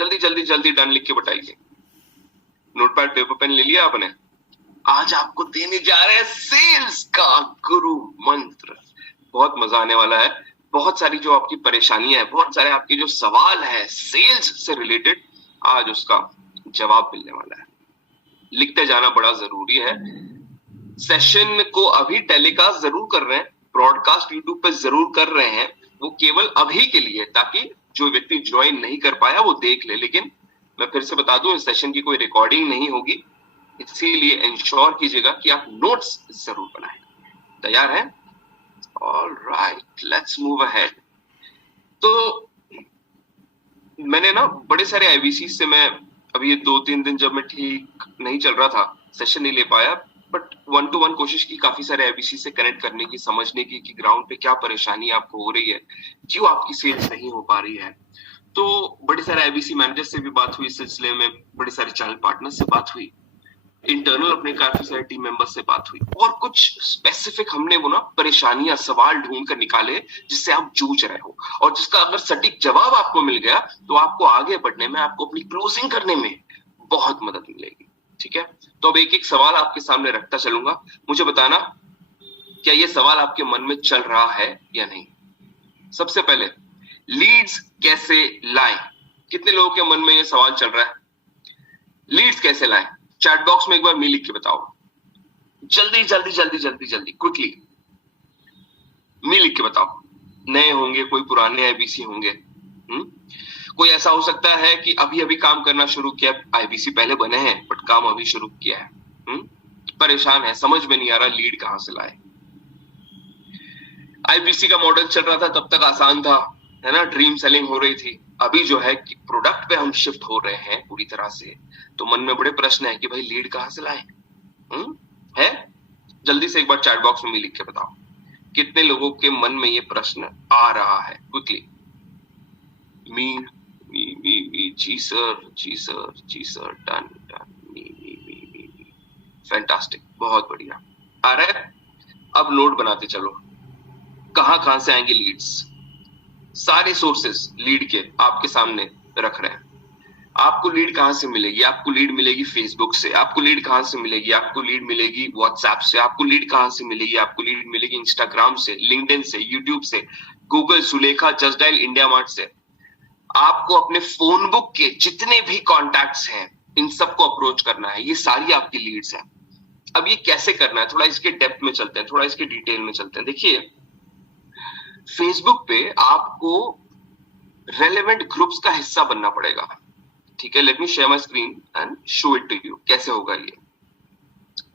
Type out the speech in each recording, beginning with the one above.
जल्दी जल्दी जल्दी डन लिख के बताइए। नोटपैड पेपर पेन ले लिया आपने? आज आपको देने जा रहे हैं सेल्स का गुरु मंत्र। बहुत मजा आने वाला है। बहुत सारी जो आपकी परेशानियां है, बहुत सारे आपके जो सवाल है सेल्स से रिलेटेड, आज उसका जवाब मिलने वाला है। लिखते जाना बड़ा जरूरी है। सेशन को अभी टेलीकास्ट जरूर कर रहे हैं, ब्रॉडकास्ट यूट्यूब पे जरूर कर रहे हैं, वो केवल अभी के लिए, ताकि जो व्यक्ति ज्वाइन नहीं कर पाया वो देख ले। लेकिन मैं फिर से बता दूं, इस सेशन की कोई रिकॉर्डिंग नहीं होगी, इसीलिए इंश्योर कीजिएगा कि आप नोट्स जरूर बनाएं। तैयार हैं? Alright, let's move ahead. तो मैंने ना बड़े सारे आईबीसी से, मैं अभी ये 2-3 दिन जब मैं ठीक नहीं चल रहा था, सेशन नहीं ले पाया, बट 1-to-1 कोशिश की काफी सारे आईबीसी से कनेक्ट करने की, समझने की कि ग्राउंड पे क्या परेशानी आपको हो रही है, क्यों आपकी सेल्स नहीं हो पा रही है। तो बड़े सारे आईबीसी मैनेजर से भी बात हुई इस सिलसिले में, बड़े सारे चैनल पार्टनर से बात हुई, इंटरनल अपने काफी सारे टीम मेंबर्स से बात हुई, और कुछ स्पेसिफिक हमने वो ना परेशानियां, सवाल ढूंढ कर निकाले जिससे आप जूझ रहे हो, और जिसका अगर सटीक जवाब आपको मिल गया तो आपको आगे बढ़ने में, आपको अपनी क्लोजिंग करने में बहुत मदद मिलेगी। ठीक है, तो अब एक एक सवाल आपके सामने रखता चलूंगा, मुझे बताना क्या ये सवाल आपके मन में चल रहा है या नहीं। सबसे पहले, लीड्स कैसे लाएं? कितने लोगों के मन में ये सवाल चल रहा है? लीड्स कैसे लाएं? चैट बॉक्स में एक बार मी लिख के बताओ, जल्दी जल्दी जल्दी जल्दी जल्दी, क्विकली मी लिख के बताओ। नए होंगे, कोई पुराने आईबीसी होंगे, कोई ऐसा हो सकता है कि अभी अभी काम करना शुरू किया, आईबीसी पहले बने हैं बट काम अभी शुरू किया है, परेशान है, समझ में नहीं आ रहा लीड कहां से लाए। आईबीसी का मॉडल चल रहा था तब तक आसान था, है ना, ड्रीम सेलिंग हो रही थी। अभी जो है कि प्रोडक्ट पे हम शिफ्ट हो रहे हैं पूरी तरह से, तो मन में बड़े प्रश्न है कि भाई लीड कहां से लाएं? है? जल्दी से एक बार चैट बॉक्स में लिख के बताओ, कितने लोगों के मन में ये प्रश्न आ रहा है? क्विकली, मी जी सर, डन डन, मी। फैंटास्टिक, बहुत बढ़िया आ रहा है। अब नोट बनाते चलो, कहां से आएंगे लीड्स। सारे सोर्सेस लीड के आपके सामने रख रहे हैं। आपको लीड कहां से मिलेगी? आपको लीड मिलेगी फेसबुक से। आपको लीड कहां से मिलेगी? आपको लीड मिलेगी व्हाट्सएप से। आपको लीड कहां से मिलेगी? आपको लीड मिलेगी इंस्टाग्राम से, लिंक्डइन से, यूट्यूब से, Google, Sulekha, just dial, India mart से। आपको अपने फोन बुक के जितने भी कॉन्टैक्ट्स हैं, इन सबको अप्रोच करना है। ये सारी आपकी लीड्स हैं। अब ये कैसे करना है, थोड़ा इसके डेप्थ में चलते हैं, थोड़ा इसके डिटेल में चलते हैं। देखिए, फेसबुक पे आपको रेलेवेंट ग्रुप्स का हिस्सा बनना पड़ेगा। ठीक है, let me share my screen and show it to you. कैसे होगा ये?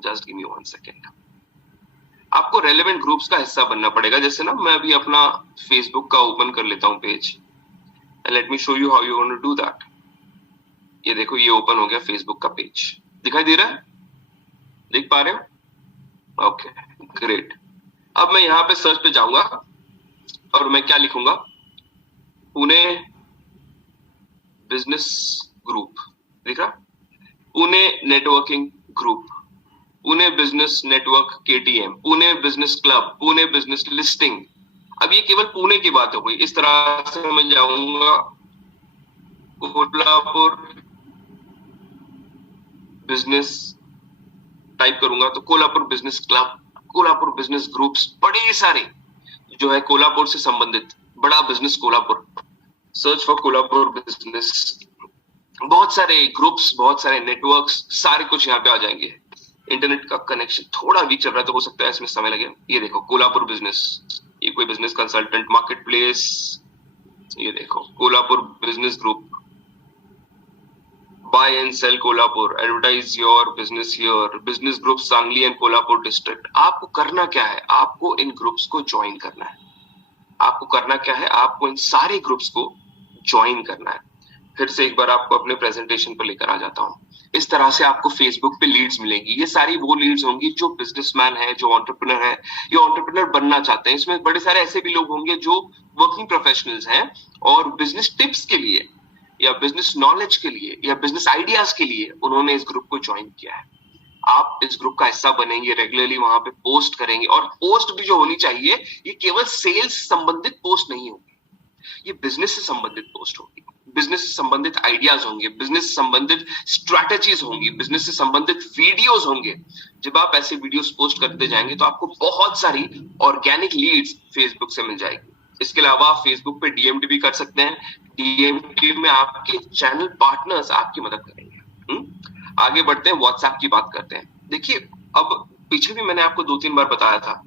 Just give me 1 second. आपको रेलेवेंट ग्रुप्स का हिस्सा बनना पड़ेगा। जैसे ना, मैं अभी अपना फेसबुक का ओपन कर लेता हूं page, and let me show you how you want to do that. ये देखो, ये ओपन हो गया फेसबुक का पेज। दिखाई दे रहा है? देख पा रहे हो? Okay, great. अब मैं यहाँ पे सर्च पे जाऊंगा और मैं क्या लिखूंगा? Pune business group. दिख रहा? Pune networking group, Pune business network KTM, Pune business club, Pune business listing. अब ये केवल पुणे की बात हो गई। इस तरह से मैं जाऊंगा, कोल्हापुर बिजनेस टाइप करूंगा तो Kolhapur business club, Kolhapur business groups, बड़े सारे जो है कोल्हापुर से संबंधित, बड़ा business Kolhapur, search for Kolhapur business, बहुत सारे ग्रुप्स, बहुत सारे नेटवर्क्स, सारे कुछ यहाँ पे आ जाएंगे। इंटरनेट का कनेक्शन थोड़ा वीक चल रहा है तो हो सकता है इसमें समय लगे। ये देखो, कोल्हापुर बिजनेस, ये कोई बिजनेस कंसल्टेंट, मार्केट प्लेस, ये देखो Kolhapur business group, buy and sell Kolhapur, advertise your business here, business group Sangli and Kolhapur district. आपको करना क्या है? आपको इन ग्रुप्स को ज्वाइन करना है। आपको करना क्या है? आपको इन सारे ग्रुप्स को ज्वाइन करना है। फिर से एक बार आपको अपने प्रेजेंटेशन पर लेकर आ जाता हूँ। इस तरह से आपको फेसबुक पे लीड्स मिलेगी। ये सारी वो लीड्स होंगी जो बिजनेसमैन है, जो एंटरप्रेन्योर है, या एंटरप्रेन्योर बनना चाहते हैं। इसमें बड़े सारे ऐसे भी लोग होंगे जो वर्किंग प्रोफेशनल्स हैं और बिजनेस टिप्स के लिए या बिजनेस नॉलेज के लिए या बिजनेस आइडियाज के लिए उन्होंने इस ग्रुप को ज्वाइन किया है। आप इस ग्रुप का हिस्सा बनेंगे, रेगुलरली वहां पे पोस्ट करेंगे, और पोस्ट भी जो होनी चाहिए ये केवल सेल्स संबंधित पोस्ट नहीं होगी। ये बिजनेस से संबंधित पोस्ट होगी, बिजनेस से संबंधित आइडियाज होंगे, बिजनेस से संबंधित स्ट्रैटेजीज होंगी, बिजनेस से संबंधित वीडियोस होंगे। जब आप ऐसे वीडियोस पोस्ट करते जाएंगे तो आपको बहुत सारी ऑर्गेनिक लीड्स फेसबुक से मिल जाएगी। इसके अलावा आप फेसबुक पे डीएमडी भी कर सकते हैं। डीएमडी में आपके चैनल पार्टनर्स आपकी मदद करेंगे। आगे बढ़ते हैं, व्हाट्सएप की बात करते हैं। देखिए, अब पीछे भी मैंने आपको 2-3 बार बताया था,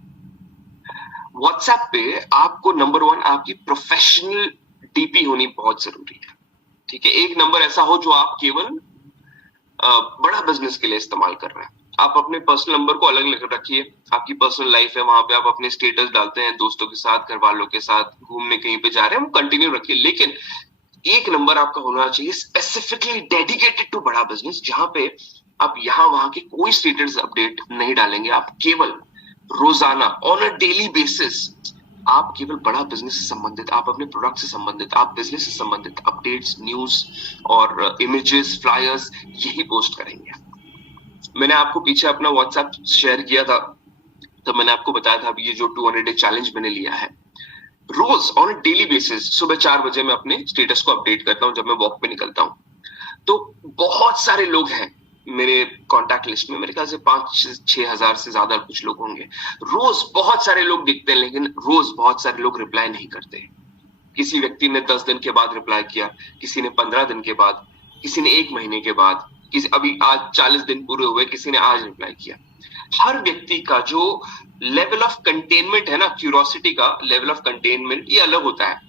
व्हाट्सएप पे आपको नंबर 1 आपकी प्रोफेशनल डीपी होनी बहुत जरूरी है। ठीक है, एक नंबर ऐसा हो जो आप केवल बड़ा बिजनेस के लिए इस्तेमाल कर रहे हैं। आप अपने पर्सनल नंबर को अलग अलग रखिए, आपकी पर्सनल लाइफ है, वहां पे आप अपने स्टेटस डालते हैं, दोस्तों के साथ, घर वालों के साथ घूमने कहीं पे जा रहे हैं, वो कंटिन्यू रखिए। लेकिन एक नंबर आपका होना चाहिए स्पेसिफिकली डेडिकेटेड टू बड़ा बिजनेस, जहां पे आप यहाँ वहां के कोई स्टेटस अपडेट नहीं डालेंगे। आप केवल रोजाना ऑन अ डेली बेसिस आप केवल बड़ा बिजनेस से संबंधित, आप अपने प्रोडक्ट से संबंधित, आप बिजनेस से संबंधित अपडेट्स, न्यूज और इमेजेस, फ्लायर्स यही पोस्ट करेंगे। मैंने आपको पीछे अपना व्हाट्सएप शेयर किया था, तो मैंने आपको बताया था ये जो 200 डे चैलेंज मैंने लिया है, रोज ऑन अ डेली बेसिस सुबह 4 बजे मैं अपने स्टेटस को अपडेट करता हूं जब मैं वॉक पे निकलता हूं। तो बहुत सारे लोग हैं मेरे कॉन्टैक्ट लिस्ट में, मेरे ख्याल से 5-6 हजार से ज्यादा कुछ लोग होंगे। रोज बहुत सारे लोग दिखते हैं, लेकिन रोज बहुत सारे लोग रिप्लाई नहीं करते। किसी व्यक्ति ने 10 दिन के बाद रिप्लाई किया, किसी ने 15 दिन के बाद, किसी ने 1 महीने के बाद, किसी अभी आज 40 दिन पूरे हुए, किसी ने आज रिप्लाई किया। हर व्यक्ति का जो लेवल ऑफ कंटेनमेंट है ना, क्यूरोसिटी का लेवल ऑफ कंटेनमेंट, ये अलग होता है।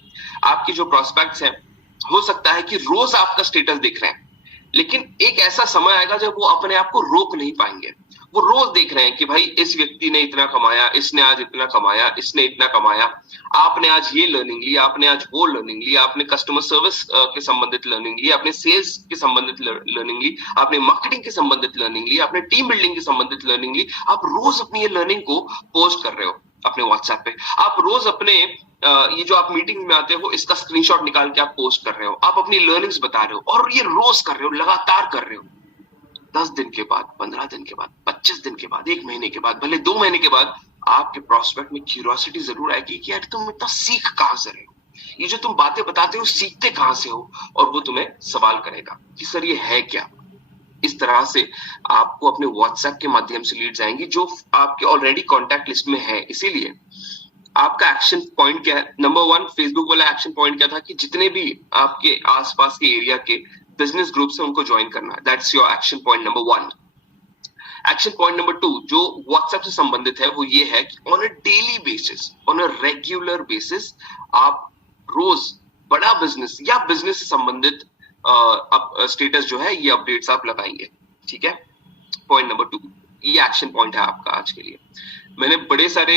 आपकी जो प्रोस्पेक्ट्स हैं, हो सकता है कि रोज आपका स्टेटस दिख रहे हैं, लेकिन एक ऐसा समय आएगा जब वो अपने आप को रोक नहीं पाएंगे। वो रोज देख रहे हैं कि भाई इस व्यक्ति ने इतना कमाया, इसने आज इतना कमाया, इसने इतना कमाया, आपने आज ये लर्निंग ली, आपने आज वो लर्निंग ली, आपने कस्टमर सर्विस के संबंधित लर्निंग ली, आपने सेल्स के संबंधित लर्निंग ली, आपने मार्केटिंग के संबंधित लर्निंग ली, आपने टीम बिल्डिंग के संबंधित लर्निंग ली। आप रोज अपनी ये लर्निंग को पोस्ट कर रहे हो अपने व्हाट्सएप पे। आप रोज अपने ये जो आप मीटिंग में आते हो इसका स्क्रीनशॉट निकाल के आप पोस्ट कर रहे हो, आप अपनी लर्निंग्स बता रहे हो, और ये रोज कर रहे हो, लगातार कर रहे हो। 10 दिन के बाद, 15 दिन के बाद, 25 दिन के बाद, 1 महीने के बाद, भले 2 महीने के बाद, आपके प्रोस्पेक्ट में क्यूरियोसिटी जरूर आएगी कि यार तुम इतना सीख कहां से रहे हो, ये जो तुम बातें बताते हो सीखते कहां से हो, और वो तुम्हें सवाल करेगा कि सर ये है क्या। इस तरह से आपको अपने व्हाट्सएप के माध्यम से लीड्स आएंगी जो आपके ऑलरेडी कॉन्टैक्ट लिस्ट में है। इसीलिए आपका एक्शन पॉइंट क्या है? नंबर 1 फेसबुक वाला एक्शन पॉइंट क्या था कि जितने भी आपके आसपास के एरिया के बिजनेस ग्रुप से उनको ज्वाइन करना है। That's your action point number 1। Action point number 2 जो व्हाट्सएप से संबंधित है वो ये है कि on a daily basis, on a regular basis आप रोज बड़ा बिजनेस या बिजनेस से संबंधित स्टेटस जो है ये अपडेट्स आप लगाएंगे। ठीक है, पॉइंट नंबर 2 ये एक्शन पॉइंट है आपका आज के लिए। मैंने बड़े सारे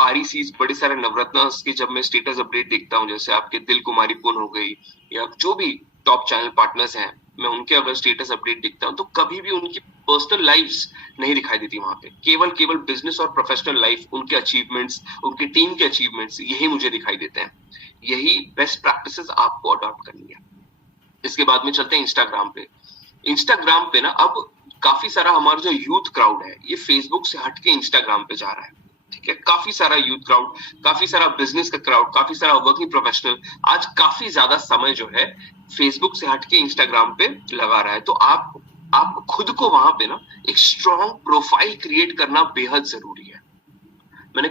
आरईसीज, बड़े सारे नवरत्नास के जब मैं स्टेटस अपडेट देखता हूँ, जैसे आपके दिल कुमारी पुन हो गई या जो भी टॉप चैनल पार्टनर्स हैं, मैं उनके अगर स्टेटस अपडेट देखता हूँ तो कभी भी उनकी पर्सनल लाइफ्स नहीं दिखाई देती वहां पे। केवल बिजनेस और प्रोफेशनल लाइफ, उनके अचीवमेंट्स, उनकी टीम के अचीवमेंट्स यही मुझे दिखाई देते हैं। यही बेस्ट प्रैक्टिसेस आपको अडॉप्ट करनी है। इसके बाद में चलते हैं इंस्टाग्राम पे। इंस्टाग्राम पे ना अब काफी सारा हमारा जो यूथ क्राउड है ये फेसबुक से हटके इंस्टाग्राम पे जा रहा है। ठीक है, काफी सारा यूथ क्राउड, काफी सारा बिजनेस का क्राउड, काफी सारा वर्किंग प्रोफेशनल आज काफी ज्यादा समय जो है फेसबुक से हटके इंस्टाग्राम पे लगा रहा है। तो आप खुद को वहां पे ना एक स्ट्रॉन्ग प्रोफाइल क्रिएट करना बेहद जरूरी है। मैंने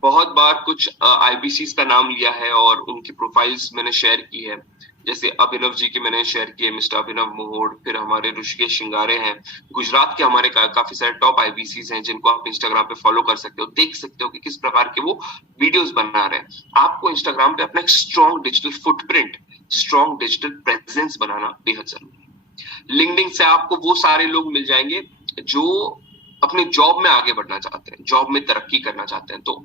बहुत बार कुछ आईबीसीज का नाम लिया है और उनकी प्रोफाइल्स मैंने शेयर की है। जैसे अभिनव जी की मैंने शेयर किए, मिस्टर अभिनव मोहोड़, फिर हमारे ऋषिकेश शिंगारे हैं, गुजरात के हमारे काफी सारे टॉप आईबीसीज हैं जिनको आप इंस्टाग्राम पे फॉलो कर सकते हो, देख सकते हो कि किस प्रकार के वो वीडियोस बना रहे हैं। आपको इंस्टाग्राम पे अपना एक strong digital footprint, strong digital presence बनाना बेहद जरूरी है। लिंक्डइन से आपको वो सारे लोग मिल जाएंगे जो अपने जॉब में आगे बढ़ना चाहते हैं, जॉब में तरक्की करना चाहते हैं। तो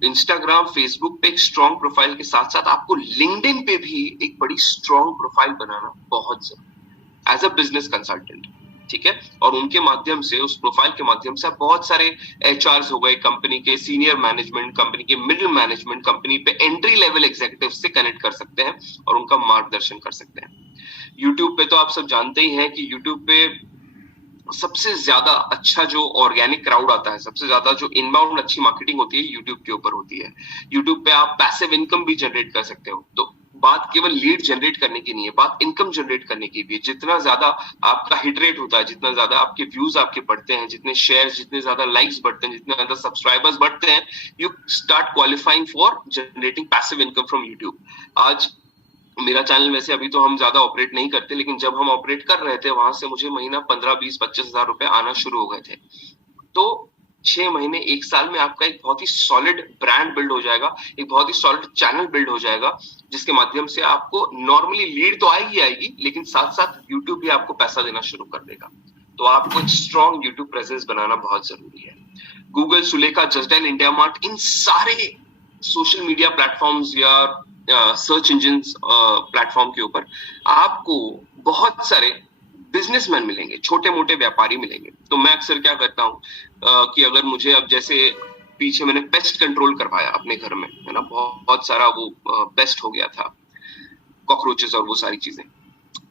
इंस्टाग्राम, फेसबुक पे एक स्ट्रॉन्ग प्रोफाइल के साथ साथ आपको लिंक्डइन पे भी एक बड़ी स्ट्रॉन्ग प्रोफाइल बनाना बहुत जरूरी है एज अ बिजनेस कंसल्टेंट। ठीक है, और उनके माध्यम से, उस प्रोफाइल के माध्यम से आप बहुत सारे एचआरस हो गए, कंपनी के सीनियर मैनेजमेंट, कंपनी के मिडिल मैनेजमेंट, कंपनी पे एंट्री लेवल एग्जीक्यूटिव से कनेक्ट कर सकते हैं और उनका मार्गदर्शन कर सकते हैं। यूट्यूब पे तो आप सब जानते ही हैं कि यूट्यूब पे सबसे ज्यादा अच्छा जो ऑर्गेनिक क्राउड आता है, सबसे ज्यादा जो इनबाउंड अच्छी मार्केटिंग होती है, यूट्यूब के ऊपर होती है। यूट्यूब पे आप पैसिव इनकम भी जनरेट कर सकते हो। तो बात केवल लीड जनरेट करने की नहीं है, बात इनकम जनरेट करने की भी है। जितना ज्यादा आपका हिट रेट होता है, जितना ज्यादा आपके व्यूज आपके बढ़ते हैं, जितने शेयर्स, जितने ज्यादा लाइक्स बढ़ते हैं, जितने ज्यादा सब्सक्राइबर्स बढ़ते हैं, you start qualifying for generating passive income from YouTube. आज मेरा चैनल वैसे अभी तो हम ज्यादा ऑपरेट नहीं करते, लेकिन जब हम ऑपरेट कर रहे थे वहां से मुझे महीना 15-20-25 हजार रुपए आना शुरू हो गए थे। तो 6 महीने 1 साल में आपका एक बहुत ही सॉलिड ब्रांड बिल्ड हो जाएगा, एक बहुत ही सॉलिड चैनल बिल्ड हो जाएगा, जिसके माध्यम से आपको नॉर्मली लीड तो आएगी, लेकिन साथ साथ यूट्यूब भी आपको पैसा देना शुरू कर देगा। तो आपको एक स्ट्रॉन्ग यूट्यूब प्रेजेंस बनाना बहुत जरूरी है। Google, Sulekha, just dial, India mart, इन सारे सोशल मीडिया प्लेटफॉर्म्स या सर्च इंजिन प्लेटफॉर्म के ऊपर आपको बहुत सारे बिजनेसमैन मिलेंगे, छोटे मोटे व्यापारी मिलेंगे। तो मैं अक्सर क्या करता हूँ कि अगर मुझे, अब जैसे पीछे मैंने पेस्ट कंट्रोल करवाया अपने घर में, है ना, बहुत सारा वो पेस्ट हो गया था, कॉकरोचेस और वो सारी चीजें।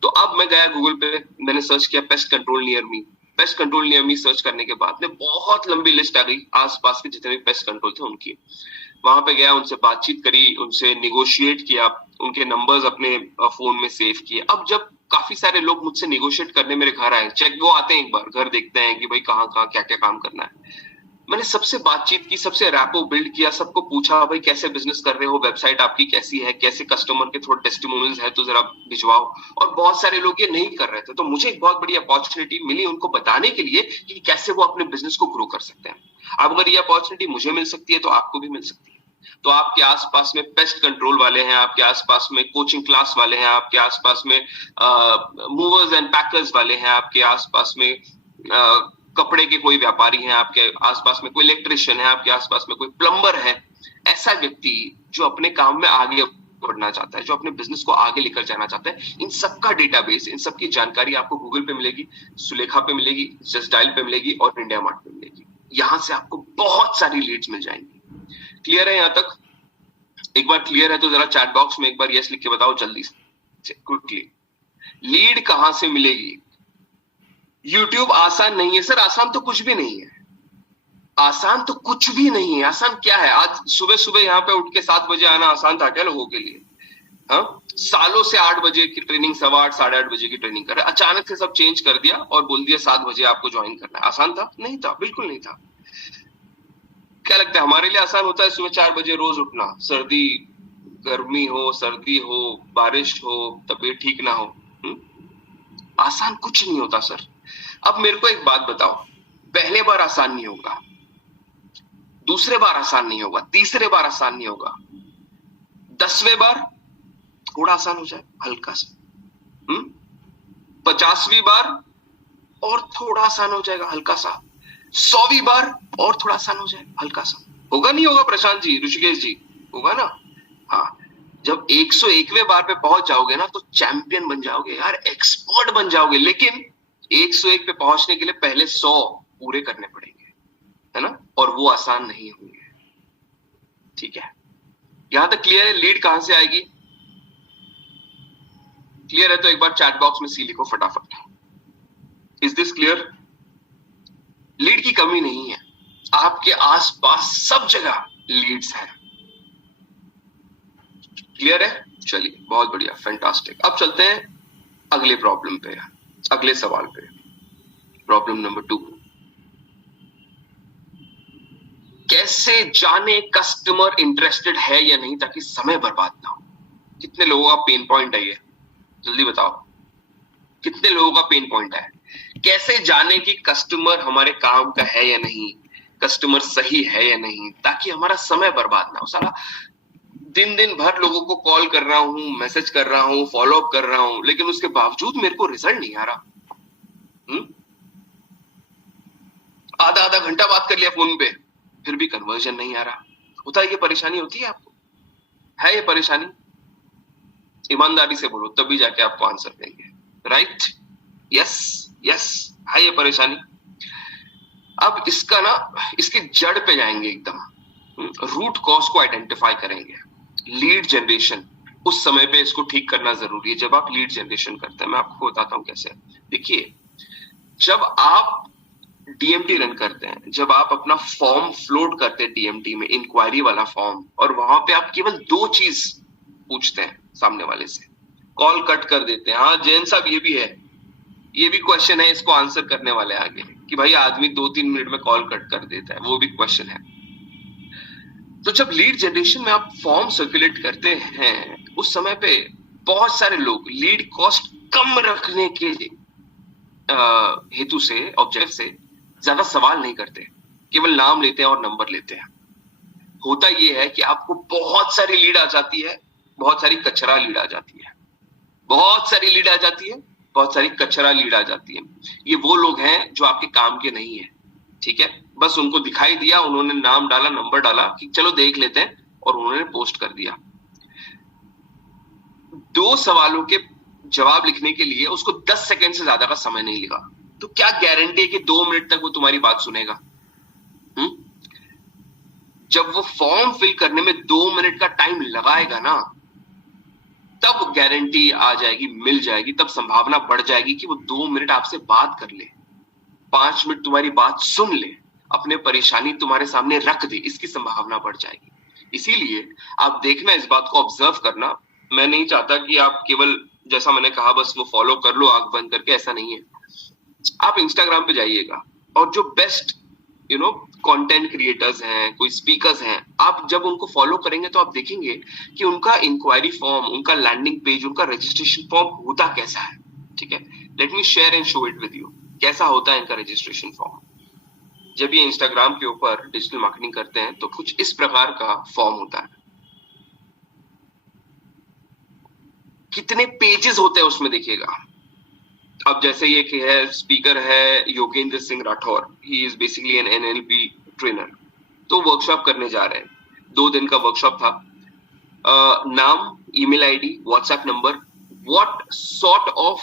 तो अब मैं गया गूगल पे, मैंने सर्च किया pest control near me. Pest control near me search करने के बाद में बहुत लंबी लिस्ट आ गई आसपास के जितने भी पेस्ट कंट्रोल थे उनकी। वहां पे गया, उनसे बातचीत करी, उनसे निगोशिएट किया, उनके नंबर्स अपने फोन में सेव किए। अब जब काफी सारे लोग मुझसे निगोशिएट करने मेरे घर आए, चेक वो आते हैं, एक बार घर देखते हैं कि भाई कहाँ कहाँ क्या क्या काम करना है, मैंने सबसे बातचीत की, सबसे रैपो बिल्ड किया, सबको पूछा भाई कैसे बिजनेस कर रहे हो, वेबसाइट आपकी कैसी है, कैसे कस्टमर के थोड़े टेस्टिमोनियल्स है तो जरा भिजवाओ। और बहुत सारे लोग ये नहीं कर रहे थे, तो मुझे एक बहुत बड़ी अपॉर्चुनिटी मिली उनको बताने के लिए कि कैसे वो अपने बिजनेस को ग्रो कर सकते हैं। अब अगर ये अपॉर्चुनिटी मुझे मिल सकती है तो आपको भी मिल सकती है। तो आपके आसपास में पेस्ट कंट्रोल वाले हैं, आपके आसपास में कोचिंग क्लास वाले हैं, आपके आसपास में मूवर्स एंड पैकर्स वाले हैं, आपके आसपास में कपड़े के कोई व्यापारी हैं, आपके आसपास में कोई इलेक्ट्रिशियन है, आपके आसपास में कोई प्लम्बर है। ऐसा व्यक्ति जो अपने काम में आगे बढ़ना चाहता है, जो अपने बिजनेस को आगे लेकर जाना चाहता है, इन सबका डेटाबेस, इन सबकी जानकारी आपको गूगल पे मिलेगी, सुलेखा पे मिलेगी, जस्ट डायल पे मिलेगी और इंडिया मार्ट पे मिलेगी। यहां से आपको बहुत सारी लीड्स मिल जाएंगी। क्लियर है यहां तक? एक बार क्लियर है तो जरा चैट बॉक्स में एक बार यस लिख के बताओ जल्दी से, क्विकली। लीड कहां से मिलेगी? यूट्यूब आसान नहीं है सर। आसान तो कुछ भी नहीं है, आसान तो कुछ भी नहीं है। आसान क्या है? आज सुबह सुबह यहाँ पे उठ के 7 बजे आना आसान था क्या लोगों के लिए? हाँ, सालों से 8 बजे की ट्रेनिंग, 8:15 8:30 बजे की ट्रेनिंग कर रहे, अचानक से सब चेंज कर दिया और बोल दिया 7 बजे आपको ज्वाइन करना है। आसान था? नहीं था, बिल्कुल नहीं था। क्या लगता है हमारे लिए आसान होता है सुबह 4 बजे रोज उठना? सर्दी, गर्मी हो, सर्दी हो, बारिश हो, तबीयत ठीक ना हो, आसान कुछ नहीं होता सर। अब मेरे को एक बात बताओ, पहले बार आसान नहीं होगा, दूसरे बार आसान नहीं होगा, तीसरे बार आसान नहीं होगा, 10वें बार थोड़ा आसान हो जाए, हल्का सा, 50वीं बार और थोड़ा आसान हो जाएगा, हल्का सा, 100वीं बार और थोड़ा आसान हो जाएगा, हल्का सा। होगा नहीं होगा प्रशांत जी, ऋषिकेश जी? होगा ना? हाँ, जब 101वें बार पे पहुंच जाओगे ना तो चैंपियन बन जाओगे यार, एक्सपर्ट बन जाओगे। लेकिन 101 पे पहुंचने के लिए पहले 100 पूरे करने पड़ेंगे, है ना? और वो आसान नहीं होंगे। ठीक है, यहां तक क्लियर है? लीड कहां से आएगी? क्लियर है तो एक बार चैट बॉक्स में सी लिखो फटाफट। Is this clear? लीड की कमी नहीं है, आपके आसपास सब जगह लीड्स हैं। क्लियर है? चलिए, बहुत बढ़िया, फैंटास्टिक। अब चलते हैं अगले प्रॉब्लम पे, अगले सवाल पे। प्रॉब्लम नंबर 2, कैसे जाने कस्टमर इंटरेस्टेड है या नहीं ताकि समय बर्बाद ना हो? कितने लोगों का पेन पॉइंट है ये? जल्दी बताओ, कितने लोगों का पेन पॉइंट है? कैसे जाने कि कस्टमर हमारे काम का है या नहीं, कस्टमर सही है या नहीं, ताकि हमारा समय बर्बाद ना हो। साला दिन दिन भर लोगों को कॉल कर रहा हूं, मैसेज कर रहा हूं, फॉलो अप कर रहा हूं, लेकिन उसके बावजूद मेरे को रिजल्ट नहीं आ रहा। आधा घंटा बात कर लिया फोन पे, फिर भी कन्वर्जन नहीं आ रहा। होता है, ये परेशानी होती है आपको? है ये परेशानी? ईमानदारी से बोलो, तभी जाके आपको आंसर देंगे। राइट? यस, यस, है ये परेशानी। अब इसका ना, इसके जड़ पे जाएंगे, एकदम रूट कॉज को आइडेंटिफाई करेंगे। लीड जनरेशन, उस समय पे इसको ठीक करना जरूरी है जब आप लीड जनरेशन करते हैं। मैं आपको बताता हूं कैसे। देखिए, जब आप डीएमटी रन करते हैं, जब आप अपना फॉर्म फ्लोट करते हैं डीएमटी में, इंक्वायरी वाला फॉर्म, और वहां पे आप केवल 2 चीज पूछते हैं सामने वाले से, कॉल कट कर देते हैं। हाँ जैन साहब ये भी है, ये भी क्वेश्चन है, इसको आंसर करने वाले आगे कि भाई आदमी 2-3 मिनट में कॉल कट कर देता है, वो भी क्वेश्चन है। तो जब लीड जनरेशन में आप फॉर्म सर्कुलेट करते हैं, उस समय पे बहुत सारे लोग लीड कॉस्ट कम रखने के हेतु से, ऑब्जेक्टिव से ज्यादा सवाल नहीं करते, केवल नाम लेते हैं और नंबर लेते हैं। होता यह है कि आपको बहुत सारी लीड आ जाती है, बहुत सारी कचरा लीड आ जाती है, बहुत सारी लीड आ जाती है, बहुत सारी कचरा लीड आ जाती है। ये वो लोग हैं जो आपके काम के नहीं है, ठीक है, बस उनको दिखाई दिया, उन्होंने नाम डाला, नंबर डाला कि चलो देख लेते हैं, और उन्होंने पोस्ट कर दिया। 2 सवालों के जवाब लिखने के लिए उसको 10 सेकंड से ज्यादा का समय नहीं लगा, तो क्या गारंटी है कि 2 मिनट तक वो तुम्हारी बात सुनेगा? जब वो फॉर्म फिल करने में 2 मिनट का टाइम लगाएगा ना, तब गारंटी आ जाएगी, मिल जाएगी, तब संभावना बढ़ जाएगी कि वो 2 मिनट आपसे बात कर ले, 5 मिनट तुम्हारी बात सुन ले, अपने परेशानी तुम्हारे सामने रख दे, इसकी संभावना बढ़ जाएगी। इसीलिए आप देखना, इस बात को ऑब्जर्व करना। मैं नहीं चाहता कि आप केवल जैसा मैंने कहा बस वो फॉलो कर लो आंख बंद करके, ऐसा नहीं है। आप इंस्टाग्राम पे जाइएगा और जो बेस्ट कंटेंट क्रिएटर्स हैं, कोई स्पीकर्स हैं, आप जब उनको फॉलो करेंगे तो आप देखेंगे कि उनका इंक्वायरी फॉर्म, उनका लैंडिंग पेज, उनका रजिस्ट्रेशन फॉर्म होता कैसा है। ठीक है, let me share and show it with you, कैसा होता है इनका रजिस्ट्रेशन फॉर्म। जब ये इंस्टाग्राम के ऊपर डिजिटल मार्केटिंग करते हैं तो कुछ इस प्रकार का फॉर्म होता है। कितने पेजेस होते हैं उसमें देखिएगा। अब जैसे ये कि है, स्पीकर है Yogendra Singh Rathore, he is basically an NLP trainer, तो वर्कशॉप करने जा रहे हैं, 2 दिन का वर्कशॉप था। नाम, email ID, WhatsApp number, what sort of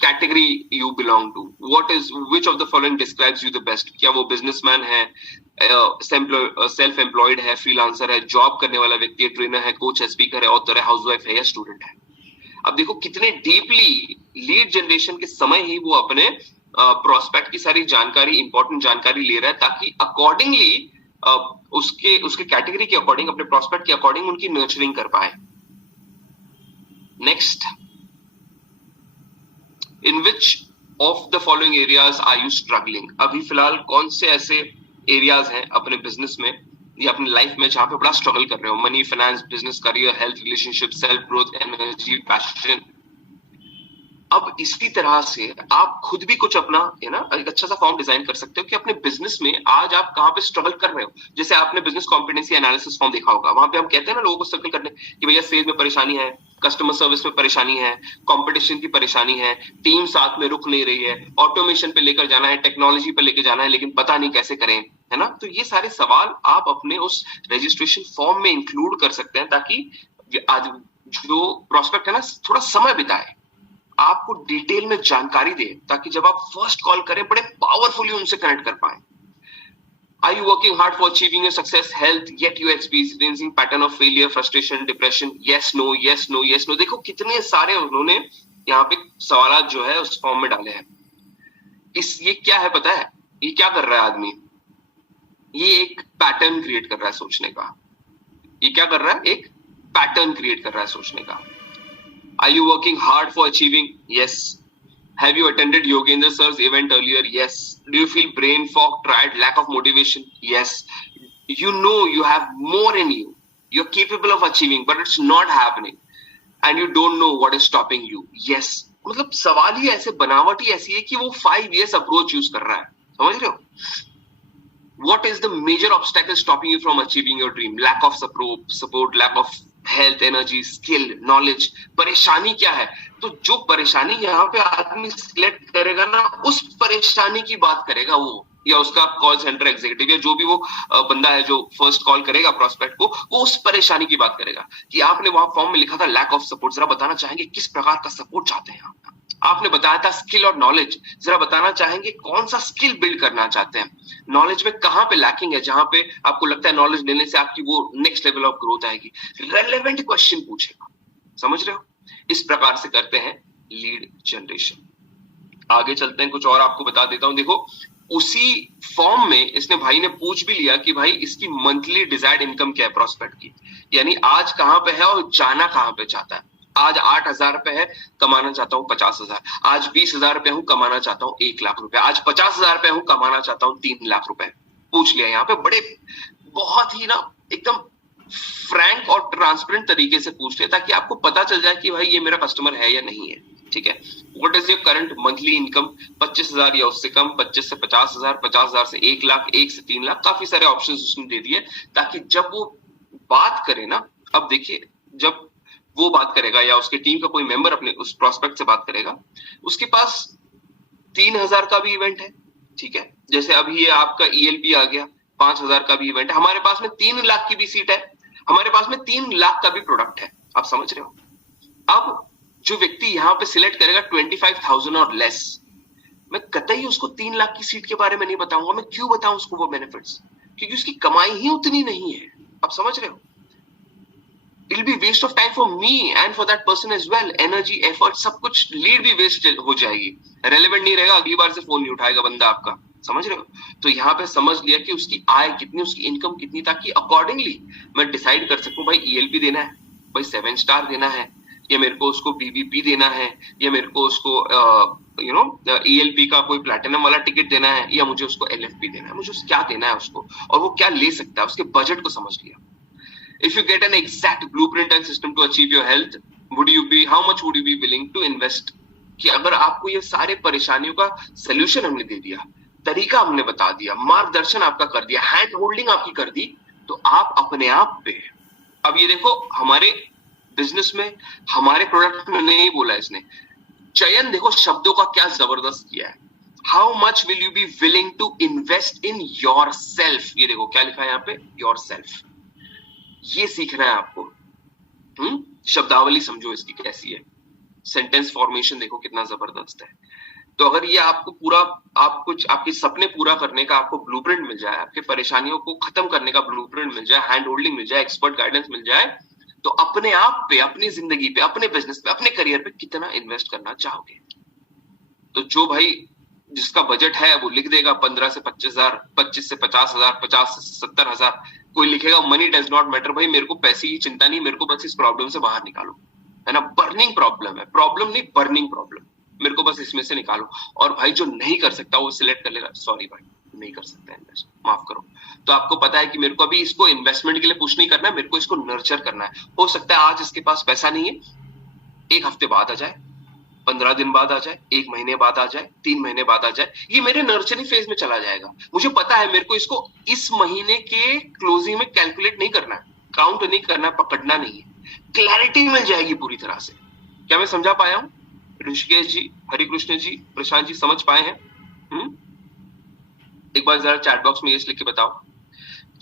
category you belong to, what is which of the following describes you the best. क्या वो बिजनेसमैन है, सेल्फ एम्प्लॉयड है, फ्रीलांसर है, जॉब करने वाला व्यक्ति है, ट्रेनर है, कोच है, स्पीकर है, ऑथर है, हाउसवाइफ है या स्टूडेंट है। अब देखो कितने डीपली लीड जनरेशन के समय ही वो अपने प्रोस्पेक्ट की सारी जानकारी, इंपॉर्टेंट जानकारी ले रहा है, ताकि अकॉर्डिंगली उसके कैटेगरी के अकॉर्डिंग, अपने प्रोस्पेक्ट के अकॉर्डिंग उनकी नर्चरिंग कर पाए। Next, in which of the following areas are you struggling. अभी फिलहाल कौन से ऐसे एरियाज हैं अपने बिजनेस में या अपनी लाइफ में जहां पे बड़ा स्ट्रगल कर रहे हो? Money, finance, business, career, health, relationship, self growth, energy, passion. अब इसी तरह से आप खुद भी कुछ अपना एक अच्छा सा फॉर्म डिजाइन कर सकते हो कि अपने बिजनेस में आज आप कहां पे स्ट्रगल कर रहे हो। जैसे आपने बिजनेस कॉम्पिटेंसी एनालिसिस फॉर्म देखा होगा, वहां पे हम कहते हैं ना लोगों को सर्कल करने कि भैया सेल में परेशानी है, कस्टमर सर्विस में परेशानी है, कंपटीशन की परेशानी है, टीम साथ में रुक नहीं रही है, ऑटोमेशन पे लेकर जाना है, टेक्नोलॉजी पे लेकर जाना है, लेकिन पता नहीं कैसे करें, है ना। तो ये सारे सवाल आप अपने उस रजिस्ट्रेशन फॉर्म में इंक्लूड कर सकते हैं, ताकि आज जो प्रोस्पेक्ट है ना थोड़ा समय बिताए, आपको डिटेल में जानकारी दे, ताकि जब आप फर्स्ट कॉल करें बड़े पावरफुली उनसे कनेक्ट कर पाए। Are you working hard for achieving your success, health, yet you experiencing pattern of failure, frustration, depression? Yes, no, yes, no, yes, no. देखो कितने सारे उन्होंने यहाँ पे सवाल जो है उस फॉर्म में डाले हैं। ये क्या है पता है? ये क्या कर रहा है आदमी? ये एक पैटर्न क्रिएट कर रहा है सोचने का। ये क्या कर रहा है? एक पैटर्न क्रिएट कर रहा है सोचने का। Are you working hard for achieving? Yes. Have you attended Yogendra sir's event earlier? Yes. Do you feel brain fog, tired, lack of motivation? Yes. You know you have more in you. You're capable of achieving, but it's not happening. And you don't know what is stopping you. Yes. मतलब सवाल ही ऐसे, बनावट ही ऐसी है कि वो 5 years approach use कर रहा है। समझ रहे हो? What is the major obstacle stopping you from achieving your dream? Lack of support, lack of health, energy, skill, knowledge. परेशानी क्या है? तो जो परेशानी यहाँ पे आदमी सिलेक्ट करेगा ना, उस परेशानी की बात करेगा वो, या उसका कॉल सेंटर एग्जीक्यूटिव या जो भी वो बंदा है जो फर्स्ट कॉल करेगा प्रोस्पेक्ट को, वो उस परेशानी की बात करेगा। कि आपने वहां फॉर्म में लिखा था लैक ऑफ सपोर्ट, जरा बताना चाहेंगे किस प्रकार का सपोर्ट चाहते हैं आप। आपने बताया था स्किल और नॉलेज, जरा बताना चाहेंगे कौन सा स्किल बिल्ड करना चाहते हैं। नॉलेज में कहां पे लैकिंग है, जहां पे आपको लगता है नॉलेज लेने से आपकी वो नेक्स्ट लेवल ऑफ ग्रोथ आएगी। रेलेवेंट क्वेश्चन पूछेगा। समझ रहे हो? इस प्रकार से करते हैं लीड जनरेशन। आगे चलते हैं, कुछ और आपको बता देता हूं। देखो उसी फॉर्म में इसने भाई ने पूछ भी लिया कि भाई इसकी मंथली डिजायर्ड इनकम क्या है प्रॉस्पेक्ट की, यानी आज कहां पे है और जाना कहां पे चाहता है। आज 8,000 पे है, कमाना चाहता हूँ 50,000। आज 20,000 पे हूँ, कमाना चाहता हूँ 1,00,000 रुपए। आज 50,000 पे हूँ, कमाना चाहता हूँ 3,00,000 रुपए। पूछ लिया यहाँ पे, बड़े बहुत ही ना एकदम फ्रैंक और ट्रांसपेरेंट तरीके से पूछ लिया ताकि आपको पता चल जाए कि भाई ये मेरा कस्टमर है या नहीं है। ठीक है, what is your current monthly income, 25,000 या उससे कम, 25 से 50,000, 50,000 से 1,00,000, 1 से 3,00,000, काफी सारे ऑप्शन उसने दे दिए ताकि जब वो बात करे ना, अब देखिए जब वो बात करेगा या उसके टीम का कोई मेंबर अपने उस प्रोस्पेक्ट से बात करेगा, उसके पास 3,000 का भी इवेंट है। ठीक है, जैसे अभी ये आपका ELP आ गया, 5,000 का भी इवेंट है। हमारे पास में 3,00,000 की भी सीट है, हमारे पास में 3,00,000 का भी प्रोडक्ट है। आप समझ रहे हो? अब जो व्यक्ति यहाँ पे सिलेक्ट करेगा 25,000 और लेस, मैं कतई उसको 3,00,000 की सीट के बारे में नहीं बताऊंगा। मैं क्यों बताऊं उसको वो बेनिफिट्स? क्योंकि उसकी कमाई ही उतनी नहीं है। आप समझ रहे हो? It'll be waste of time for me and for that person as well. Energy, effort, सब कुछ, लीड भी वेस्ट हो जाएगी, रेलेवेंट नहीं रहेगा, अगली बार से फोन नहीं उठाएगा बंदा आपका। समझ रहे हो? तो यहाँ पे समझ लिया कि उसकी आय कितनी, उसकी इनकम कितनी, ताकि अकॉर्डिंगली मैं डिसाइड कर सकूं भाई ELP देना है, भाई 7 स्टार देना है, या मेरे को उसको BBP देना है, या मेरे को उसको ELP का कोई प्लैटिनम वाला टिकट देना है, या मुझे उसको LFP देना है, मुझे क्या देना है उसको, और वो क्या ले सकता है, उसके बजट को समझ लिया। If you get an exact blueprint and system to achieve your health, how much would you be willing to invest? कि अगर आपको ये सारे परेशानियों का सलूशन हमने दे दिया, तरीका हमने बता दिया, मार्गदर्शन आपका कर दिया, हैंड होल्डिंग आपकी कर दी, तो आप अपने आप पे। अब ये देखो हमारे बिजनेस में, हमारे प्रोडक्ट में नहीं बोला इसने, चयन देखो शब्दों का क्या जबरदस्त किया है। How much will you be willing to invest in yourself, ये देखो क्या लिखा है यहाँ पे, योर सेल्फ। ये सीखना है आपको। शब्दावली समझो इसकी कैसी है, सेंटेंस फॉर्मेशन देखो कितना जबरदस्त है। तो अगर ये आपको पूरा, आप कुछ आपके सपने पूरा करने का आपको ब्लूप्रिंट मिल जाए, आपके परेशानियों को खत्म करने का ब्लूप्रिंट मिल जाए, हैंड होल्डिंग मिल जाए, एक्सपर्ट गाइडेंस मिल जाए, तो अपने आप पे, अपनी जिंदगी पे, अपने बिजनेस पे, अपने करियर पे कितना इन्वेस्ट करना चाहोगे। तो जो भाई जिसका बजट है वो लिख देगा 15 से 25,000, 25 से 50,000, 50 से 70,000। कोई लिखेगा मनी डज नॉट मैटर, भाई मेरे को पैसे की चिंता नहीं, मेरे को बस इस प्रॉब्लम से बाहर निकालो, है ना। बर्निंग प्रॉब्लम है, प्रॉब्लम नहीं बर्निंग प्रॉब्लम, मेरे को बस इसमें से निकालो। और भाई जो नहीं कर सकता वो सिलेक्ट कर लेगा, सॉरी भाई नहीं कर सकता इन्वेस्ट, माफ करो। तो आपको पता है कि मेरे को अभी इसको इन्वेस्टमेंट के लिए पुश नहीं करना है, मेरे को इसको नर्चर करना है। हो सकता है आज इसके पास पैसा नहीं है, 1 हफ्ते बाद आ जाए, 15 दिन बाद आ जाए, 1 महीने बाद आ जाए, 3 महीने बाद आ जाए, ये मेरे नर्चरिंग फेज में चला जाएगा। मुझे पता है मेरे को इसको इस महीने के क्लोजिंग में कैलकुलेट नहीं करना है, काउंट नहीं करना, पकड़ना नहीं है, क्लैरिटी मिल जाएगी पूरी तरह से। क्या मैं समझा पाया हूं? ऋषिकेश जी, हरिकृष्ण जी, प्रशांत जी समझ पाए हैं? एक बार जरा चैट बॉक्स में ये लिख के बताओ,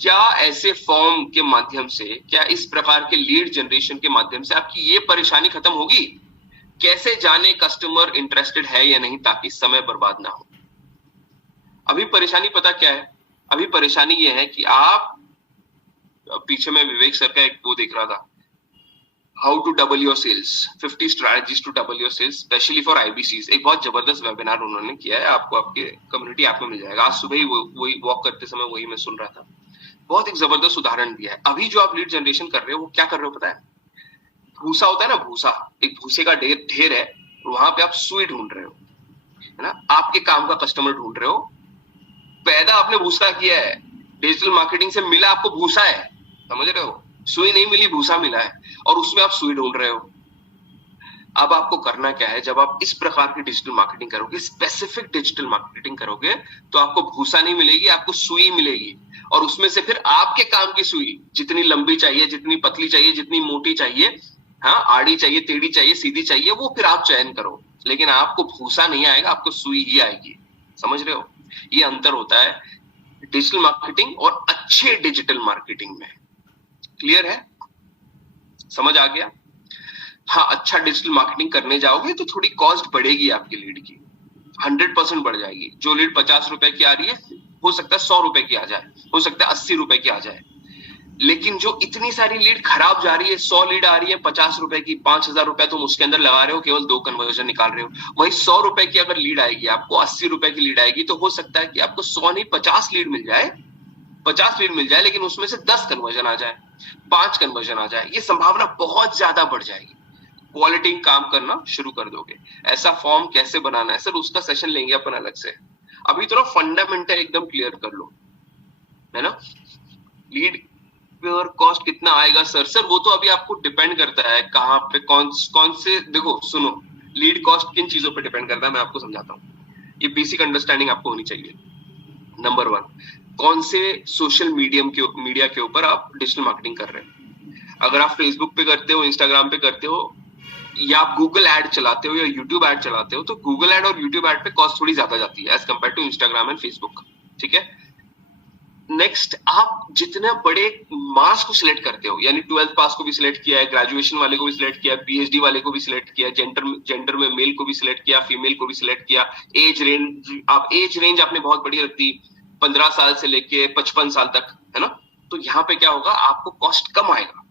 क्या ऐसे फॉर्म के माध्यम से, क्या इस प्रकार के लीड जनरेशन के माध्यम से आपकी ये परेशानी खत्म होगी? कैसे जाने कस्टमर इंटरेस्टेड है या नहीं, ताकि समय बर्बाद ना हो। अभी परेशानी पता क्या है? अभी परेशानी ये है कि आप, पीछे में विवेक सर का एक वो देख रहा था, how to double your sales, 50 strategies to double your sales specially for IBCs। एक बहुत जबरदस्त वेबिनार उन्होंने किया है, आपको आपके कम्युनिटी ऐप में मिल जाएगा। आज सुबह ही वही वॉक करते समय वही मैं सुन रहा था, बहुत एक जबरदस्त उदाहरण दिया है। अभी जो आप लीड जनरेशन कर रहे हो वो क्या कर रहे हो पता है? भूसा होता है ना, भूसा, एक भूसे का ढेर है, वहां पे आप सुई ढूंढ रहे हो, है ना। आपके काम का कस्टमर ढूंढ रहे हो, पैदा आपने भूसा किया है, डिजिटल मार्केटिंग से मिला आपको भूसा है, समझ रहे हो, सुई नहीं मिली भूसा मिला है, और उसमें आप सुई ढूंढ रहे हो। अब आपको करना क्या है, जब आप इस प्रकार की डिजिटल मार्केटिंग करोगे, स्पेसिफिक डिजिटल मार्केटिंग करोगे, तो आपको भूसा नहीं मिलेगी, आपको सुई मिलेगी, और उसमें से फिर आपके काम की सुई, जितनी लंबी चाहिए, जितनी पतली चाहिए, जितनी मोटी चाहिए, हाँ आड़ी चाहिए, टेढ़ी चाहिए, सीधी चाहिए, वो फिर आप चयन करो, लेकिन आपको भूसा नहीं आएगा, आपको सुई ही आएगी। समझ रहे हो? ये अंतर होता है डिजिटल मार्केटिंग और अच्छे डिजिटल मार्केटिंग में। क्लियर है? समझ आ गया? हाँ, अच्छा डिजिटल मार्केटिंग करने जाओगे तो थोड़ी कॉस्ट बढ़ेगी आपकी लीड की, 100% बढ़ जाएगी। जो लीड 50 रुपए की आ रही है, हो सकता है 100 रुपए की आ जाए, हो सकता है 80 रुपए की आ जाए। लेकिन जो इतनी सारी लीड खराब जा रही है, 100 लीड आ रही है 50 रुपए की, 5,000 रुपए तुम उसके अंदर लगा रहे हो, केवल 2 कन्वर्जन निकाल रहे हो। वही 100 रुपए की अगर लीड आएगी, आपको 80 रुपए की लीड आएगी, तो हो सकता है कि आपको 100 नहीं 50 लीड मिल जाए, 50 लीड मिल जाए, लेकिन उसमें से 10 कन्वर्जन आ जाए, 5 कन्वर्जन आ जाए, ये संभावना बहुत ज्यादा बढ़ जाएगी। क्वालिटी काम करना शुरू कर दोगे। ऐसा फॉर्म कैसे बनाना है सर, उसका सेशन लेंगे अपन अलग से। अभी थोड़ा फंडामेंटल एकदम क्लियर कर लो, है ना। लीड पर कॉस्ट कितना आएगा सर? सर वो तो अभी आपको डिपेंड करता है कहाँ पे कौन से, देखो सुनो, लीड कॉस्ट किन चीजों पे डिपेंड करता है, मैं आपको समझाता हूँ। ये बेसिक अंडरस्टैंडिंग आपको होनी चाहिए। नंबर 1, कौन से सोशल मीडिया के ऊपर आप डिजिटल मार्केटिंग कर रहे हैं। अगर आप फेसबुक पे करते हो, इंस्टाग्राम पे करते हो, या आप गूगल एड चलाते हो या यूट्यूब एड चलाते हो, तो गूगल एड और यूट्यूब एड पे कॉस्ट थोड़ी ज्यादा जाती है as compared to Instagram and Facebook, ठीक है। नेक्स्ट, आप जितने बड़े मास को सिलेक्ट करते हो, यानी 12th पास को भी सिलेक्ट किया है, ग्रेजुएशन वाले को भी सिलेक्ट किया है, पीएचडी वाले को भी सिलेक्ट किया, जेंडर में मेल को भी सिलेक्ट किया, फीमेल को भी सिलेक्ट किया, एज रेंज आपने बहुत बड़ी रख दी, 15 साल से लेके 55 साल तक, है ना। तो यहाँ पे क्या होगा, आपको कॉस्ट कम आएगा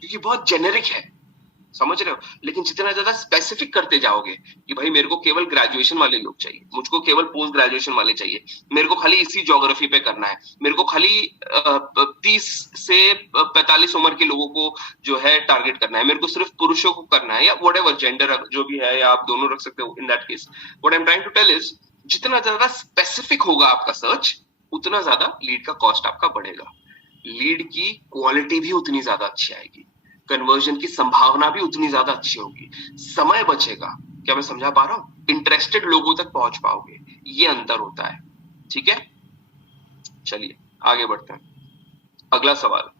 क्योंकि बहुत जेनेरिक है, समझ रहे हो। लेकिन जितना ज्यादा स्पेसिफिक करते जाओगे कि भाई मेरे को केवल ग्रेजुएशन वाले लोग चाहिए, मुझको केवल पोस्ट ग्रेजुएशन वाले चाहिए, मेरे को खाली इसी ज्योग्राफी पे करना है, मेरे को खाली 30 से 45 उम्र के लोगों को जो है टारगेट करना है, मेरे को सिर्फ पुरुषों को करना है, या व्हाटएवर जेंडर जो भी है, या आप दोनों रख सकते हो। In that case what I am trying to tell is, जितना ज्यादा स्पेसिफिक होगा आपका सर्च, उतना ज्यादा लीड का कॉस्ट आपका बढ़ेगा, लीड की क्वालिटी भी उतनी ज्यादा अच्छी आएगी, कन्वर्जन की संभावना भी उतनी ज्यादा अच्छी होगी, समय बचेगा। क्या मैं समझा पा रहा हूं? इंटरेस्टेड लोगों तक पहुंच पाओगे, ये अंतर होता है, ठीक है। चलिए आगे बढ़ते हैं। अगला सवाल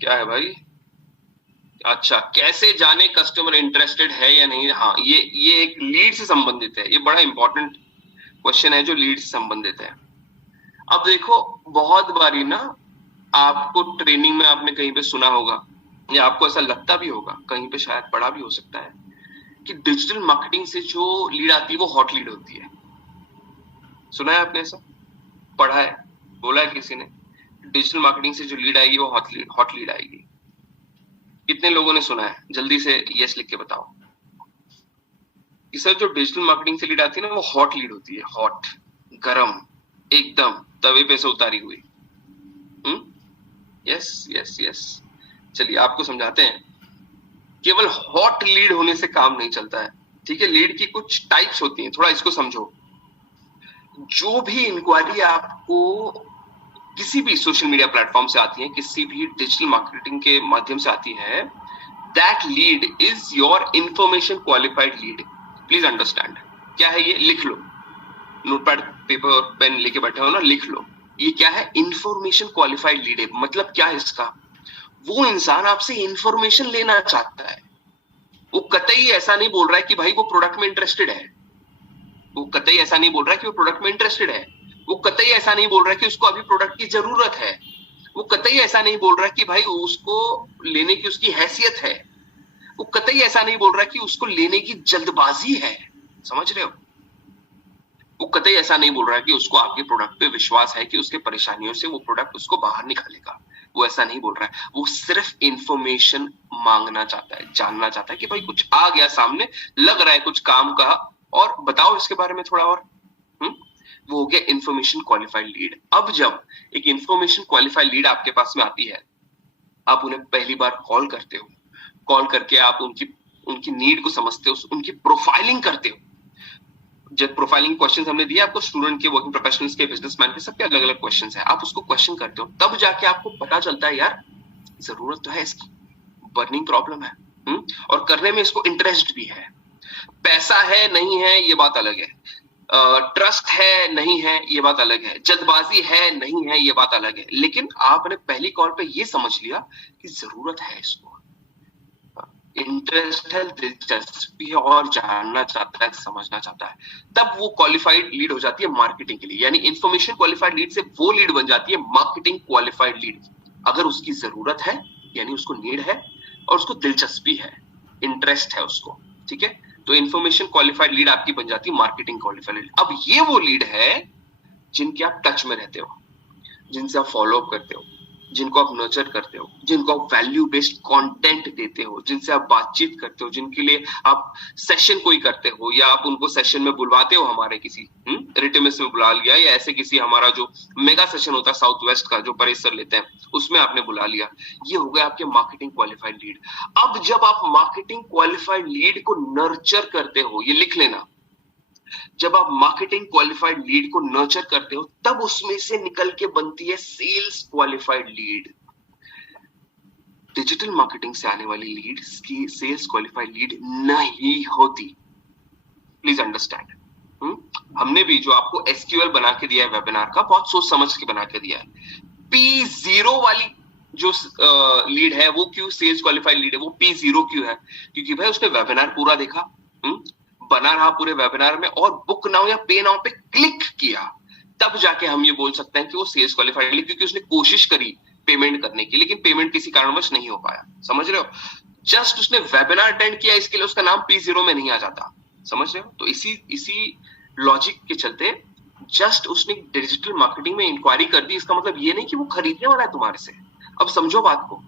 क्या है भाई? अच्छा, कैसे जाने कस्टमर इंटरेस्टेड है या नहीं? हाँ, ये एक लीड से संबंधित है, ये बड़ा इंपॉर्टेंट क्वेश्चन है जो लीड से संबंधित है। अब देखो, बहुत बारी ना आपको ट्रेनिंग में आपने कहीं पे सुना होगा, या आपको ऐसा लगता भी होगा, कहीं पे शायद पढ़ा भी हो सकता है, कि डिजिटल मार्केटिंग से जो लीड आती है वो हॉट लीड होती है। सुना है आपने ऐसा? पढ़ा है, बोला है किसी ने, डिजिटल मार्केटिंग से जो लीड आएगी वो हॉट लीड आएगी? कितने लोगों ने सुना है? जल्दी से यस लिख के बताओ। सर जो डिजिटल मार्केटिंग से लीड आती है ना, वो हॉट लीड होती है, हॉट, गरम, एकदम तवे पे से उतारी हुई। Yes yes yes. चलिए आपको समझाते हैं। केवल हॉट लीड होने से काम नहीं चलता है, ठीक है। लीड की कुछ टाइप्स होती हैं, थोड़ा इसको समझो। जो भी इंक्वायरी आपको किसी भी सोशल मीडिया प्लेटफॉर्म से आती है, किसी भी डिजिटल मार्केटिंग के माध्यम से आती है, that lead is your information qualified lead. Please understand. क्या है ये? लिख लो, नोटपैड पेपर और पेन लेके बैठे हो ना, लिख लो। ये क्या है? इंफॉर्मेशन क्वालिफाइड लीड है। मतलब क्या है इसका? वो इंसान आपसे इंफॉर्मेशन लेना चाहता है, वो कतई ऐसा नहीं बोल रहा है कि भाई वो प्रोडक्ट में इंटरेस्टेड है, वो कतई ऐसा नहीं बोल रहा है कि वो प्रोडक्ट में इंटरेस्टेड है, वो कतई ऐसा नहीं बोल रहा है कि उसको अभी प्रोडक्ट की जरूरत है, वो कतई ऐसा नहीं बोल रहा है कि भाई उसको लेने की उसकी हैसियत है, वो कतई ऐसा नहीं बोल रहा है कि उसको लेने की जल्दबाजी है, समझ रहे हो। वो कतई ऐसा नहीं बोल रहा है कि उसको आपके प्रोडक्ट पे विश्वास है कि उसके परेशानियों से वो प्रोडक्ट उसको बाहर निकालेगा, वो ऐसा नहीं बोल रहा है। वो सिर्फ इंफॉर्मेशन मांगना चाहता है, जानना चाहता है कि भाई कुछ आ गया सामने, लग रहा है कुछ काम का, और बताओ इसके बारे में थोड़ा और। वो हो गया इंफॉर्मेशन क्वालिफाइड लीड। अब जब एक इंफॉर्मेशन क्वालिफाइड लीड आपके पास में आती है, आप उन्हें पहली बार कॉल करते हो, कॉल करके आप उनकी नीड को समझते हो, उनकी प्रोफाइलिंग करते हो। जब प्रोफाइलिंग क्वेश्चन हमने दिए आपको, स्टूडेंट के, वर्किंग प्रोफेशनल्स के, बिजनेसमैन के, सबके अलग अलग क्वेश्चन है, आप उसको क्वेश्चन करते हो, तब जाके आपको पता चलता है यार जरूरत तो है इसकी, बर्निंग प्रॉब्लम है, और करने में इसको इंटरेस्ट भी है, पैसा है नहीं है ये बात अलग है, ट्रस्ट है नहीं है ये बात अलग है, जल्दबाजी है नहीं है ये बात अलग है, लेकिन आपने पहली कॉल पे ये समझ लिया कि जरूरत है इसको, इंटरेस्ट है, दिलचस्पी है, और जानना चाहता है, समझना चाहता है, तब वो क्वालिफाइड लीड हो जाती है मार्केटिंग के लिए। यानी इंफॉर्मेशन क्वालिफाइड लीड से वो लीड बन जाती है मार्केटिंग क्वालिफाइड लीड, अगर उसकी जरूरत है, यानी उसको नीड है और उसको दिलचस्पी है, इंटरेस्ट है उसको, ठीक है। तो इंफॉर्मेशन क्वालिफाइड लीड आपकी बन जाती है मार्केटिंग क्वालिफाइड लीड। अब ये वो लीड है जिनके आप टच में रहते हो, जिनसे आप फॉलो अप करते हो, जिनको आप नर्चर करते हो, जिनको आप वैल्यू बेस्ड कंटेंट देते हो, जिनसे आप बातचीत करते हो, जिनके लिए आप सेशन कोई करते हो या आप उनको सेशन में बुलवाते हो, हमारे किसी रिटिमिस में बुला लिया या ऐसे किसी हमारा जो मेगा सेशन होता है साउथ वेस्ट का जो परेश सर लेते हैं उसमें आपने बुला लिया, ये हो गया आपके मार्केटिंग क्वालिफाइड लीड। अब जब आप मार्केटिंग क्वालिफाइड लीड को नर्चर करते हो, ये लिख लेना, जब आप मार्केटिंग क्वालिफाइड लीड को नर्चर करते हो तब उसमें से निकल के बनती है sales qualified lead. Digital marketing से आने वाली लीड की सेल्स क्वालिफाइड लीड नहीं होती, प्लीज अंडरस्टैंड। हमने भी जो आपको एसक्यूएल बना के दिया है वेबिनार का, बहुत सोच समझ के बना के दिया है। P0 वाली जो लीड है वो क्यों सेल्स क्वालिफाइड लीड है, वो P0 क्यों है? क्योंकि भाई उसने वेबिनार पूरा देखा, बना रहा पूरे वेबिनार में और बुक नाउ या पे नाउ पे क्लिक किया, तब जाके हम ये बोल सकते हैं कि वो सेल्स क्वालिफाइड लीड, क्योंकि उसने कोशिश करी पेमेंट करने की, लेकिन पेमेंट किसी कारणवश नहीं हो पाया। समझ रहे हो? जस्ट उसने वेबिनार अटेंड किया, इसके लिए उसका नाम P0 में नहीं आ जाता। समझ रहे हो? तो इसी लॉजिक के चलते जस्ट उसने डिजिटल मार्केटिंग में इंक्वायरी कर दी, इसका मतलब ये नहीं कि वो खरीदने वाला है तुम्हारे से। अब समझो बात को,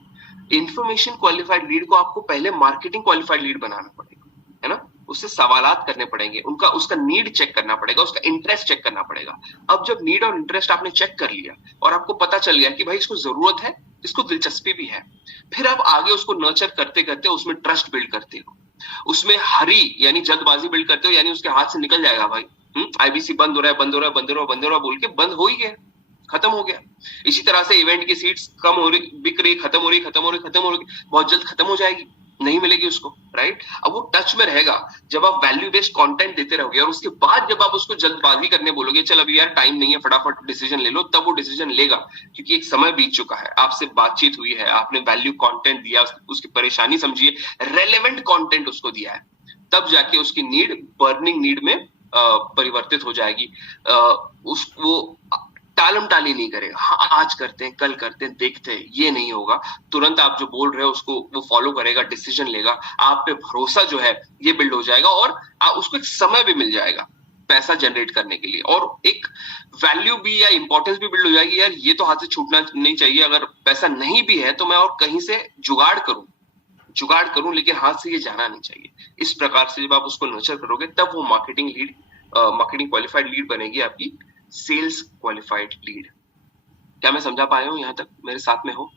इंफॉर्मेशन क्वालिफाइड लीड को आपको पहले मार्केटिंग क्वालिफाइड लीड बनाना पड़ेगा, है ना? उससे सवालात करने पड़ेंगे, उसका नीड चेक करना पड़ेगा, उसका इंटरेस्ट चेक करना पड़ेगा। अब जब नीड और इंटरेस्ट आपने चेक कर लिया और आपको पता चल गया कि भाई इसको जरूरत है, इसको दिलचस्पी भी है, फिर आप आगे उसको नर्चर करते करते उसमें ट्रस्ट बिल्ड करते हो, उसमें हरी यानी जल्दबाजी बिल्ड करते हो, यानी उसके हाथ से निकल जाएगा भाई आईबीसी बंद हो रहा है, बंद हो रहा है, बंद हो रहा है, बंद हो रहा है बोल के बंद हो ही गया, खत्म हो गया। इसी तरह से इवेंट की सीट्स कम हो रही, बिक रही, खत्म हो रही, खत्म हो रही, खत्म हो रही, बहुत जल्द खत्म हो जाएगी, नहीं मिलेगी उसको, राइट? अब वो टच में रहेगा जब आप वैल्यू बेस्ड कंटेंट देते रहोगे, और उसके बाद जब आप उसको जल्दबाजी करने बोलोगे, चल अभी यार टाइम नहीं है, फटाफट डिसीजन ले लो, तब वो डिसीजन लेगा, क्योंकि एक समय बीत चुका है, आपसे बातचीत हुई है, आपने वैल्यू कंटेंट दिया, उसकी परेशानी समझिए, रेलेवेंट कंटेंट उसको दिया है, तब जाके उसकी नीड बर्निंग नीड में परिवर्तित हो जाएगी। वो टालम टाली नहीं करेगा, हाँ आज करते हैं, कल करते हैं, देखते हैं, ये नहीं होगा। तुरंत आप जो बोल रहे हो उसको वो फॉलो करेगा, डिसीजन लेगा, आप पे भरोसा जो है ये बिल्ड हो जाएगा, और उसको एक समय भी मिल जाएगा पैसा जनरेट करने के लिए, और एक वैल्यू भी या इंपॉर्टेंस भी बिल्ड हो जाएगी, यार ये तो हाथ से छूटना नहीं चाहिए, अगर पैसा नहीं भी है तो मैं और कहीं से जुगाड़ करूं, लेकिन हाथ से ये जाना नहीं चाहिए। इस प्रकार से जब आप उसको नर्चर करोगे तब वो मार्केटिंग क्वालिफाइड लीड बनेगी आपकी सेल्स क्वालिफाइड लीड। क्या मैं समझा पाया हूं? यहां तक मेरे साथ में हो?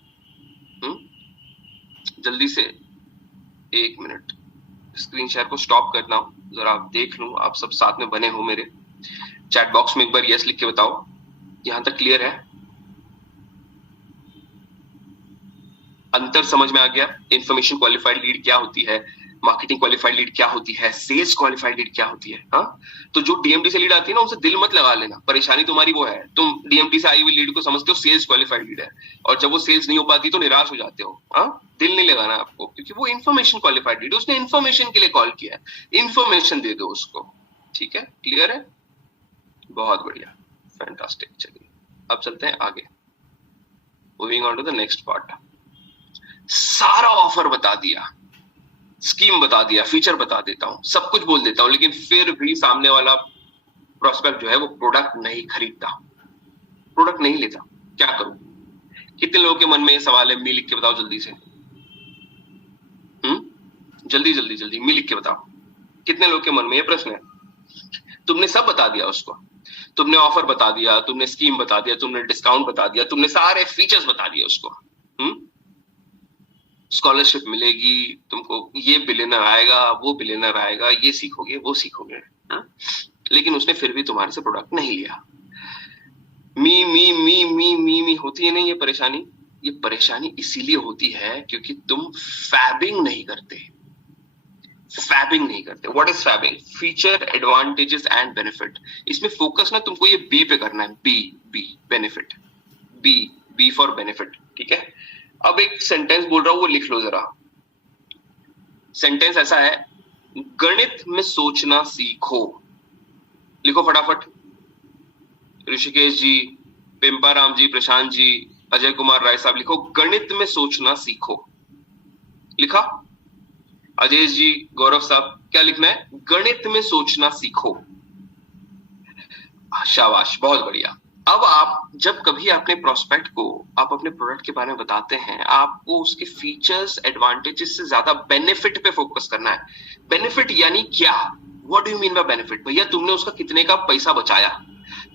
जल्दी से 1 मिनट स्क्रीन शेयर को स्टॉप करना हो, जरा आप देख लूं आप सब साथ में बने हो मेरे। चैट बॉक्स में एक बार यस लिख के बताओ, यहां तक क्लियर है? अंतर समझ में आ गया? इंफॉर्मेशन क्वालिफाइड लीड क्या होती है, मार्केटिंग क्वालिफाइड लीड क्या होती है, सेल्स क्वालिफाइड लीड क्या होती है। हाँ, तो जो डीएमटी से लीड आती है ना, उनसे दिल मत लगा लेना, परेशानी तुम्हारी वो है, तुम डीएमटी से आई हुई लीड को समझते हो सेल्स क्वालिफाइड लीड है, और जब वो सेल्स नहीं हो पाती तो निराश हो जाते हो। हाँ, दिल नहीं लगाना आपको, क्योंकि वो इंफॉर्मेशन क्वालिफाइड लीड, उसने इंफॉर्मेशन के लिए कॉल किया है, इंफॉर्मेशन दे दो उसको। ठीक है, क्लियर है? बहुत बढ़िया, फैंटास्टिक। चलिए अब चलते हैं आगे, moving on to the next part. सारा ऑफर बता दिया, स्कीम बता दिया, फीचर बता देता हूं, सब कुछ बोल देता हूं, लेकिन फिर भी सामने वाला प्रोस्पेक्ट जो है वो प्रोडक्ट नहीं खरीदता, प्रोडक्ट नहीं लेता, क्या करूं? कितने लोगों के मन में ये सवाल है? मी लिख के बताओ जल्दी से। जल्दी मी लिख के बताओ, कितने लोगों के मन में ये प्रश्न है? तुमने सब बता दिया उसको, तुमने ऑफर बता दिया, तुमने स्कीम बता दिया, तुमने डिस्काउंट बता दिया, तुमने सारे फीचर्स बता दिए उसको, स्कॉलरशिप मिलेगी तुमको, ये बिलियनर आएगा, वो बिलियनर आएगा, ये सीखोगे, वो सीखोगे, लेकिन उसने फिर भी तुम्हारे से प्रोडक्ट नहीं लिया। मी मी मी मी मी मी होती है नहीं ये परेशानी? ये परेशानी इसीलिए होती है क्योंकि तुम फैबिंग नहीं करते। What is fabbing? Feature, advantages and benefit. इसमें फोकस ना तुमको ये बी पे करना है, B benefit, B for benefit. ठीक है, अब एक सेंटेंस बोल रहा हूं, वो लिख लो जरा। सेंटेंस ऐसा है, गणित में सोचना सीखो। लिखो फटाफट। ऋषिकेश जी, पिंपाराम जी, प्रशांत जी, अजय कुमार राय साहब, लिखो गणित में सोचना सीखो। लिखा? अजय जी, गौरव साहब, क्या लिखना है? गणित में सोचना सीखो। शाबाश, बहुत बढ़िया। अब आप जब कभी अपने प्रोस्पेक्ट को आप अपने प्रोडक्ट के बारे में बताते हैं, आपको उसके फीचर्स एडवांटेजेस से ज्यादा बेनिफिट पे फोकस करना है। बेनिफिट यानी क्या? What do you mean by benefit? भैया तुमने उसका कितने का पैसा बचाया,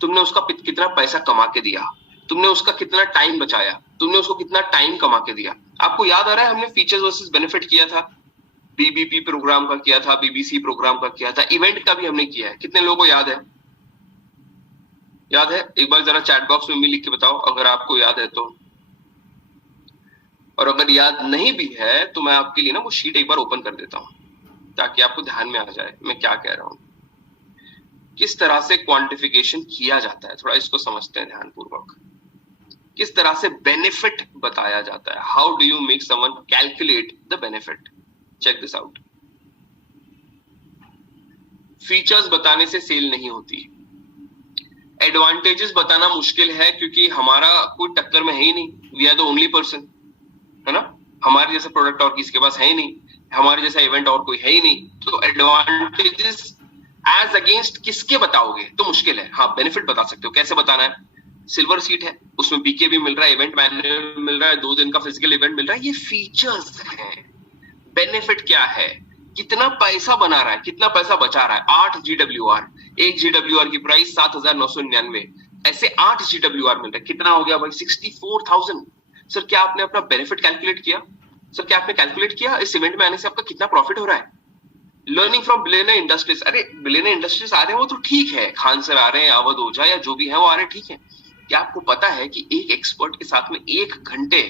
तुमने उसका कितना पैसा कमा के दिया, तुमने उसका कितना टाइम बचाया, तुमने उसको कितना टाइम कमा के दिया। आपको याद आ रहा है हमने फीचर्स वर्सेस बेनिफिट किया था, बीबीपी प्रोग्राम का किया था, बीबीसी प्रोग्राम का किया था, इवेंट का भी हमने किया है। कितने लोगों को याद है? याद है? एक बार जरा चैट बॉक्स में भी लिख के बताओ अगर आपको याद है तो। और अगर याद नहीं भी है तो मैं आपके लिए ना वो शीट एक बार ओपन कर देता हूं ताकि आपको ध्यान में आ जाए मैं क्या कह रहा हूं। किस तरह से क्वांटिफिकेशन किया जाता है, थोड़ा इसको समझते हैं ध्यानपूर्वक। किस तरह से बेनिफिट बताया जाता है, how do you make someone calculate the benefit. Check this out. Features बताने से सेल नहीं होती, एडवांटेजेस बताना मुश्किल है क्योंकि हमारा कोई टक्कर में है ही नहीं, we are the only person, है ना। हमारे जैसा प्रोडक्ट और किसी के पास है ही नहीं, हमारे जैसा इवेंट और कोई है ही नहीं। तो एडवांटेजेस एज अगेंस्ट किसके बताओगे तो मुश्किल है। हाँ, बेनिफिट बता सकते हो। कैसे बताना है? सिल्वर सीट है, उसमें बीके भी मिल रहा है, इवेंट मैनुअल मिल रहा है, 2 दिन का फिजिकल इवेंट मिल रहा है, ये फीचर्स हैं। बेनिफिट क्या है? कितना पैसा बना रहा है, कितना पैसा बचा रहा है। 8 GWR, एक GWR की प्राइस 7,999, ऐसे 8 GWR मिल रहा है। कितना हो गया भाई? 64,000। सर क्या आपने अपना बेनिफिट कैलकुलेट किया? सर क्या आपने कैलकुलेट किया इस इवेंट में आने से आपका कितना प्रॉफिट हो रहा है? Learning from billionaire industries. अरे बिलियनर इंडस्ट्रीज आ रहे हैं वो तो ठीक है, खान सर आ रहे हैं, अवध ओझा या जो भी है वो आ रहे हैं, ठीक है। क्या आपको पता है कि एक एक्सपर्ट के साथ में 1 घंटे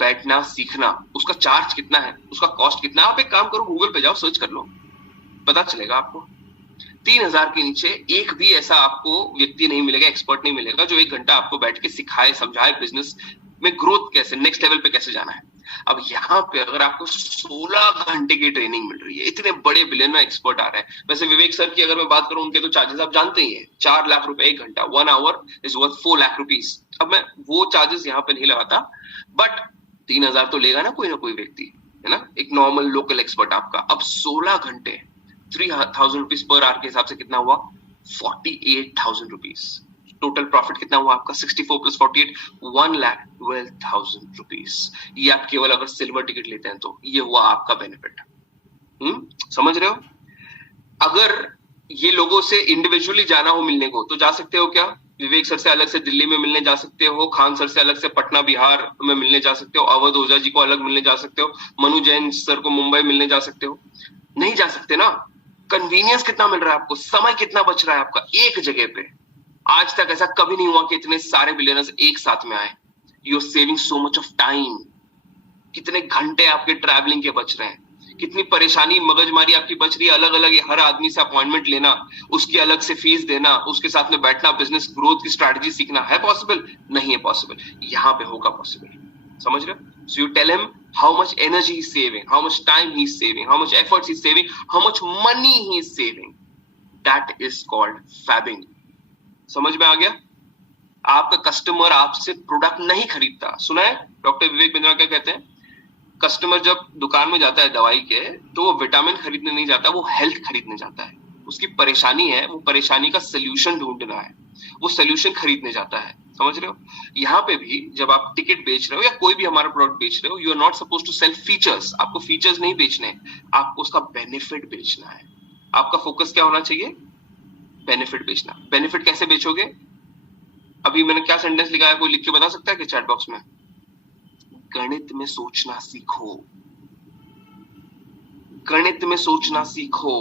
बैठना सीखना, उसका चार्ज कितना है, उसका कॉस्ट कितना है? आप एक काम करो, गूगल पे जाओ, सर्च कर लो, पता चलेगा आपको। 3,000 के नीचे एक भी ऐसा आपको व्यक्ति नहीं मिलेगा, एक्सपर्ट नहीं मिलेगा जो 1 घंटा आपको बैठ के सिखाए, समझाए बिजनेस में ग्रोथ कैसे, नेक्स्ट लेवल पे कैसे जाना है। अब यहाँ पे अगर आपको 16 घंटे की ट्रेनिंग मिल रही है, इतने बड़े बिलियनर एक्सपर्ट आ रहे हैं। वैसे विवेक सर की अगर मैं बात करूं, उनके तो चार्जेस आप जानते ही हैं, 4 लाख रुपए 1 घंटा, 1 our is worth 4 lakh rupees. अब मैं वो चार्जेस यहाँ पे नहीं लगाता, बट 3,000 तो लेगा ना कोई व्यक्ति, है ना, एक नॉर्मल लोकल एक्सपर्ट आपका। अब 16 घंटे 3,000 रुपीज पर आवर के हिसाब से कितना हुआ? 48,000 रुपीज। टोटल प्रॉफिट कितना हुआ आपका? 64 प्लस 48, 1,12,000 रुपीज। ये आप केवल अगर सिल्वर टिकट लेते हैं तो ये हुआ आपका बेनिफिट। समझ रहे हो? अगर ये लोगों से इंडिविजुअली जाना हो मिलने को तो जा सकते हो क्या? विवेक सर से अलग से दिल्ली में मिलने जा सकते हो, खान सर से अलग से पटना बिहार में मिलने जा सकते हो, अवध ओझा जी को अलग मिलने जा सकते हो, मनु जैन सर को मुंबई मिलने जा सकते हो। नहीं जा सकते ना। कन्वीनियंस कितना मिल रहा है आपको, समय कितना बच रहा है आपका एक जगह पे। आज तक ऐसा कभी नहीं हुआ कि इतने सारे बिलियनर्स एक साथ में आए। You are saving so much of time. कितने घंटे आपके ट्रैवलिंग के बच रहे हैं, कितनी परेशानी मगजमारी आपकी बच रही है। अलग अलग हर आदमी से अपॉइंटमेंट लेना, उसकी अलग से फीस देना, उसके साथ में बैठना, बिजनेस ग्रोथ की स्ट्रैटेजी सीखना। है पॉसिबल? नहीं है पॉसिबल। यहाँ पे होगा पॉसिबल। समझ रहे हो? So you tell him how much energy he is saving, how much time he is saving, how much efforts he is saving, how much money he is saving. That is called fabbing. समझ में आ गया? आपका customer आपसे product नहीं खरीदता। सुना है doctor Vivek Bindra क्या कहते हैं? कस्टमर जब दुकान में जाता है दवाई के, तो वो विटामिन खरीदने नहीं जाता, वो हेल्थ खरीदने जाता है। उसकी परेशानी है, वो परेशानी का सोल्यूशन ढूंढना है, वो सोल्यूशन खरीदने जाता है। समझ रहे हो? यहाँ पे भी जब आप टिकट बेच रहे हो या कोई भी हमारा प्रोडक्ट बेच रहे हो, you are not suppose to sell features. आपको फीचर्स नहीं बेचने, आपको उसका बेनिफिट बेचना है। आपका फोकस क्या होना चाहिए? बेनिफिट बेचना। बेनिफिट कैसे बेचोगे? अभी मैंने क्या सेंटेंस लिखा है, कोई लिख के बता सकता है कि चैट बॉक्स में? गणित में सोचना सीखो, गणित में सोचना सीखो।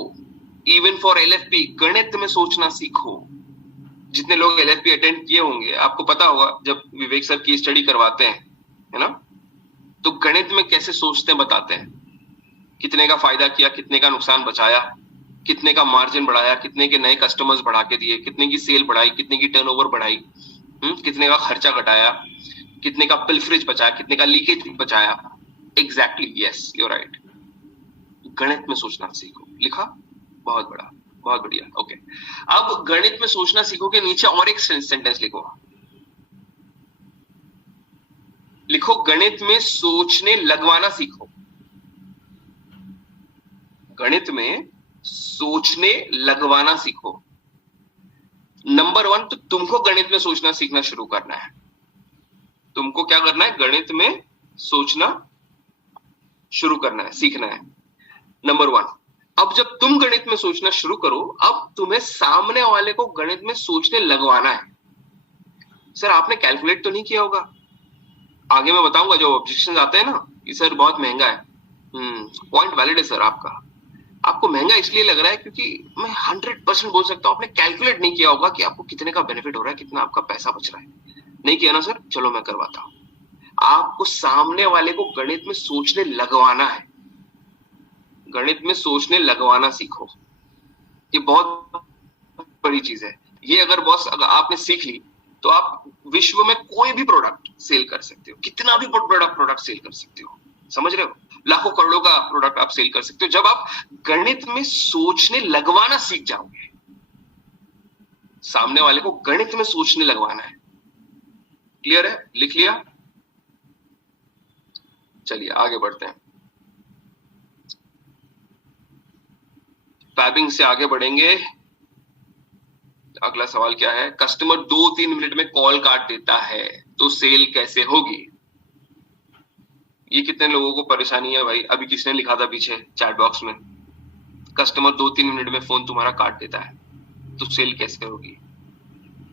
इवन फॉर एलएफपी गणित में सोचना सीखो। जितने लोग एलएफपी अटेंड किए होंगे आपको पता होगा, जब विवेक सर की स्टडी करवाते हैं, है ना, तो गणित में कैसे सोचते हैं बताते हैं। कितने का फायदा किया, कितने का नुकसान बचाया, कितने का मार्जिन बढ़ाया, कितने के नए कस्टमर्स बढ़ा के दिए, कितने की सेल बढ़ाई, कितने की टर्नओवर बढ़ाई, कितने का खर्चा घटाया, कितने का पिलफ्रेज बचाया, कितने का लीकेज बचाया। Exactly, yes you right. गणित में सोचना सीखो। लिखा? बहुत बड़ा, बहुत बढ़िया। ओके, अब गणित में सोचना सीखो के नीचे और एक सेंटेंस लिखो। लिखो गणित में सोचने लगवाना सीखो। गणित में सोचने लगवाना सीखो। नंबर 1 तो तुमको गणित में सोचना सीखना शुरू करना है। तुमको क्या करना है? गणित में सोचना शुरू करना है, सीखना है। नंबर 1। अब जब तुम गणित में सोचना शुरू करो, अब तुम्हें सामने वाले को गणित में सोचने लगवाना है। सर आपने कैलकुलेट तो नहीं किया होगा। आगे मैं बताऊंगा जो ऑब्जेक्शन आते हैं ना कि सर बहुत महंगा है। पॉइंट वैलिड है सर आपका। आपको महंगा इसलिए लग रहा है क्योंकि मैं 100% बोल सकता हूँ आपने कैलकुलेट नहीं किया होगा कि आपको कितने का बेनिफिट हो रहा है, कितना आपका पैसा बच रहा है। नहीं किया ना सर? चलो मैं करवाता हूँ। आपको सामने वाले को गणित में सोचने लगवाना है। गणित में सोचने लगवाना सीखो। ये बहुत बड़ी चीज है। ये अगर बॉस अगर आपने सीख ली तो आप विश्व में कोई भी प्रोडक्ट सेल कर सकते हो, कितना भी प्रोडक्ट सेल कर सकते हो। समझ रहे हो? लाखों करोड़ों का प्रोडक्ट आप सेल कर सकते हो जब आप गणित में सोचने लगवाना सीख जाओगे। सामने वाले को गणित में सोचने लगवाना है। क्लियर है? लिख लिया? चलिए आगे बढ़ते हैं। फैबिंग से आगे बढ़ेंगे। अगला सवाल क्या है? कस्टमर 2-3 मिनट में कॉल काट देता है तो सेल कैसे होगी? ये कितने लोगों को परेशानी है भाई? अभी किसने लिखा था पीछे चैट बॉक्स में? कस्टमर 2-3 मिनट में फोन तुम्हारा काट देता है तो सेल कैसे होगी?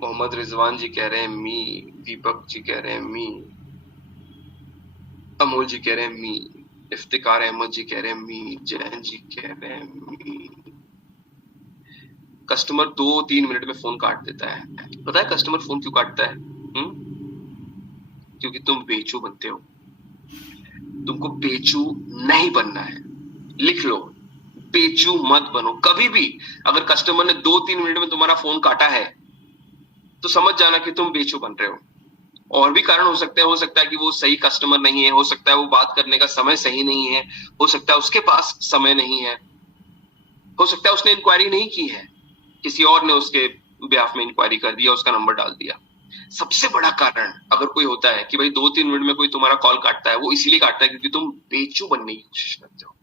मोहम्मद रिजवान जी कह रहे हैं मी, दीपक जी कह रहे हैं मी, अमोल जी कह रहे हैं मी, इफ्तिकार अहमद जी कह रहे हैं मी, जैन जी कह रहे हैं मी। कस्टमर 2-3 मिनट में फोन काट देता है। पता है कस्टमर फोन क्यों काटता है? क्योंकि तुम बेचू बनते हो। तुमको बेचू नहीं बनना है। लिख लो, बेचू मत बनो कभी भी। अगर कस्टमर ने 2-3 मिनट में तुम्हारा फोन काटा है तो समझ जाना कि तुम बेचू बन रहे हो। और भी कारण हो सकते हैं। हो सकता है कि वो सही कस्टमर नहीं है, हो सकता है वो बात करने का समय सही नहीं है, हो सकता है उसके पास समय नहीं है, हो सकता है उसने इंक्वायरी नहीं की है, किसी और ने उसके बिहाफ में इंक्वायरी कर दिया, उसका नंबर डाल दिया। सबसे बड़ा कारण अगर कोई होता है कि भाई 2-3 मिनट में कोई तुम्हारा कॉल काटता है, वो इसीलिए काटता है क्योंकि तुम बेचू बनने की कोशिश करते हो।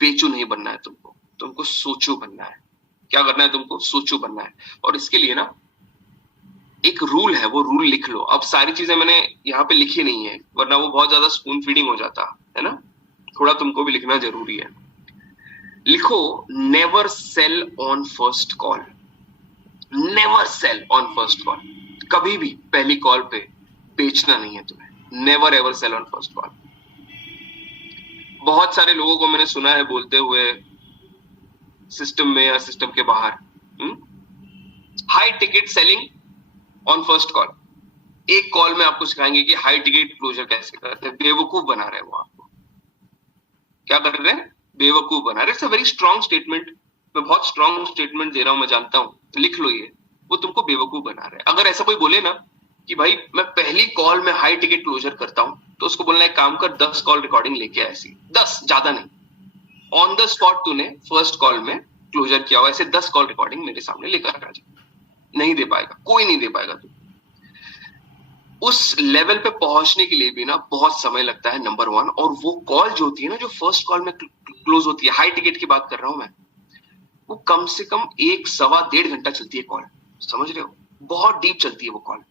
बेचू नहीं बनना है तुमको, तुमको सोचू बनना है। क्या करना है तुमको? सोचू बनना है। और इसके लिए ना एक रूल है, वो रूल लिख लो। अब सारी चीजें मैंने यहाँ पे लिखी नहीं है वरना वो बहुत ज्यादा स्पून फीडिंग हो जाता है ना। थोड़ा तुमको भी लिखना जरूरी है। लिखो, never sell on first call. Never sell on first call. कभी भी पहली कॉल पे बेचना नहीं है तुम्हें। Never ever sell on first call. बहुत सारे लोगों को मैंने सुना है बोलते हुए सिस्टम में या सिस्टम के बाहर, high ticket selling on first call. एक कॉल में आपको सिखाएंगे कि हाई टिकट क्लोजर कैसे करते हैं। बेवकूफ बना रहे हैं वो आपको। क्या कर रहे हैं? बेवकूफ बना रहे हैं। It's a very strong statement. मैं बहुत स्ट्रॉन्ग स्टेटमेंट दे रहा हूं, मैं जानता हूं। लिख लो ये, वो तुमको बेवकूफ बना रहे हैं। अगर ऐसा कोई बोले ना कि भाई मैं पहली कॉल में हाई टिकट क्लोजर करता हूं, तो उसको बोलना एक काम कर, 10 कॉल रिकॉर्डिंग लेके आ। ऐसी 10, ज्यादा नहीं। ऑन द स्पॉट तूने फर्स्ट कॉल में क्लोजर किया हो, ऐसे 10 कॉल रिकॉर्डिंग मेरे सामने लेकर आ जा। नहीं दे पाएगा, कोई नहीं दे पाएगा। तू उस लेवल पे पहुंचने के लिए भी ना बहुत समय लगता है, नंबर 1। और वो कॉल जो होती है ना, जो फर्स्ट कॉल में क्लोज होती है, हाई टिकट की बात कर रहा हूं मैं, वो कम से कम 1-1.25 घंटा चलती है कॉल। समझ रहे हो? बहुत डीप चलती है वो कॉल।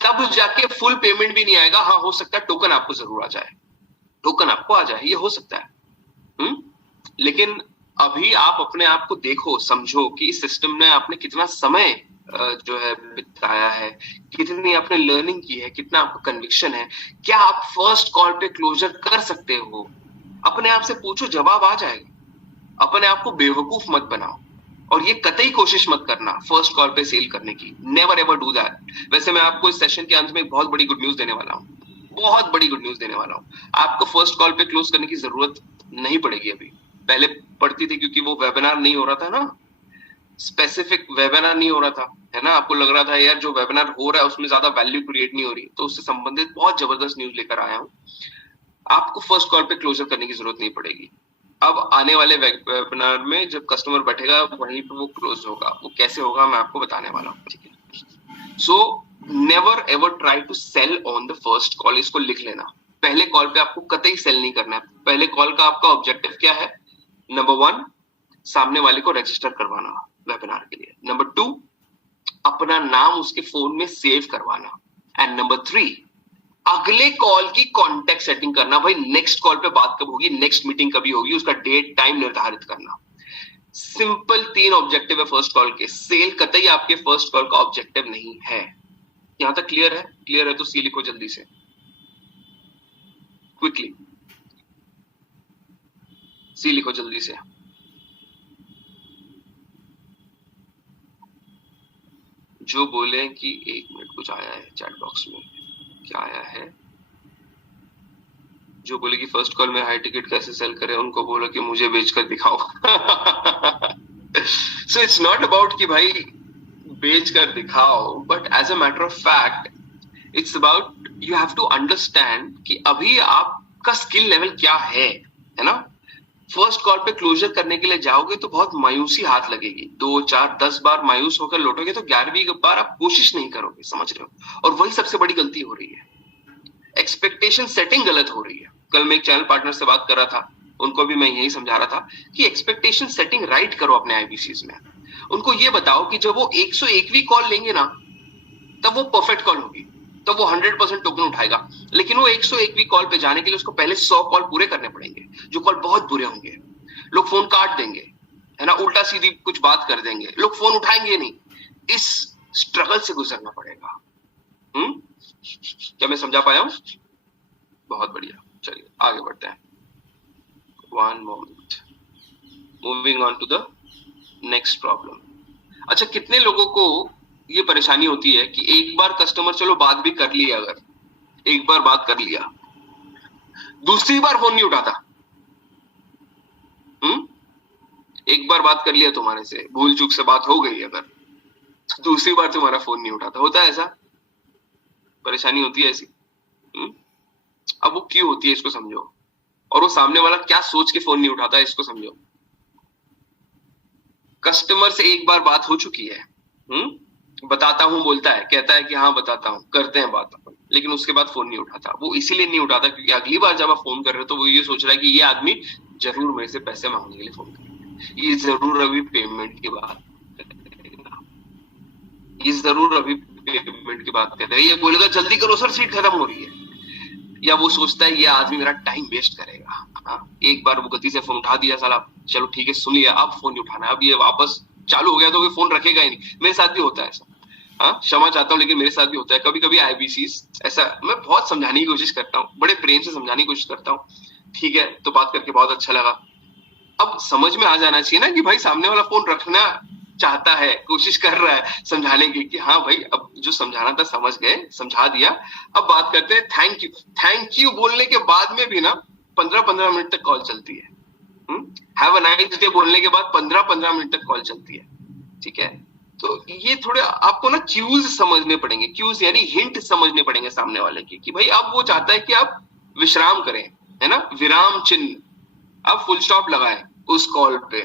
तब जाके फुल पेमेंट भी नहीं आएगा। हाँ, हो सकता है टोकन आपको जरूर आ जाए, टोकन आपको आ जाए, ये हो सकता है। लेकिन अभी आप अपने आप को देखो, समझो कि इस सिस्टम ने आपने कितना समय जो है बिताया है, कितनी आपने लर्निंग की है, कितना आपका कन्विक्शन है। क्या आप फर्स्ट कॉल पे क्लोजर कर सकते हो? अपने आप से पूछो, जवाब आ जाएगा। अपने आप को बेवकूफ मत बनाओ। और ये कतई कोशिश मत करना फर्स्ट कॉल पे सेल करने की। Never ever do that. वैसे मैं आपको इस सेशन के अंत में बहुत बड़ी गुड न्यूज देने वाला हूँ, बहुत बड़ी गुड न्यूज देने वाला हूँ। आपको फर्स्ट कॉल पे क्लोज करने की जरूरत नहीं पड़ेगी अभी। पहले पड़ती थी क्योंकि वो वेबिनार नहीं हो रहा था ना, स्पेसिफिक वेबिनार नहीं हो रहा था, है ना। आपको लग रहा था यार जो वेबिनार हो रहा है उसमें ज्यादा वैल्यू क्रिएट नहीं हो रही, तो उससे संबंधित बहुत जबरदस्त न्यूज लेकर आया हूँ। आपको फर्स्ट कॉल पे क्लोजर करने की जरूरत नहीं पड़ेगी। अब आने वाले वेबिनार में जब कस्टमर बैठेगा वहीं पे वो क्लोज होगा। वो कैसे होगा मैं आपको बताने वाला हूँ, ठीक है। So never ever try to sell on the first call. इसको लिख लेना। पहले कॉल पे आपको कतई सेल नहीं करना है। पहले कॉल का आपका ऑब्जेक्टिव क्या है? नंबर 1, सामने वाले को रजिस्टर करवाना वेबिनार के लिए। नंबर 2, अपना नाम उसके फोन में सेव करवाना। एंड नंबर 3, अगले कॉल की कॉन्टेक्ट सेटिंग करना। भाई नेक्स्ट कॉल पे बात कब होगी, नेक्स्ट मीटिंग कभी होगी, उसका डेट टाइम निर्धारित करना। सिंपल 3 ऑब्जेक्टिव है फर्स्ट कॉल के। सेल कतई आपके फर्स्ट कॉल का ऑब्जेक्टिव नहीं है। यहां तक क्लियर है? क्लियर है तो सी लिखो जल्दी से, क्विकली सी लिखो जल्दी से। जो बोले कि 1 मिनट, कुछ आया है चैट बॉक्स में, क्या आया है? जो बोले कि फर्स्ट कॉल में हाई टिकट कैसे सेल करें, उनको बोलो कि मुझे बेचकर दिखाओ। सो इट्स नॉट अबाउट कि भाई बेचकर दिखाओ, but as a matter of fact it's about you have to understand कि अभी आपका स्किल लेवल क्या है ना? फर्स्ट कॉल पे क्लोजर करने के लिए जाओगे तो बहुत मायूसी हाथ लगेगी। 2, 4, 10 बार मायूस होकर लौटोगे तो 11वीं बार आप कोशिश नहीं करोगे, समझ रहे हो? और वही सबसे बड़ी गलती हो रही है। एक्सपेक्टेशन सेटिंग गलत हो रही है। कल मैं एक चैनल पार्टनर से बात कर रहा था, उनको भी मैं यही समझा रहा था कि एक्सपेक्टेशन सेटिंग राइट करो अपने आईबीसीज में। उनको ये बताओ कि जब वो 101वीं कॉल लेंगे ना, तब वो परफेक्ट कॉल होगी, तब वो 100% टोकन उठाएगा। लेकिन वो 101वीं कॉल पे जाने के लिए उसको पहले 100 कॉल पूरे करने पड़ेंगे, जो कॉल बहुत बुरे होंगे। लोग फोन काट देंगे, है ना, उल्टा सीधी कुछ बात कर देंगे, लोग फोन उठाएंगे नहीं। इस स्ट्रगल से गुजरना पड़ेगा। क्या मैं समझा पाया हूं? बहुत बढ़िया, चलिए आगे बढ़ते हैं। 1 moment, moving on to the next problem. अच्छा, कितने लोगों को ये परेशानी होती है कि एक बार कस्टमर चलो बात भी कर लिया, अगर एक बार बात कर लिया, दूसरी बार फोन नहीं उठाता। एक बार बात कर लिया तुम्हारे से, भूल चूक से बात हो गई, अगर दूसरी बार तुम्हारा फोन नहीं उठाता। होता है ऐसा? परेशानी होती है ऐसी? अब वो क्यों होती है इसको समझो, और वो सामने वाला क्या सोच के फोन नहीं उठाता है इसको समझो। कस्टमर से एक बार बात हो चुकी है, बताता हूं बोलता है, कहता है कि हाँ बताता हूं, करते हैं बात, लेकिन उसके बाद फोन नहीं उठाता। वो इसीलिए नहीं उठाता क्योंकि अगली बार जब आप फोन कर रहे हो तो वो ये सोच रहा है कि ये आदमी जरूर मेरे से पैसे मांगने के लिए फोन करेगा, ये जरूर अभी पेमेंट की बात करेगा, ये जरूर अभी पेमेंट की बात करेगा, ये बोलेगा जल्दी करो सर सीट खत्म हो रही है। या वो सोचता है ये आदमी मेरा टाइम वेस्ट करेगा। एक बार वो गति से फोन उठा दिया, साला चलो ठीक है सुन लिया, अब फोन नहीं उठाना, अब ये वापस चालू हो गया तो फोन रखेगा ही नहीं। मेरे साथ भी होता है ऐसा, क्षमा चाहता हूँ, लेकिन मेरे साथ भी होता है कभी कभी आईबीसीज ऐसा। मैं बहुत समझाने की कोशिश करता हूँ, बड़े प्रेम से समझाने की कोशिश करता हूँ, ठीक है तो बात करके बहुत अच्छा लगा। अब समझ में आ जाना चाहिए ना कि भाई सामने वाला फोन रखना चाहता है, कोशिश कर रहा है समझाने की कि हाँ भाई अब जो समझाना था समझ गए, समझा दिया, अब बात करते हैं। थैंक यू, थैंक यू बोलने के बाद में भी ना 15-15 मिनट तक कॉल चलती है। हैव अ नाइस डे बोलने के बाद 15-15 मिनट तक कॉल चलती है, ठीक है? तो ये थोड़े आपको ना क्यूज समझने पड़ेंगे, क्यूज यानी हिंट समझने पड़ेंगे सामने वाले की कि भाई अब वो चाहता है कि आप विश्राम करें, है ना, विराम चिन्ह, आप फुल स्टॉप लगाएं उस कॉल पे।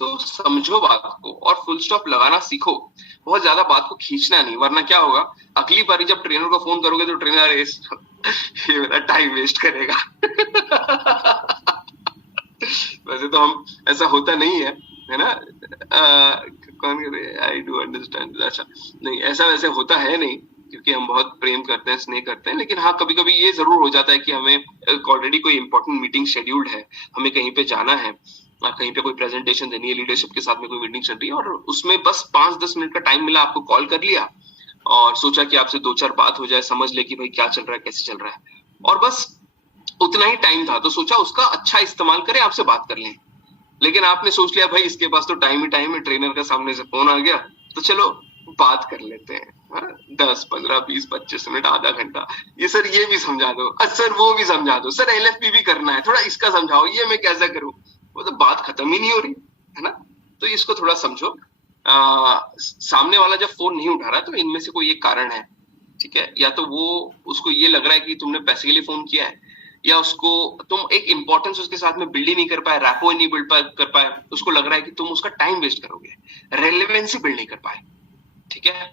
तो समझो बात को और फुल स्टॉप लगाना सीखो, बहुत ज्यादा बात को खींचना नहीं, वरना क्या होगा, अगली बार जब ट्रेनर को फोन करोगे तो ट्रेनर ये मेरा टाइम वेस्ट करेगा। वैसे तो हम ऐसा होता नहीं है ना, कौन आई डू अंडरस्टैंड, अच्छा नहीं ऐसा वैसे होता है नहीं, क्योंकि हम बहुत प्रेम करते हैं, स्नेह करते हैं। लेकिन हाँ कभी कभी ये जरूर हो जाता है कि हमें ऑलरेडी कोई इंपॉर्टेंट मीटिंग शेड्यूल्ड है, हमें कहीं पे जाना है, कहीं पे कोई प्रेजेंटेशन देनी है, लीडरशिप के साथ में कोई मीटिंग चल रही है, और उसमें बस 5-10 मिनट का टाइम मिला, आपको कॉल कर लिया और सोचा कि आपसे 2-4 बात हो जाए, समझ ले कि भाई क्या चल रहा है, कैसे चल रहा है, और बस उतना ही टाइम था, तो सोचा उसका अच्छा इस्तेमाल करें, आपसे बात कर लें। लेकिन आपने सोच लिया भाई इसके पास तो टाइम ही टाइम है, ट्रेनर का सामने से फोन आ गया तो चलो बात कर लेते हैं, 10, 15, 20, 25 मिनट, आधा घंटा, ये सर ये भी समझा दो, सर वो भी समझा दो, सर LFP भी करना है, थोड़ा इसका समझाओ, ये मैं कैसे करूं, वो तो बात खत्म ही नहीं हो रही है ना। तो इसको थोड़ा समझो। सामने वाला जब फोन नहीं उठा रहा तो इनमें से कोई एक कारण है, ठीक है, या तो वो उसको ये लग रहा है कि तुमने पैसे के लिए फोन किया है, या उसको तुम एक इंपॉर्टेंस उसके साथ में बिल्ड ही नहीं कर पाए, रैपो नहीं बिल्ड कर पाए, उसको लग रहा है कि तुम उसका टाइम वेस्ट करोगे, रेलेवेंसी बिल्ड नहीं कर पाए, ठीक है।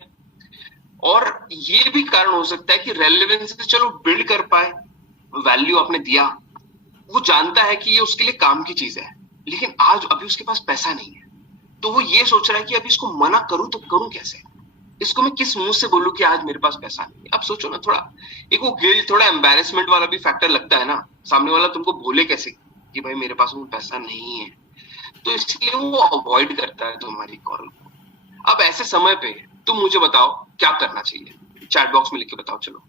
और ये भी कारण हो सकता है कि रेलेवेंसी चलो बिल्ड कर पाए, वैल्यू आपने दिया, वो जानता है कि ये उसके लिए काम की चीज है, लेकिन आज अभी उसके पास पैसा नहीं है, तो वो ये सोच रहा है कि अभी इसको मना करूं तो करूं कैसे, इसको मैं किस मुंह से बोलूं कि आज मेरे पास पैसा नहीं है? आप सोचो ना, थोड़ा एक वो गिल्ट, थोड़ा एम्बैरेसमेंट वाला भी फैक्टर लगता है ना। सामने वाला तुमको बोले कैसे कि भाई मेरे पास में पैसा नहीं है, तो इसलिए वो अवॉइड करता है तुम्हारी कॉल को। अब ऐसे समय पे तुम मुझे बताओ क्या करना चाहिए, चैट बॉक्स में लिख के बताओ। चलो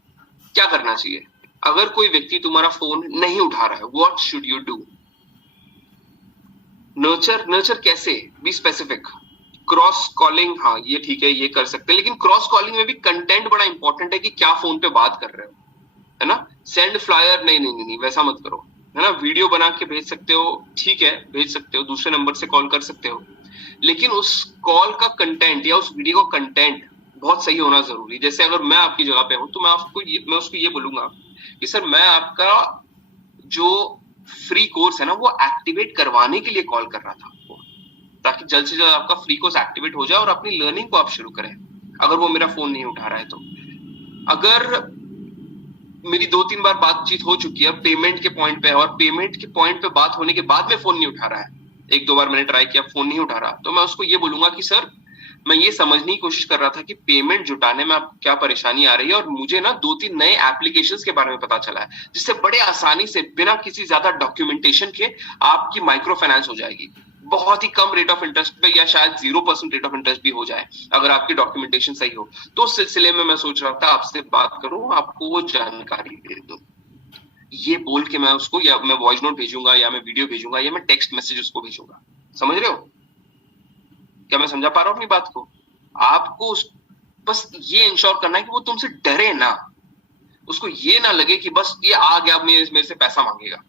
क्या करना चाहिए? अगर कोई व्यक्ति तुम्हारा फोन नहीं उठा रहा है, what should you do? Nurture कैसे? Be specific. क्रॉस कॉलिंग, हाँ ये ठीक है, ये कर सकते हैं, लेकिन क्रॉस कॉलिंग में भी कंटेंट बड़ा इंपॉर्टेंट है कि क्या फोन पे बात कर रहे हो, है ना। सेंड फ्लायर नहीं नहीं नहीं, वैसा मत करो, है ना। वीडियो बना के भेज सकते हो, ठीक है भेज सकते हो, दूसरे नंबर से कॉल कर सकते हो, लेकिन उस कॉल का कंटेंट या उस वीडियो का कंटेंट बहुत सही होना जरूरी। जैसे अगर मैं आपकी जगह पे हूं तो मैं उसको ये बोलूंगा कि सर मैं आपका जो फ्री कोर्स है ना वो एक्टिवेट करवाने के लिए कॉल कर रहा था आपको, ताकि जल्द से जल्द आपका फ्री कोर्स एक्टिवेट हो जाए और अपनी लर्निंग को आप शुरू करें। अगर वो मेरा फोन नहीं उठा रहा है तो, अगर मेरी 2-3 बार बातचीत हो चुकी है पेमेंट के पॉइंट पे, और पेमेंट के पॉइंट पे बात होने के बाद में फोन नहीं उठा रहा है, 1-2 बार मैंने ट्राई किया फोन नहीं उठा रहा, तो मैं उसको ये बोलूंगा कि सर मैं ये समझने की कोशिश कर रहा था कि पेमेंट जुटाने में आप क्या परेशानी आ रही है, और मुझे ना 2-3 नए एप्लीकेशंस के बारे में पता चला है जिससे बड़े आसानी से बिना किसी ज्यादा डॉक्यूमेंटेशन के आपकी माइक्रो फाइनेंस हो जाएगी, बहुत ही कम रेट ऑफ इंटरेस्ट पे, या शायद 0% रेट ऑफ इंटरेस्ट भी हो जाए अगर आपकी डॉक्यूमेंटेशन सही हो। तो उस सिलसिले में मैं सोच रहा था आपसे बात करूं, आपको वो जानकारी दे दूं। ये बोल के मैं उसको, या मैं वॉइस नोट भेजूंगा, या मैं वीडियो भेजूंगा, या मैं टेक्स्ट मैसेज उसको भेजूंगा। समझ रहे हो? क्या मैं समझा पा रहा हूं अपनी बात को? आपको बस ये इंश्योर करना है कि वो तुमसे डरे ना, उसको ये ना लगे कि बस ये आ गया मेरे से पैसा मांगेगा।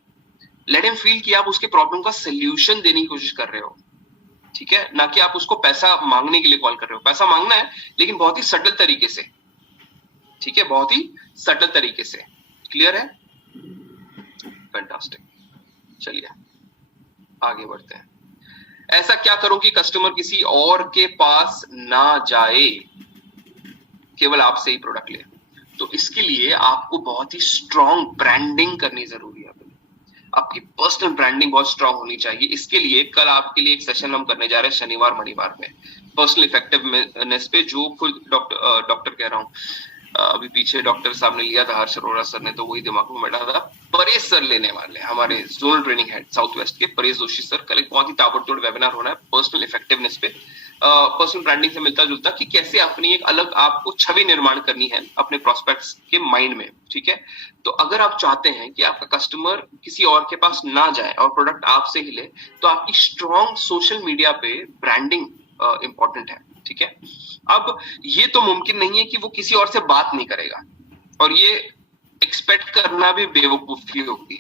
लेट हिम फील कि आप उसके प्रॉब्लम का सोल्यूशन देने की कोशिश कर रहे हो, ठीक है, ना कि आप उसको पैसा मांगने के लिए कॉल कर रहे हो। पैसा मांगना है लेकिन बहुत ही सटल तरीके से, ठीक है, बहुत ही सटल तरीके से। क्लियर है? फैंटास्टिक। चलिए आगे बढ़ते हैं। ऐसा क्या करूं कि कस्टमर किसी और के पास ना जाए, केवल आपसे ही प्रोडक्ट ले? तो इसके लिए आपको बहुत ही स्ट्रॉन्ग ब्रांडिंग करनी जरूरी है। आपकी पर्सनल ब्रांडिंग बहुत स्ट्रांग होनी चाहिए। इसके लिए कल आपके लिए एक सेशन हम करने जा रहे हैं शनिवार मणिवार में, पर्सनल इफेक्टिवनेस पे, जो खुद डॉक्टर कह रहा हूँ, अभी पीछे डॉक्टर साहब ने लिया था, हर्ष अरोड़ा सर ने, तो वही दिमाग में बैठा था। परेश सर लेने वाले हमारे zonal training head south west के, परेश जोशी सर, कल एक बहुत ही ताबड़तोड़ वेबिनार होना है पर्सनल इफेक्टिवनेस पे, पर्सनल ब्रांडिंग से मिलता जुलता, कि कैसे अपनी एक अलग आपको छवि निर्माण करनी है अपने प्रोस्पेक्ट्स के माइंड में, ठीक है। तो अगर आप चाहते हैं कि आपका कस्टमर किसी और के पास ना जाए और प्रोडक्ट आपसे ही ले, तो आपकी स्ट्रॉन्ग सोशल मीडिया पे ब्रांडिंग इंपॉर्टेंट है, ठीक है। अब ये तो मुमकिन नहीं है कि वो किसी और से बात नहीं करेगा, और ये एक्सपेक्ट करना भी बेवकूफी होगी।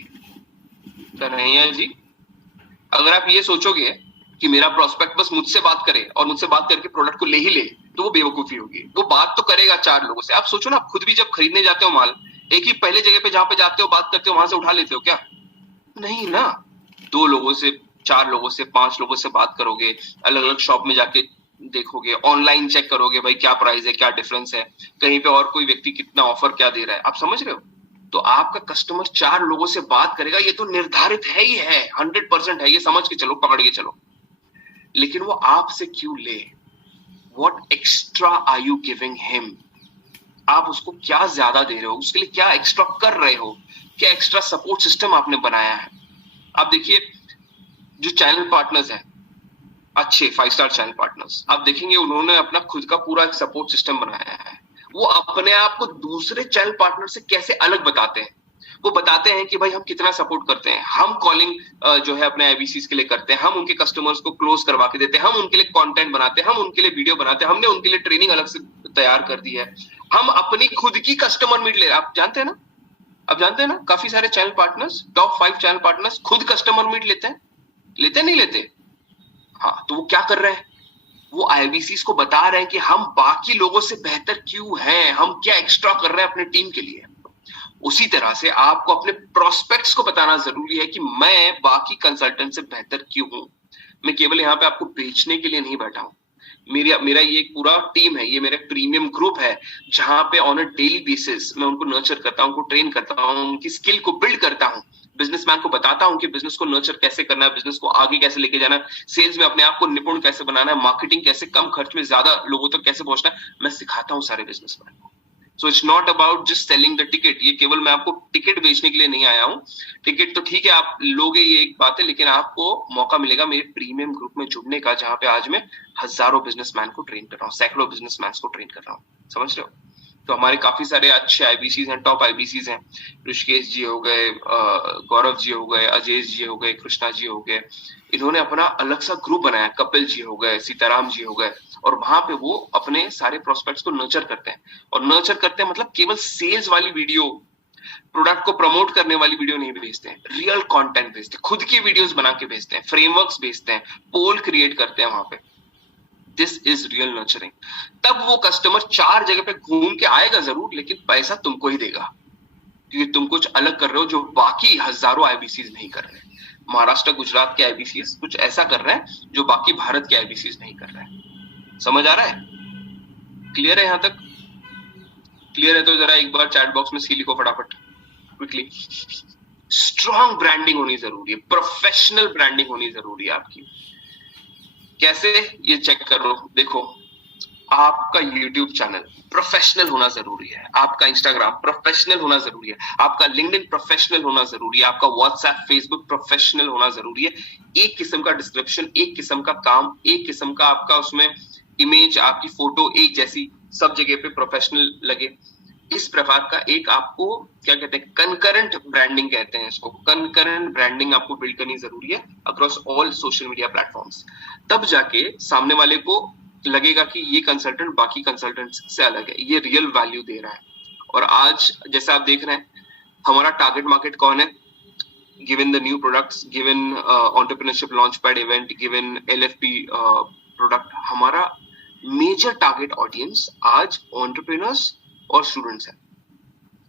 कन्हैया जी, अगर आप ये सोचोगे कि मेरा प्रोस्पेक्ट बस मुझसे बात करे और मुझसे बात करके प्रोडक्ट को ले ही ले, तो वो बेवकूफी होगी। वो बात तो करेगा 4 लोगों से। आप सोचो ना, आप खुद भी जब खरीदने जाते हो माल, एक ही पहले जगह पे जहां पे जाते हो बात करते हो वहां से उठा लेते हो क्या? नहीं ना, 2 लोगों से, 4 लोगों से, 5 लोगों से बात करोगे, अलग अलग शॉप में जाके देखोगे, ऑनलाइन चेक करोगे भाई क्या प्राइस है, क्या डिफरेंस है, कहीं पे और कोई व्यक्ति कितना ऑफर क्या दे रहा है। आप समझ रहे हो? तो आपका कस्टमर 4 लोगों से बात करेगा, ये तो निर्धारित है ही है, 100% है, ये समझ के चलो, पकड़ के चलो। लेकिन वो आपसे क्यों ले? What extra are you giving him? आप उसको क्या ज्यादा दे रहे हो, उसके लिए क्या एक्स्ट्रा कर रहे हो, क्या एक्स्ट्रा सपोर्ट सिस्टम आपने बनाया है? आप देखिए, जो चैनल पार्टनर्स हैं अच्छे 5 स्टार चैनल पार्टनर्स, आप देखेंगे उन्होंने अपना खुद का पूरा एक सपोर्ट सिस्टम बनाया है। वो अपने आप को दूसरे चैनल पार्टनर से कैसे अलग बताते हैं। वो बताते हैं कि भाई हम कितना सपोर्ट करते हैं, हम कॉलिंग जो है अपने आईबीसीज के लिए करते हैं, हम उनके कस्टमर्स को क्लोज करवा के देते हैं, हम उनके लिए कंटेंट बनाते हैं, हम उनके लिए वीडियो बनाते हैं, हमने उनके लिए ट्रेनिंग अलग से तैयार कर दी है, हम अपनी खुद की कस्टमर मीट ले, आप जानते हैं ना, आप जानते हैं ना, काफी सारे channel partners, top 5 channel partners खुद कस्टमर मीट लेते हैं, लेते नहीं लेते? हाँ, तो वो क्या कर रहे हैं? वो आईबीसीज को बता रहे हैं कि हम बाकी लोगों से बेहतर क्यों हैं, हम क्या एक्स्ट्रा कर रहे हैं अपने टीम के लिए। उसी तरह से आपको अपने प्रोस्पेक्ट्स को बताना जरूरी है कि मैं बाकी कंसल्टेंट से बेहतर क्यों हूं। मैं केवल यहाँ पे आपको बेचने के लिए नहीं बैठा हूं। मेरा ये एक पूरा टीम है, ये मेरा प्रीमियम ग्रुप है, जहां पे ऑन अ डेली बेसिस मैं उनको नर्चर करता हूं, उनको ट्रेन करता हूं, उनकी स्किल को बिल्ड करता हूं, बिजनेसमैन को बताता हूं कि बिजनेस को नर्चर कैसे करना है, बिजनेस को आगे कैसे लेके जाना है, सेल्स में अपने आप को निपुण कैसे बनाना है, मार्केटिंग कैसे कम खर्च में ज्यादा लोगों तक कैसे पहुंचना है, मैं सिखाता हूं सारे बिजनेसमैन को। So it's not about just selling the ticket. ये केवल मैं आपको टिकट बेचने के लिए नहीं आया हूं। टिकट तो ठीक है आप लोगे, ये एक बात है, लेकिन आपको मौका मिलेगा मेरे प्रीमियम ग्रुप में जुड़ने का, जहां पे आज मैं हजारों बिजनेसमैन को ट्रेन कर रहा हूँ, सैकड़ों बिजनेसमैन को ट्रेन कर रहा हूँ। समझ रहे हो? तो हमारे काफी सारे अच्छे आईबीसीज हैं, टॉप आईबीसीज हैं। ऋषिकेश जी हो गए, गौरव जी हो गए, अजय जी हो गए, कृष्णा जी हो गए। इन्होंने अपना अलग सा ग्रुप बनाया। कपिल जी हो गए, सीताराम जी हो गए, और वहां पे वो अपने सारे प्रोस्पेक्ट्स को नर्चर करते हैं। और नर्चर करते हैं मतलब केवल सेल्स वाली वीडियो, प्रोडक्ट को प्रमोट करने वाली वीडियो नहीं भेजते हैं, रियल कंटेंट भेजते हैं, खुद की वीडियोस बना के भेजते हैं, फ्रेमवर्क्स भेजते हैं, पोल क्रिएट करते हैं वहां पे। This is real nurturing. तब वो कस्टमर 4 जगह पे घूम के आएगा जरूर, लेकिन पैसा तुमको ही देगा, क्योंकि तुम कुछ अलग कर रहे हो जो बाकी हजारों आईबीसीज नहीं कर रहे। महाराष्ट्र गुजरात के आईबीसीज कुछ ऐसा कर रहे हैं जो बाकी भारत के आईबीसीज नहीं कर रहे हैं। समझ आ रहा है? क्लियर है? यहां तक क्लियर है तो जरा एक बार चैट बॉक्स में सी लिखो फटाफट, क्विकली। स्ट्रॉन्ग ब्रांडिंग होनी जरूरी है, प्रोफेशनल ब्रांडिंग होनी जरूरी है आपकी। कैसे? ये चेक करो, देखो, आपका YouTube चैनल प्रोफेशनल होना जरूरी है, आपका इंस्टाग्राम प्रोफेशनल होना जरूरी है, आपका लिंक्डइन प्रोफेशनल होना जरूरी है, आपका व्हाट्सएप फेसबुक प्रोफेशनल होना जरूरी है। एक किस्म का डिस्क्रिप्शन, एक किस्म का काम, एक किस्म का आपका उसमें इमेज, आपकी फोटो एक जैसी, सब जगह पे प्रोफेशनल लगे। इस प्रकार का एक आपको क्या कहते हैं, कंकरेंट ब्रांडिंग कहते हैं इसको। कंकरेंट ब्रांडिंग आपको बिल्ड करनी जरूरी है across all social media platforms. तब जाके सामने वाले को लगेगा कि ये कंसल्टेंट बाकी कंसल्टेंट्स से अलग है, ये रियल वैल्यू दे रहा है। और आज जैसे आप देख रहे हैं, हमारा टारगेट मार्केट कौन है? Given the new products, given entrepreneurship launch pad event, given LFP product, हमारा मेजर टारगेट ऑडियंस आज एंटरप्रेन्योर्स और स्टूडेंट्स है।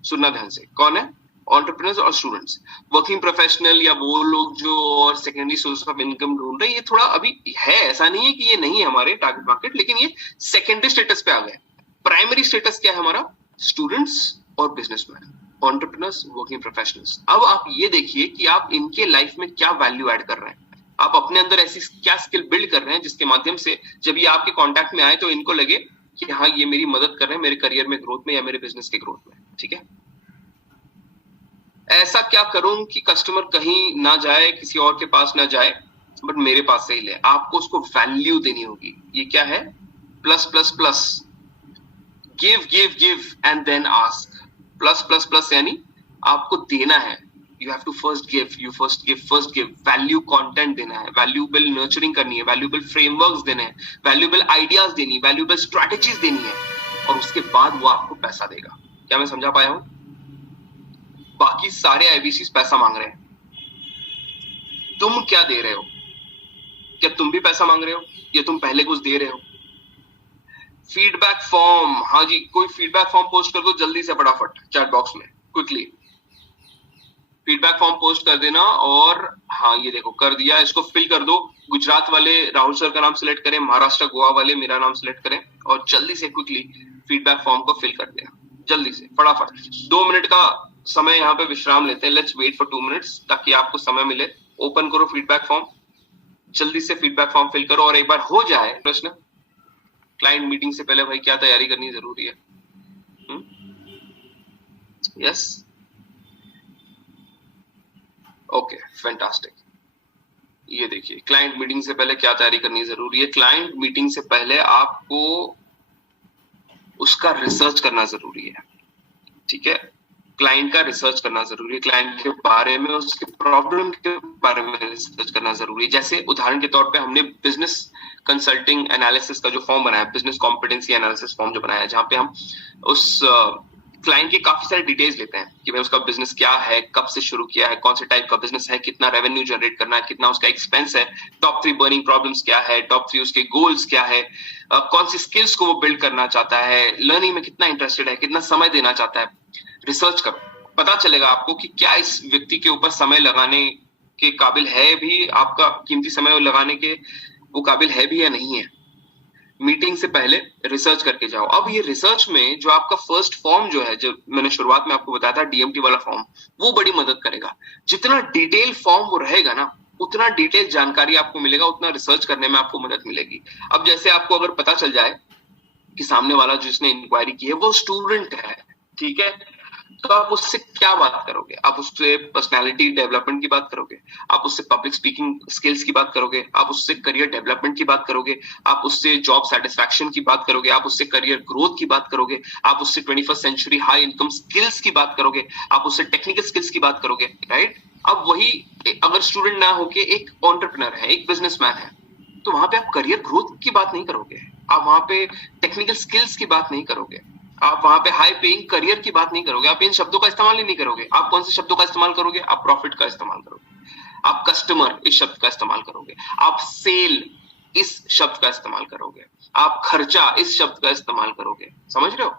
सुनना ध्यान से, कौन है? एंटरप्रेन्योर्स और स्टूडेंट्स। वर्किंग प्रोफेशनल या वो लोग जो और सेकेंडरी सोर्स ऑफ इनकम ढूंढ रहे हैं, ये थोड़ा अभी है, ऐसा नहीं है कि ये नहीं है हमारे टारगेट मार्केट, लेकिन ये सेकेंडरी स्टेटस पे आ गए। प्राइमरी स्टेटस क्या है हमारा? स्टूडेंट्स और बिजनेसमैन, एंटरप्रेन्योर्स, वर्किंग प्रोफेशनल्स। अब आप ये देखिए कि आप इनके लाइफ में क्या वैल्यू ऐड कर रहे हैं, आप अपने अंदर ऐसी क्या स्किल बिल्ड कर रहे हैं जिसके माध्यम से जब ये आपके कॉन्टैक्ट में आए तो इनको लगे कि हाँ ये मेरी मदद कर रहे हैं मेरे करियर में ग्रोथ में या मेरे बिजनेस के ग्रोथ में। ठीक है? ऐसा क्या करूं कि कस्टमर कहीं ना जाए, किसी और के पास ना जाए, बट मेरे पास से ही ले। आपको उसको वैल्यू देनी होगी। ये क्या है? Plus plus plus, give give give and then ask. Plus plus plus यानी आपको देना है। You have to first give, you first give, value content देना है, वैल्यूएबल नर्चरिंग करनी है, वैल्यूएबल फ्रेमवर्क्स देने हैं, वैल्यूएबल आइडियाज देनी, वैल्यूएबल स्ट्रेटजीज देनी है, और उसके बाद वो आपको पैसा देगा। क्या मैं समझा पाया हूं? बाकी सारे आईबीसी पैसा मांग रहे हैं, तुम क्या दे रहे हो? क्या तुम भी पैसा मांग रहे हो या तुम पहले कुछ दे रहे हो? फीडबैक फॉर्म, हाँ जी, कोई फीडबैक फॉर्म पोस्ट कर दो जल्दी से फटाफट चैट बॉक्स में, क्विकली फीडबैक फॉर्म पोस्ट कर देना। और हाँ ये देखो कर दिया, इसको फिल कर दो। गुजरात वाले राहुल सर का नाम सिलेक्ट करें, महाराष्ट्र गोवा वाले मेरा नाम सिलेक्ट करें, और जल्दी से क्विकली फीडबैक फॉर्म को फिल कर देना, जल्दी से फटाफट। 2 मिनट का समय यहाँ पे विश्राम लेते हैं, लेट्स वेट फॉर 2 मिनट्स ताकि आपको समय मिले। ओपन करो फीडबैक फॉर्म, जल्दी से फीडबैक फॉर्म फिल करो। और एक बार हो जाए प्रश्न, क्लाइंट मीटिंग से पहले भाई क्या तैयारी करनी जरूरी है? Yes, okay, fantastic. ये देखिए, क्लाइंट मीटिंग से पहले क्या तैयारी करनी जरूरी है? क्लाइंट मीटिंग से पहले आपको उसका रिसर्च करना जरूरी है। ठीक है, क्लाइंट का रिसर्च करना जरूरी है, क्लाइंट के बारे में, उसके प्रॉब्लम के बारे में रिसर्च करना जरूरी है। जैसे उदाहरण के तौर पे हमने बिजनेस कंसल्टिंग एनालिसिस का जो फॉर्म बनाया, बिजनेस कॉम्पिटेंसी एनालिसिस फॉर्म जो बनाया है, जहां पे हम उस क्लाइंट के काफी सारे डिटेल्स लेते हैं कि भाई उसका बिजनेस क्या है, कब से शुरू किया है, कौन से टाइप का बिजनेस है, कितना रेवेन्यू जनरेट करना है, कितना उसका एक्सपेंस है, टॉप 3 बर्निंग प्रॉब्लम्स क्या है, टॉप 3 उसके गोल्स क्या है, कौन सी स्किल्स को वो बिल्ड करना चाहता है, लर्निंग में कितना इंटरेस्टेड है, कितना समय देना चाहता है। रिसर्च करो, पता चलेगा आपको कि क्या इस व्यक्ति के ऊपर समय लगाने के काबिल है भी, आपका कीमती समय लगाने के वो काबिल है भी या नहीं है। मीटिंग से पहले रिसर्च करके जाओ। अब ये रिसर्च में जो आपका फर्स्ट फॉर्म जो है, जो मैंने शुरुआत में आपको बताया था डीएमटी वाला फॉर्म, वो बड़ी मदद करेगा। जितना डिटेल फॉर्म वो रहेगा ना, उतना डिटेल जानकारी आपको मिलेगा, उतना रिसर्च करने में आपको मदद मिलेगी। अब जैसे आपको अगर पता चल जाए कि सामने वाला जिसने इंक्वायरी की है वो स्टूडेंट है, ठीक है, तो आप उससे क्या बात करोगे? आप उससे पर्सनालिटी डेवलपमेंट की बात करोगे, आप उससे पब्लिक स्पीकिंग स्किल्स की बात करोगे, आप उससे करियर डेवलपमेंट की बात करोगे, आप उससे जॉब सेटिस्फैक्शन की बात करोगे, आप उससे करियर ग्रोथ की बात करोगे, आप उससे 21st century high income skills की बात करोगे, आप उससे टेक्निकल स्किल्स की बात करोगे, राइट? अब वही अगर स्टूडेंट ना होके एक एंटरप्रेन्योर है, एक बिजनेसमैन है, तो वहां पे आप करियर ग्रोथ की बात नहीं करोगे, आप वहां पे टेक्निकल स्किल्स की बात नहीं करोगे, आप वहां पे हाई पेइंग करियर की बात नहीं करोगे, आप इन शब्दों का इस्तेमाल ही नहीं करोगे। आप कौन से शब्दों का इस्तेमाल करोगे? आप प्रॉफिट का इस्तेमाल करोगे, आप कस्टमर इस शब्द का इस्तेमाल करोगे, आप सेल इस शब्द का इस्तेमाल करोगे, आप खर्चा इस शब्द का इस्तेमाल करोगे। समझ रहे हो?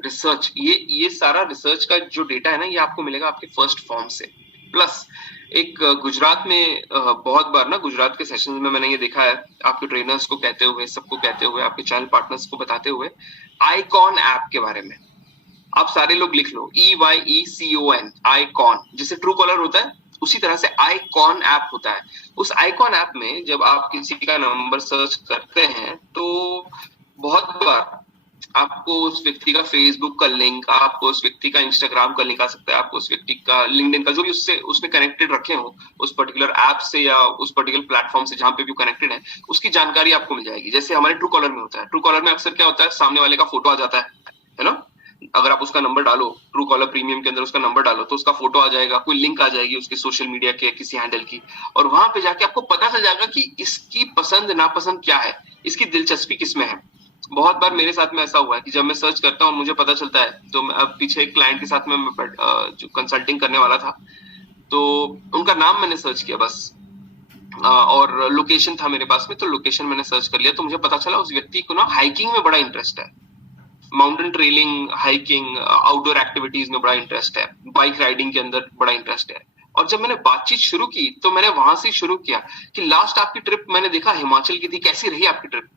रिसर्च, ये सारा रिसर्च का जो डेटा है ना, ये आपको मिलेगा आपके फर्स्ट फॉर्म से। प्लस एक गुजरात में बहुत बार ना, गुजरात के सेशन में मैंने ये देखा है, आपके ट्रेनर्स को कहते हुए, सबको कहते हुए, आपके चैनल पार्टनर्स को बताते हुए, आईकॉन ऐप के बारे में। आप सारे लोग लिख लो, EYECON, आईकॉन। जैसे ट्रू कॉलर होता है, उसी तरह से आईकॉन ऐप होता है। उस आईकॉन ऐप में जब आप किसी का नंबर सर्च करते हैं तो बहुत बार आपको उस व्यक्ति का फेसबुक का लिंक, आपको उस व्यक्ति का इंस्टाग्राम का लिंक आ सकता है, आपको उस व्यक्ति का लिंक्डइन का, जो भी उसने कनेक्टेड रखे हो उस पर्टिकुलर ऐप से या उस पर्टिकुलर प्लेटफॉर्म से जहां पे भी कनेक्टेड है, उसकी जानकारी आपको मिल जाएगी। जैसे हमारे ट्रू कॉलर में होता है, ट्रू कॉलर में अक्सर क्या होता है, सामने वाले का फोटो आ जाता है ना? अगर आप उसका नंबर डालो, ट्रू कॉलर प्रीमियम के अंदर उसका नंबर डालो, तो उसका फोटो आ जाएगा, कोई लिंक आ जाएगी उसके सोशल मीडिया के किसी हैंडल की, और वहां पे जाके आपको पता चल जाएगा कि इसकी पसंद नापसंद क्या है, इसकी दिलचस्पी किसमें है। बहुत बार मेरे साथ में ऐसा हुआ है कि जब मैं सर्च करता हूँ मुझे पता चलता है, तो अब पीछे एक क्लाइंट के साथ में मैं जो कंसल्टिंग करने वाला था, तो उनका नाम मैंने सर्च किया बस, और लोकेशन था मेरे पास में, तो लोकेशन मैंने सर्च कर लिया, तो मुझे पता चला उस व्यक्ति को ना हाइकिंग में बड़ा इंटरेस्ट है, mountain trailing, hiking, outdoor activities में बड़ा इंटरेस्ट है, बाइक राइडिंग के अंदर बड़ा इंटरेस्ट है। और जब मैंने बातचीत शुरू की तो मैंने वहां से शुरू किया कि लास्ट आपकी ट्रिप मैंने देखा हिमाचल की थी, कैसी रही आपकी ट्रिप?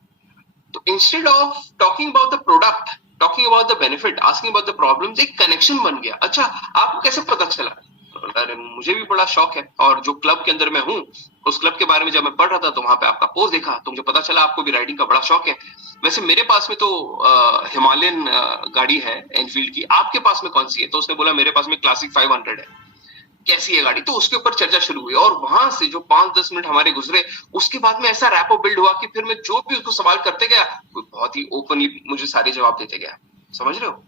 तो instead of talking about the product, talking about the benefit, asking about the problems, एक कनेक्शन बन गया। अच्छा, आपको कैसे पता चला? अरे मुझे भी बड़ा शौक है, और जो क्लब के अंदर मैं हूँ, उस क्लब के बारे में जब मैं पढ़ रहा था तो वहां पे आपका पोस्ट देखा, तो मुझे पता चला आपको भी राइडिंग का बड़ा शौक है। वैसे मेरे पास में तो हिमालयन गाड़ी है एनफील्ड की, आपके पास में कौन सी है? तो उसने बोला मेरे पास में क्लासिक 500 है। कैसी है गाड़ी? तो उसके ऊपर चर्चा शुरू हुई, और वहां से जो 5-10 मिनट हमारे गुजरे, उसके बाद में ऐसा रैपो बिल्ड हुआ कि फिर मैं जो भी उसको सवाल करते गया, बहुत ही ओपनली मुझे सारे जवाब देते गया। समझ रहे हो?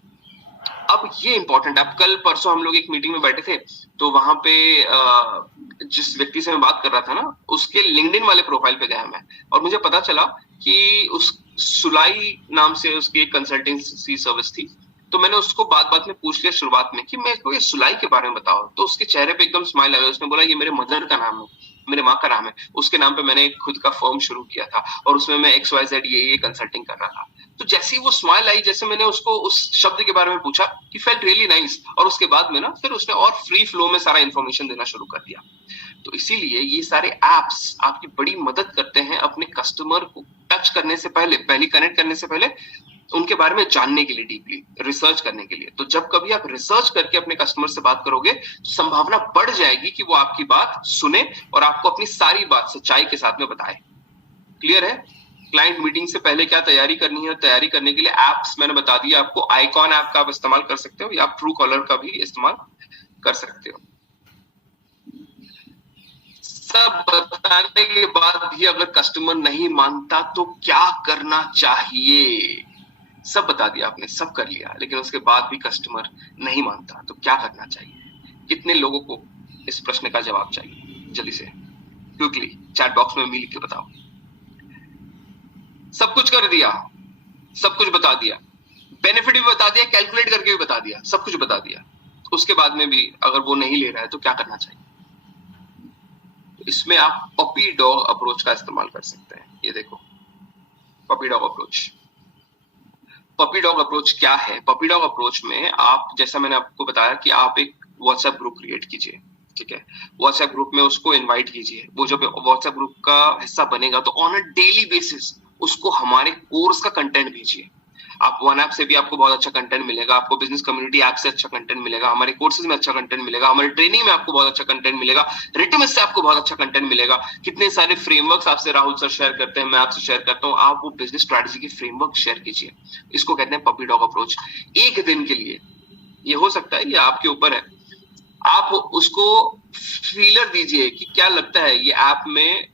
अब ये इंपॉर्टेंट है। अब कल परसों हम लोग एक मीटिंग में बैठे थे, तो वहां पे जिस व्यक्ति से मैं बात कर रहा था ना, उसके लिंक्डइन वाले प्रोफाइल पे गया मैं, और मुझे पता चला कि उस सुलाई नाम से उसकी एक कंसल्टेंसी सर्विस थी। तो मैंने उसको बात बात में पूछ लिया शुरुआत में कि मेरे को ये सुलाई के बारे में बताओ, तो उसके चेहरे पे एकदम स्माइल आ गया। उसने बोला ये मेरे मदर का नाम है, मेरे माँ का नाम है, उसके नाम पे मैंने खुद का फर्म शुरू किया था, और उसमें मैं XYZ ये कंसल्टिंग कर रहा था। तो जैसे ही वो स्माइल आई, जैसे मैंने उसको उस शब्द के बारे में पूछा, ही फेल्ट रियली नाइस, और उसके बाद में ना फिर उसने और फ्री फ्लो में सारा इन्फॉर्मेशन देना शुरू कर दिया। तो इसीलिए ये सारे एप्स आपकी बड़ी मदद करते हैं अपने कस्टमर को टच करने से पहले कनेक्ट करने से पहले, उनके बारे में जानने के लिए, डीपली रिसर्च करने के लिए। तो जब कभी आप रिसर्च करके अपने कस्टमर से बात करोगे, तो संभावना बढ़ जाएगी कि वो आपकी बात सुने और आपको अपनी सारी बात सच्चाई के साथ में बताए। क्लियर है? क्लाइंट मीटिंग से पहले क्या तैयारी करनी है? तैयारी करने के लिए एप्स मैंने बता दिया आपको। आईकॉन ऐप का आप इस्तेमाल कर सकते हो, या आप ट्रू कॉलर का भी इस्तेमाल कर सकते हो। सब बताने के बाद भी अगर कस्टमर नहीं मानता तो क्या करना चाहिए? सब बता दिया आपने, सब कर लिया, लेकिन उसके बाद भी कस्टमर नहीं मानता तो क्या करना चाहिए? कितने लोगों को इस प्रश्न का जवाब चाहिए? जल्दी से क्विकली चैट बॉक्स में लिख के बताओ। सब कुछ कर दिया, सब कुछ बता दिया, बेनिफिट भी बता दिया, कैलकुलेट करके भी बता दिया, सब कुछ बता दिया, उसके बाद में भी अगर वो नहीं ले रहा है तो क्या करना चाहिए? इसमें आप पपी डॉग अप्रोच का इस्तेमाल कर सकते हैं। ये देखो, puppy dog approach. Puppy dog approach क्या है? पपी डॉग अप्रोच में आप, जैसा मैंने आपको बताया कि आप एक व्हाट्सएप ग्रुप क्रिएट कीजिए, ठीक है? व्हाट्सएप ग्रुप में उसको इनवाइट कीजिए। वो जब व्हाट्सएप ग्रुप का हिस्सा बनेगा तो ऑन अ डेली बेसिस उसको हमारे कोर्स का कंटेंट भेजिए। आप वन ऐप से भी आपको बहुत अच्छा कंटेंट मिलेगा, आपको बिजनेस कम्युनिटी ऐप से अच्छा कंटेंट मिलेगा, हमारे कोर्सेज में अच्छा कंटेंट मिलेगा, हमारी ट्रेनिंग में आपको बहुत अच्छा कंटेंट मिलेगा, रिटन से आपको बहुत अच्छा कंटेंट मिलेगा। कितने सारे फ्रेमवर्क्स आपसे राहुल सर शेयर करते हैं, मैं आपसे शेयर करता हूँ। आप वो बिजनेस स्ट्रैटेजी की फ्रेमवर्क शेयर कीजिए। इसको कहते हैं पपी डॉग अप्रोच। एक दिन के लिए, ये हो सकता है, ये आपके ऊपर है, आप उसको फीलर दीजिए कि क्या लगता है ये ऐप में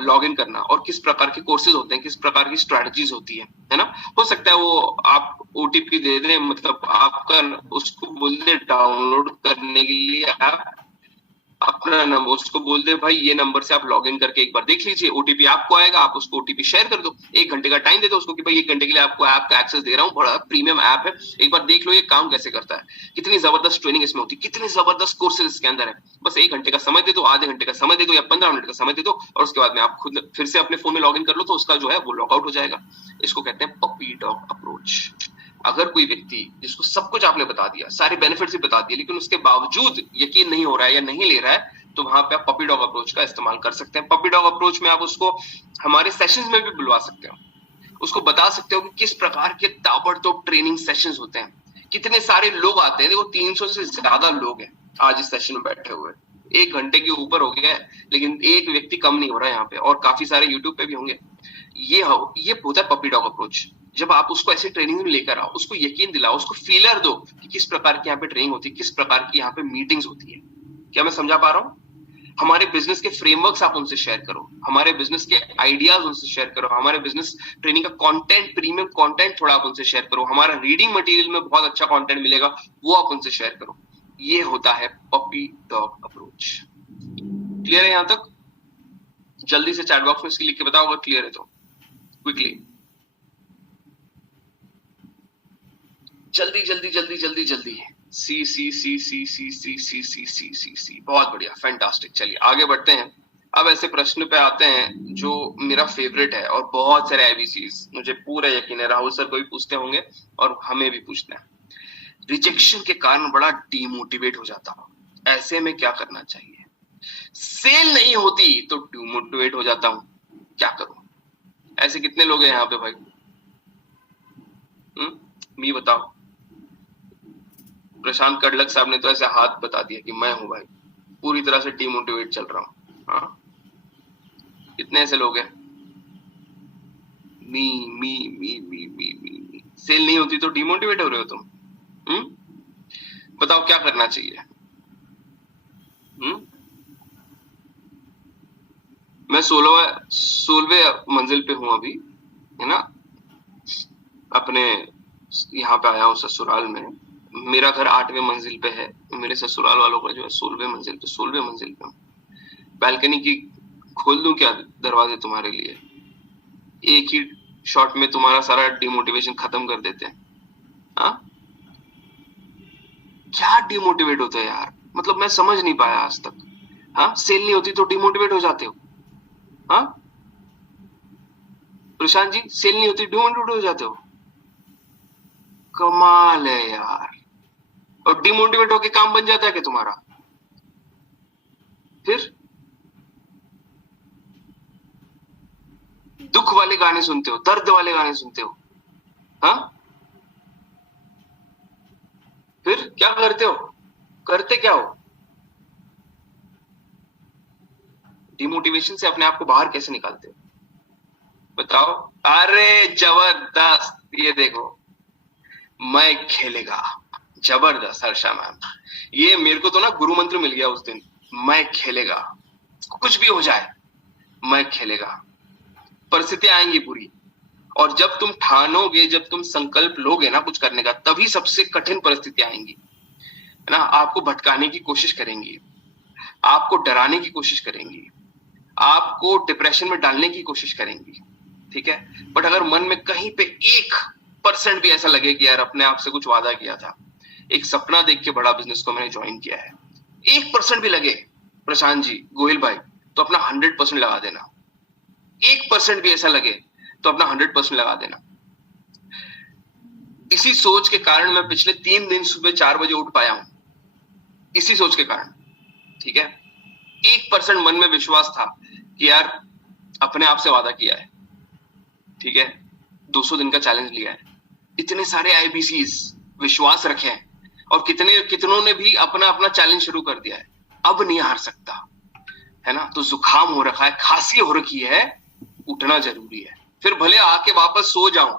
लॉग इन करना और किस प्रकार के कोर्सेज होते हैं, किस प्रकार की स्ट्रेटजीज होती है ना। हो सकता है वो आप ओटीपी दे दें, मतलब आपका उसको बोल दे डाउनलोड करने के लिए ऐप, अपना नंबर उसको बोल दे भाई ये नंबर से आप लॉग इन करके एक बार देख लीजिए, ओटीपी आपको आएगा, आप उसको ओटीपी शेयर कर दो, 1 घंटे का टाइम दे दो उसको कि भाई 1 घंटे के लिए आपको ऐप का एक्सेस दे रहा हूँ, बड़ा प्रीमियम ऐप है, एक बार देख लो ये काम कैसे करता है, कितनी जबरदस्त ट्रेनिंग इसमें होती है, कितने जबरदस्त कोर्सेज इसके अंदर है। बस 1 घंटे का समय दे दो, आधे घंटे का समय दे दो या 15 मिनट का समय दे दो, और उसके बाद में आप खुद फिर से अपने फोन में लॉग इन कर लो, तो उसका जो है वो लॉग आउट हो जाएगा। इसको कहते हैं पपी डॉग अप्रोच। अगर कोई व्यक्ति जिसको सब कुछ आपने बता दिया, सारे बेनिफिट्स भी बता दिए, लेकिन उसके बावजूद यकीन नहीं हो रहा है या नहीं ले रहा है, तो वहां पे आप पपी डॉग अप्रोच का इस्तेमाल कर सकते हैं। पपी डॉग अप्रोच में आप उसको हमारे सेशंस में भी बुलवा सकते हो, उसको बता सकते हो कि किस प्रकार के ताबड़तोड़ ट्रेनिंग सेशंस होते हैं, कितने सारे लोग आते हैं। देखो 300 से ज्यादा लोग हैं आज इस सेशन में बैठे हुए, 1 घंटे के ऊपर हो गया है, लेकिन एक व्यक्ति कम नहीं हो रहा है यहाँ पे, और काफी सारे यूट्यूब पे भी होंगे। ये होता है पपी डॉग अप्रोच। जब आप उसको ऐसी ट्रेनिंग में लेकर आओ, उसको यकीन दिलाओ, उसको फीलर दो कि किस प्रकार की यहाँ पे ट्रेनिंग होती है, किस प्रकार की यहाँ पे मीटिंग्स होती है। क्या मैं समझा पा रहा हूँ? हमारे बिजनेस के फ्रेमवर्क्स आप उनसे शेयर करो, हमारे बिजनेस के आइडियाज उनसे शेयर करो, हमारे बिजनेस ट्रेनिंग का कंटेंट, प्रीमियम कंटेंट थोड़ा आप उनसे शेयर करो, हमारा रीडिंग मटेरियल में बहुत अच्छा कंटेंट मिलेगा, वो आप उनसे शेयर करो। ये होता है पपी डॉग अप्रोच। क्लियर है यहां तक? जल्दी से चैट बॉक्स में इसकी लिख के बताओ अगर क्लियर है तो, क्विकली, जल्दी जल्दी जल्दी जल्दी जल्दी। सी सी सी सी सी सी सी सी सी सी सी, बहुत बढ़िया, फैंटास्टिक। चलिए आगे बढ़ते हैं। अब ऐसे प्रश्न पे आते हैं जो मेरा फेवरेट है, और बहुत सारे आईबीसीज, मुझे पूरा यकीन है राहुल सर को भी पूछते होंगे और हमें भी पूछते हैं। रिजेक्शन के कारण बड़ा डीमोटिवेट हो जाता हूँ, ऐसे में क्या करना चाहिए? सेल नहीं होती तो डीमोटिवेट हो जाता हूँ, क्या करूं? ऐसे कितने लोग हैं यहाँ पे भाई? मी बताओ। प्रशांत कडलक साहब ने तो ऐसे हाथ बता दिया कि मैं हूं भाई, पूरी तरह से डीमोटिवेट चल रहा हूं। हाँ, कितने ऐसे लोग हैं? मी मी मी मी मी मी सेल नहीं होती तो डीमोटिवेट हो रहे हो तुम? बताओ क्या करना चाहिए? मैं 16वें मंजिल पे हूं अभी, है ना, अपने यहाँ पे आया हूँ ससुराल में। मेरा घर 8वें मंजिल पे है, मेरे ससुराल वालों का जो है 16वें मंजिल पे। बालकनी की खोल दूं क्या दरवाजे तुम्हारे लिए? एक ही शॉट में तुम्हारा सारा डिमोटिवेशन खत्म कर देते हैं। हाँ, क्या डिमोटिवेट होता है यार, मतलब मैं समझ नहीं पाया आज तक। हाँ, सेल नहीं होती तो डिमोटिवेट हो जाते हो? हाँ प्रशांत जी, सेल नहीं होती डिमोटिवेट हो जाते हो? कमाल है यार। और डिमोटिवेट होके काम बन जाता है क्या तुम्हारा? फिर दुख वाले गाने सुनते हो, दर्द वाले गाने सुनते हो? हाँ, फिर क्या करते हो? करते क्या हो? डिमोटिवेशन से अपने आप को बाहर कैसे निकालते हो बताओ? अरे जबरदस्त, ये देखो, मैं खेलेगा, जबरदस्त हर्षा मैम। ये मेरे को तो ना गुरु मंत्र मिल गया उस दिन, मैं खेलेगा, कुछ भी हो जाए मैं खेलेगा। परिस्थितियां आएंगी पूरी, और जब तुम ठानोगे, जब तुम संकल्प लोगे ना कुछ करने का, तभी सबसे कठिन परिस्थितियां आएंगी, है ना। आपको भटकाने की कोशिश करेंगी, आपको डराने की कोशिश करेंगी, आपको डिप्रेशन में डालने की कोशिश करेंगी, ठीक है। बट अगर मन में कहीं पे 1% भी ऐसा लगे कि यार अपने आप से कुछ वादा किया था, एक सपना देख के बड़ा बिजनेस को मैंने ज्वाइन किया है, 1% भी लगे प्रशांत जी, गोहिल भाई, तो अपना 100% लगा देना। 1% भी ऐसा लगे तो अपना 100% लगा देना। इसी सोच के कारण मैं पिछले 3 दिन सुबह 4 बजे उठ पाया हूं, इसी सोच के कारण, ठीक है। 1% मन में विश्वास था कि यार अपने आप से वादा किया है, ठीक है, 200 दिन का चैलेंज लिया है, इतने सारे आईबीसीज विश्वास रखे हैं, और कितनों ने भी अपना अपना चैलेंज शुरू कर दिया है, अब नहीं हार सकता, है ना। तो जुकाम हो रखा है, खांसी हो रखी है, उठना जरूरी है। फिर भले आके वापस सो जाऊं,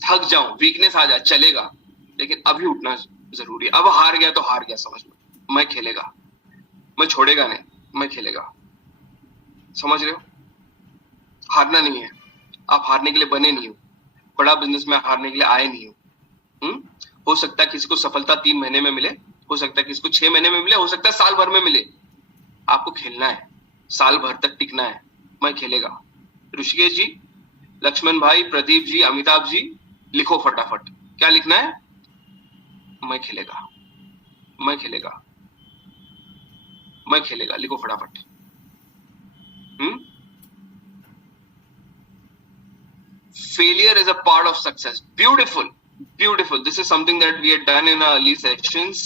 थक जाऊं, वीकनेस आ जाए, चलेगा, लेकिन अभी उठना जरूरी है। अब हार गया तो हार गया, समझ लो, मैं खेलेगा, मैं छोड़ेगा नहीं, मैं खेलेगा, समझ रहे हो। हारना नहीं है, आप हारने के लिए बने नहीं हो, बड़ा बिजनेस में हारने के लिए आए नहीं हो। हो सकता है किसी को सफलता 3 महीने में मिले, हो सकता है किसी को 6 महीने में मिले, हो सकता है साल भर में मिले, आपको खेलना है, साल भर तक टिकना है, मैं खेलेगा। ऋषिकेश जी, लक्ष्मण भाई, प्रदीप जी, अमिताभ जी, लिखो फटाफट, क्या लिखना है? मैं खेलेगा, मैं खेलेगा, मैं खेलेगा, लिखो फटाफट। Failure is a part of success. Beautiful, beautiful. This is something that we had done in our early sessions.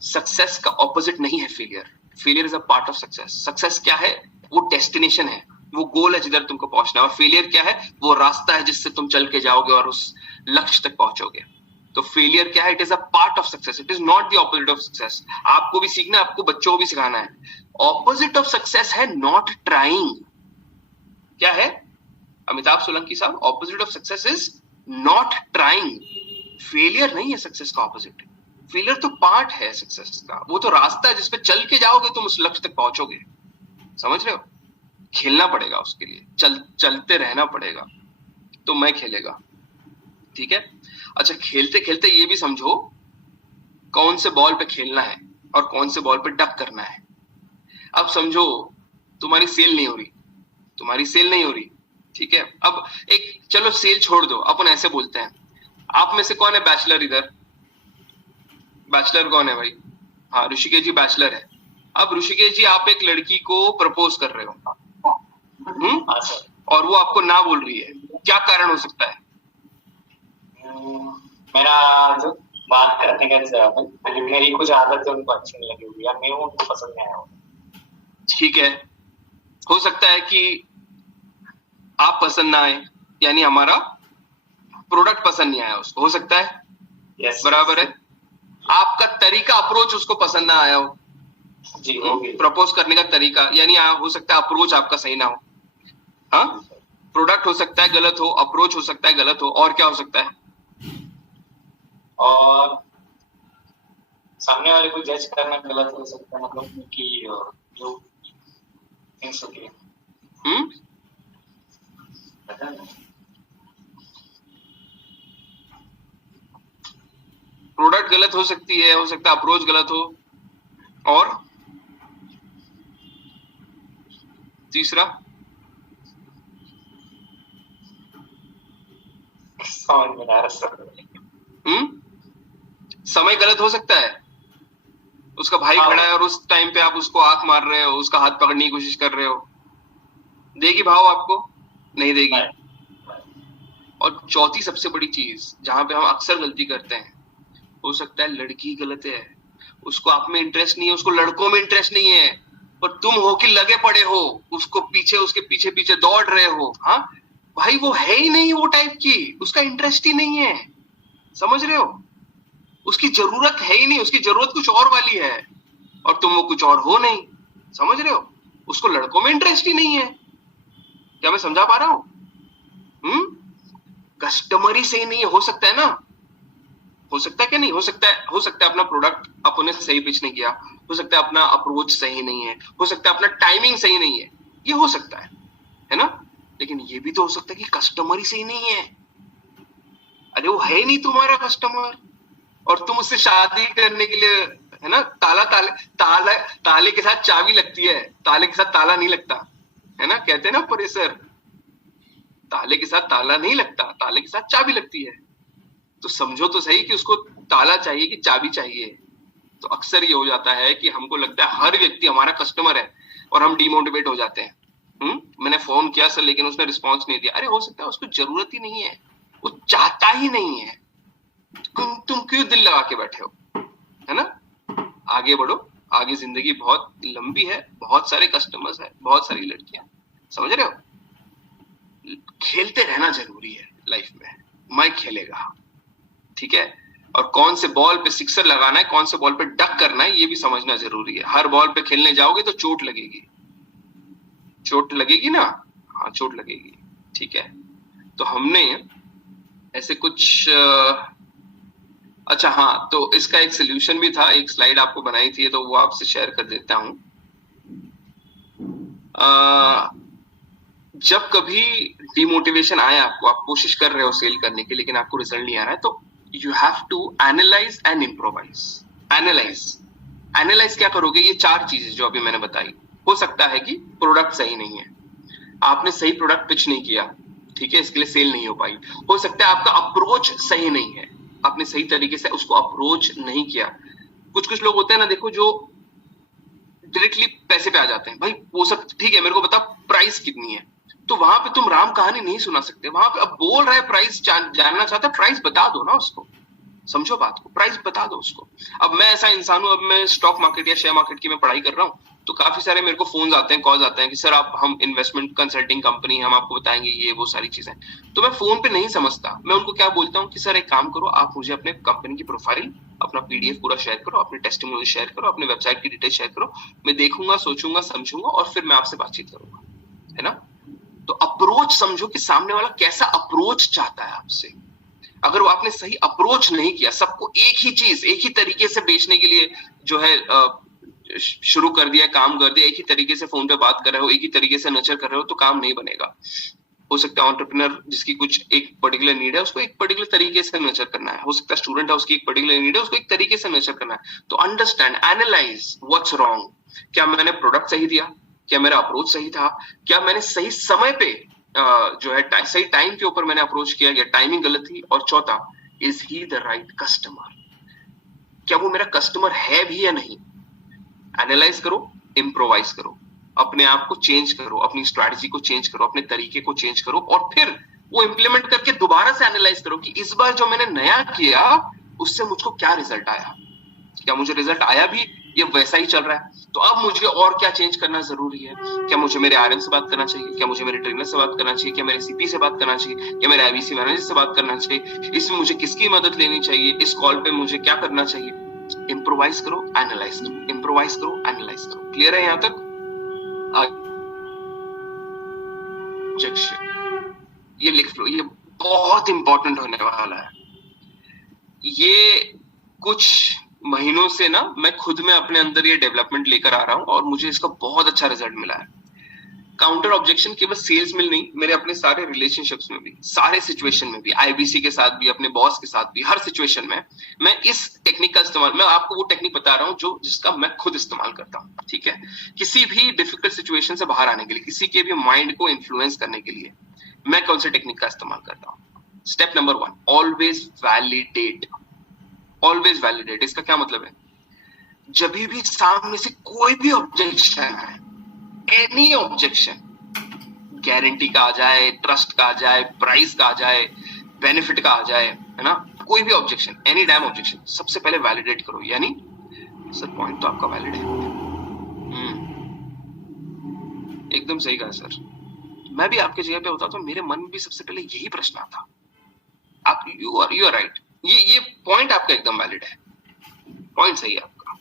Success का opposite नहीं है failure. Failure is a part of success. Success क्या है? वो destination है, वो गोल है जिधर तुमको पहुंचना है। और failure क्या है? वो रास्ता है जिससे तुम चल के जाओगे और उस लक्ष्य तक पहुंचोगे। तो failure क्या है? It is a part of success. It is not the opposite of success. आपको भी सीखना है, आपको बच्चों को भी सिखाना है। Opposite of success है not trying. क्या है अमिताभ सोलंकी साहब? Opposite of success is not trying. Failure नहीं है सक्सेस का ऑपोजिट। फेलियर तो पार्ट है सक्सेस का, वो तो रास्ता है जिसपे चल के जाओगे तुम उस लक्ष्य तक पहुंचोगे, समझ रहे हो। खेलना पड़ेगा उसके लिए, चलते रहना पड़ेगा। तो मैं खेलेगा, ठीक है। अच्छा, खेलते खेलते ये भी समझो कौन से बॉल पे खेलना है और कौन से बॉल पे डक करना है। अब समझो तुम्हारी सेल नहीं हो रही, तुम्हारी सेल नहीं हो रही, ठीक है। अब एक, चलो सेल छोड़ दो, अपन ऐसे बोलते हैं, आप में से कौन है बैचलर इधर? बैचलर कौन है भाई? हाँ, ऋषिकेश जी बैचलर है। अब ऋषिकेश जी, आप एक लड़की को प्रपोज कर रहे हो, और वो आपको ना बोल रही है, क्या कारण हो सकता है? मेरा जो बात करने का, मेरी कुछ आदत उनको अच्छी नहीं लगी हुई, या मैं उनको पसंद नहीं आया। ठीक है, हो सकता है कि आप पसंद ना आए, यानी हमारा प्रोडक्ट पसंद नहीं आया उसको, हो सकता है। yes, बराबर है। आपका तरीका, अप्रोच उसको पसंद ना आया हो, जी, प्रपोज करने का तरीका, यानी हो सकता है अप्रोच आपका सही ना हो। हाँ, प्रोडक्ट हो सकता है गलत हो, अप्रोच हो सकता है गलत हो, और क्या हो सकता है? और सामने वाले को जज करना गलत हो सकता है, मतलब कि जो थिंग्स होती है। प्रोडक्ट गलत हो सकती है, हो सकता है अप्रोच गलत हो, और तीसरा समझ में आ रहा। समय गलत हो सकता है। उसका भाई खड़ा है और उस टाइम पे आप उसको आंख मार रहे हो, उसका हाथ पकड़ने की कोशिश कर रहे हो, देगी भाव आपको? नहीं देगी। और चौथी सबसे बड़ी चीज जहां पे हम अक्सर गलती करते हैं, हो सकता है लड़की गलत है, उसको आप में इंटरेस्ट नहीं है, उसको लड़कों में इंटरेस्ट नहीं है, पर तुम हो कि लगे पड़े हो उसको पीछे, उसके पीछे पीछे दौड़ रहे हो। हाँ भाई, वो है ही नहीं वो टाइप की, उसका इंटरेस्ट ही नहीं है, समझ रहे हो। उसकी जरूरत है ही नहीं, उसकी जरूरत कुछ और वाली है, और तुम वो कुछ और हो नहीं, समझ रहे हो। उसको लड़कों में इंटरेस्ट ही नहीं है। क्या मैं समझा पा रहा हूं? कस्टमर ही सही नहीं है, हो सकता है ना, हो सकता है क्या नहीं हो सकता है? हो सकता है अपना प्रोडक्ट अपने सही पिच नहीं किया, हो सकता है अपना अप्रोच सही नहीं है, हो सकता है अपना टाइमिंग सही नहीं है, ये हो सकता है ना। लेकिन ये भी तो हो सकता है कि कस्टमर ही सही नहीं है। अरे वो है नहीं तुम्हारा कस्टमर, और तुम उससे शादी करने के लिए, है ना, ताले के साथ चाबी लगती है, ताले के साथ ताला नहीं लगता, है ना। कहते हैं ना प्रोफेसर, ताले के साथ ताला नहीं लगता, ताले के साथ चाबी लगती है। तो समझो तो सही कि उसको ताला चाहिए कि चाबी चाहिए। तो अक्सर ये हो जाता है कि हमको लगता है हर व्यक्ति हमारा कस्टमर है, और हम डिमोटिवेट हो जाते हैं। मैंने फोन किया सर, लेकिन उसने रिस्पॉन्स नहीं दिया। अरे हो सकता है उसको जरूरत ही नहीं है, वो चाहता ही नहीं है। तुम क्यों दिल लगा के बैठे हो, है ना। आगे बढ़ो, आगे जिंदगी बहुत लंबी है, बहुत सारे कस्टमर्स है, बहुत सारी लड़कियां, समझ रहे हो। खेलते रहना जरूरी है लाइफ में। मैं खेलेगा, ठीक है, और कौन से बॉल पे सिक्सर लगाना है, कौन से बॉल पे डक करना है, ये भी समझना जरूरी है। हर बॉल पे खेलने जाओगे तो चोट लगेगी, चोट लगेगी ना, हाँ चोट लगेगी, ठीक है। तो हमने ऐसे कुछ अच्छा हाँ, तो इसका एक सोल्यूशन भी था, एक स्लाइड आपको बनाई थी, तो वो आपसे शेयर कर देता हूं। जब कभी डिमोटिवेशन आए आपको, आप कोशिश कर रहे हो सेल करने की लेकिन आपको रिजल्ट नहीं आ रहा है, तो you have to analyse and improvise. Analyse क्या करोगे? ये 4 चीजें जो अभी मैंने बताई। हो सकता है कि प्रोडक्ट सही नहीं है, आपने सही प्रोडक्ट पिच नहीं किया, ठीक है, इसके लिए सेल नहीं हो पाई। हो सकता है आपका अप्रोच सही नहीं है, आपने सही तरीके से उसको अप्रोच नहीं किया। कुछ लोग होते हैं ना, देखो, जो डायरेक्टली पैसे पे आ जाते हैं। भाई वो सब ठीक है, मेरे को बता प्राइस कितनी है, तो वहां पे तुम राम कहानी नहीं सुना सकते। वहां पे अब बोल रहा है प्राइस जानना चाहता है, प्राइस बता दो ना उसको, समझो बात को, प्राइस बता दो उसको। अब मैं ऐसा इंसान हूं, अब मैं स्टॉक मार्केट या शेयर मार्केट की मैं पढ़ाई कर रहा हूँ, तो काफी सारे मेरे को फोन आते हैं, कॉल्स आते हैं कि सर आप, हम इन्वेस्टमेंट कंसल्टिंग कंपनी, हम आपको बताएंगे ये वो सारी चीजें। तो मैं फोन पे नहीं समझता, मैं उनको क्या बोलता हूँ कि सर एक काम करो, आप मुझे अपने कंपनी की प्रोफाइल, अपना पीडीएफ पूरा शेयर करो, अपने टेस्टिमोनियल शेयर करो, अपने वेबसाइट की डिटेल शेयर करो, मैं देखूंगा, सोचूंगा, समझूंगा और फिर मैं आपसे बातचीत करूंगा, है ना। तो अप्रोच समझो कि सामने वाला कैसा अप्रोच चाहता है आपसे। अगर वो आपने सही अप्रोच नहीं किया, सबको एक ही चीज एक ही तरीके से बेचने के लिए जो है शुरू कर दिया, काम कर दिया, एक ही तरीके से फोन पे बात कर रहे हो, एक ही तरीके से नर्चर कर रहे हो, तो काम नहीं बनेगा। हो सकता है एंटरप्रेन्योर जिसकी कुछ एक पर्टिकुलर नीड है, उसको एक पर्टिकुलर तरीके से नर्चर करना है। हो सकता है स्टूडेंट है, उसकी एक पर्टिकुलर नीड है, उसको एक तरीके से नर्चर करना है। तो अंडरस्टैंड, एनालाइज व्हाट्स रॉन्ग। क्या मैंने प्रोडक्ट सही दिया? क्या मेरा अप्रोच सही था? क्या मैंने सही समय पे जो है सही टाइम के ऊपर मैंने अप्रोच किया, या टाइमिंग गलत थी? और चौथा, is he the right customer? क्या वो मेरा कस्टमर है भी या नहीं? एनालाइज करो, इम्प्रोवाइज करो, अपने आप को चेंज करो, अपनी स्ट्रैटेजी को चेंज करो, अपने तरीके को चेंज करो, और फिर वो इंप्लीमेंट करके दोबारा से एनालाइज करो कि इस बार जो मैंने नया किया उससे मुझको क्या रिजल्ट आया। क्या मुझे रिजल्ट आया भी, ये वैसा ही चल रहा है? तो अब मुझे और क्या चेंज करना जरूरी है? क्या मुझे मेरे आरएम से बात करना चाहिए? क्या मुझे मेरे ट्रेनर से बात करना चाहिए? क्या मेरे सीपी से बात करना चाहिए? क्या मेरे आईबीसी मैनेजर से बात करना चाहिए? इसमें मुझे किसकी मदद लेनी चाहिए? इस कॉल पे मुझे क्या करना चाहिए? इम्प्रोवाइज करो, एनालाइज करो, इम्प्रोवाइज करो, एनालाइज करो। क्लियर है यहाँ तक? ये लिख लो, ये बहुत इंपॉर्टेंट होने वाला है। ये कुछ महीनों से ना मैं खुद में अपने अंदर ये डेवलपमेंट लेकर आ रहा हूं और मुझे इसका बहुत अच्छा रिजल्ट मिला है। काउंटर ऑब्जेक्शन केवल सेल्स में नहीं, मेरे अपने सारे रिलेशनशिप्स में भी, सारे सिचुएशन में भी, आईबीसी के साथ भी, अपने बॉस के साथ भी, हर सिचुएशन में मैं इस टेक्निक का इस्तेमाल, मैं आपको वो टेक्निक बता रहा हूँ जो जिसका मैं खुद इस्तेमाल करता हूँ, ठीक है। किसी भी डिफिकल्ट सिचुएशन से बाहर आने के लिए, किसी के भी माइंड को इन्फ्लुएंस करने के लिए मैं कौन सी टेक्निक का इस्तेमाल करता हूँ? Step number 1, always validate. Always validate, इसका क्या मतलब है? जब भी सामने से कोई भी ऑब्जेक्शन है, एनी ऑब्जेक्शन, गारंटी का आ जाए, ट्रस्ट का आ जाए, प्राइस का आ जाए, बेनिफिट का आ जाए, है ना, कोई भी ऑब्जेक्शन, एनी डैम ऑब्जेक्शन, सबसे पहले वैलिडेट करो। यानी सर पॉइंट तो आपका वैलिड है, एकदम सही कहा सर। मैं भी आपके जगह पे होता तो मेरे मन में भी सबसे पहले यही प्रश्न आता। आप यू आर राइट, ये पॉइंट आपका एकदम वैलिड है, पॉइंट सही है आपका।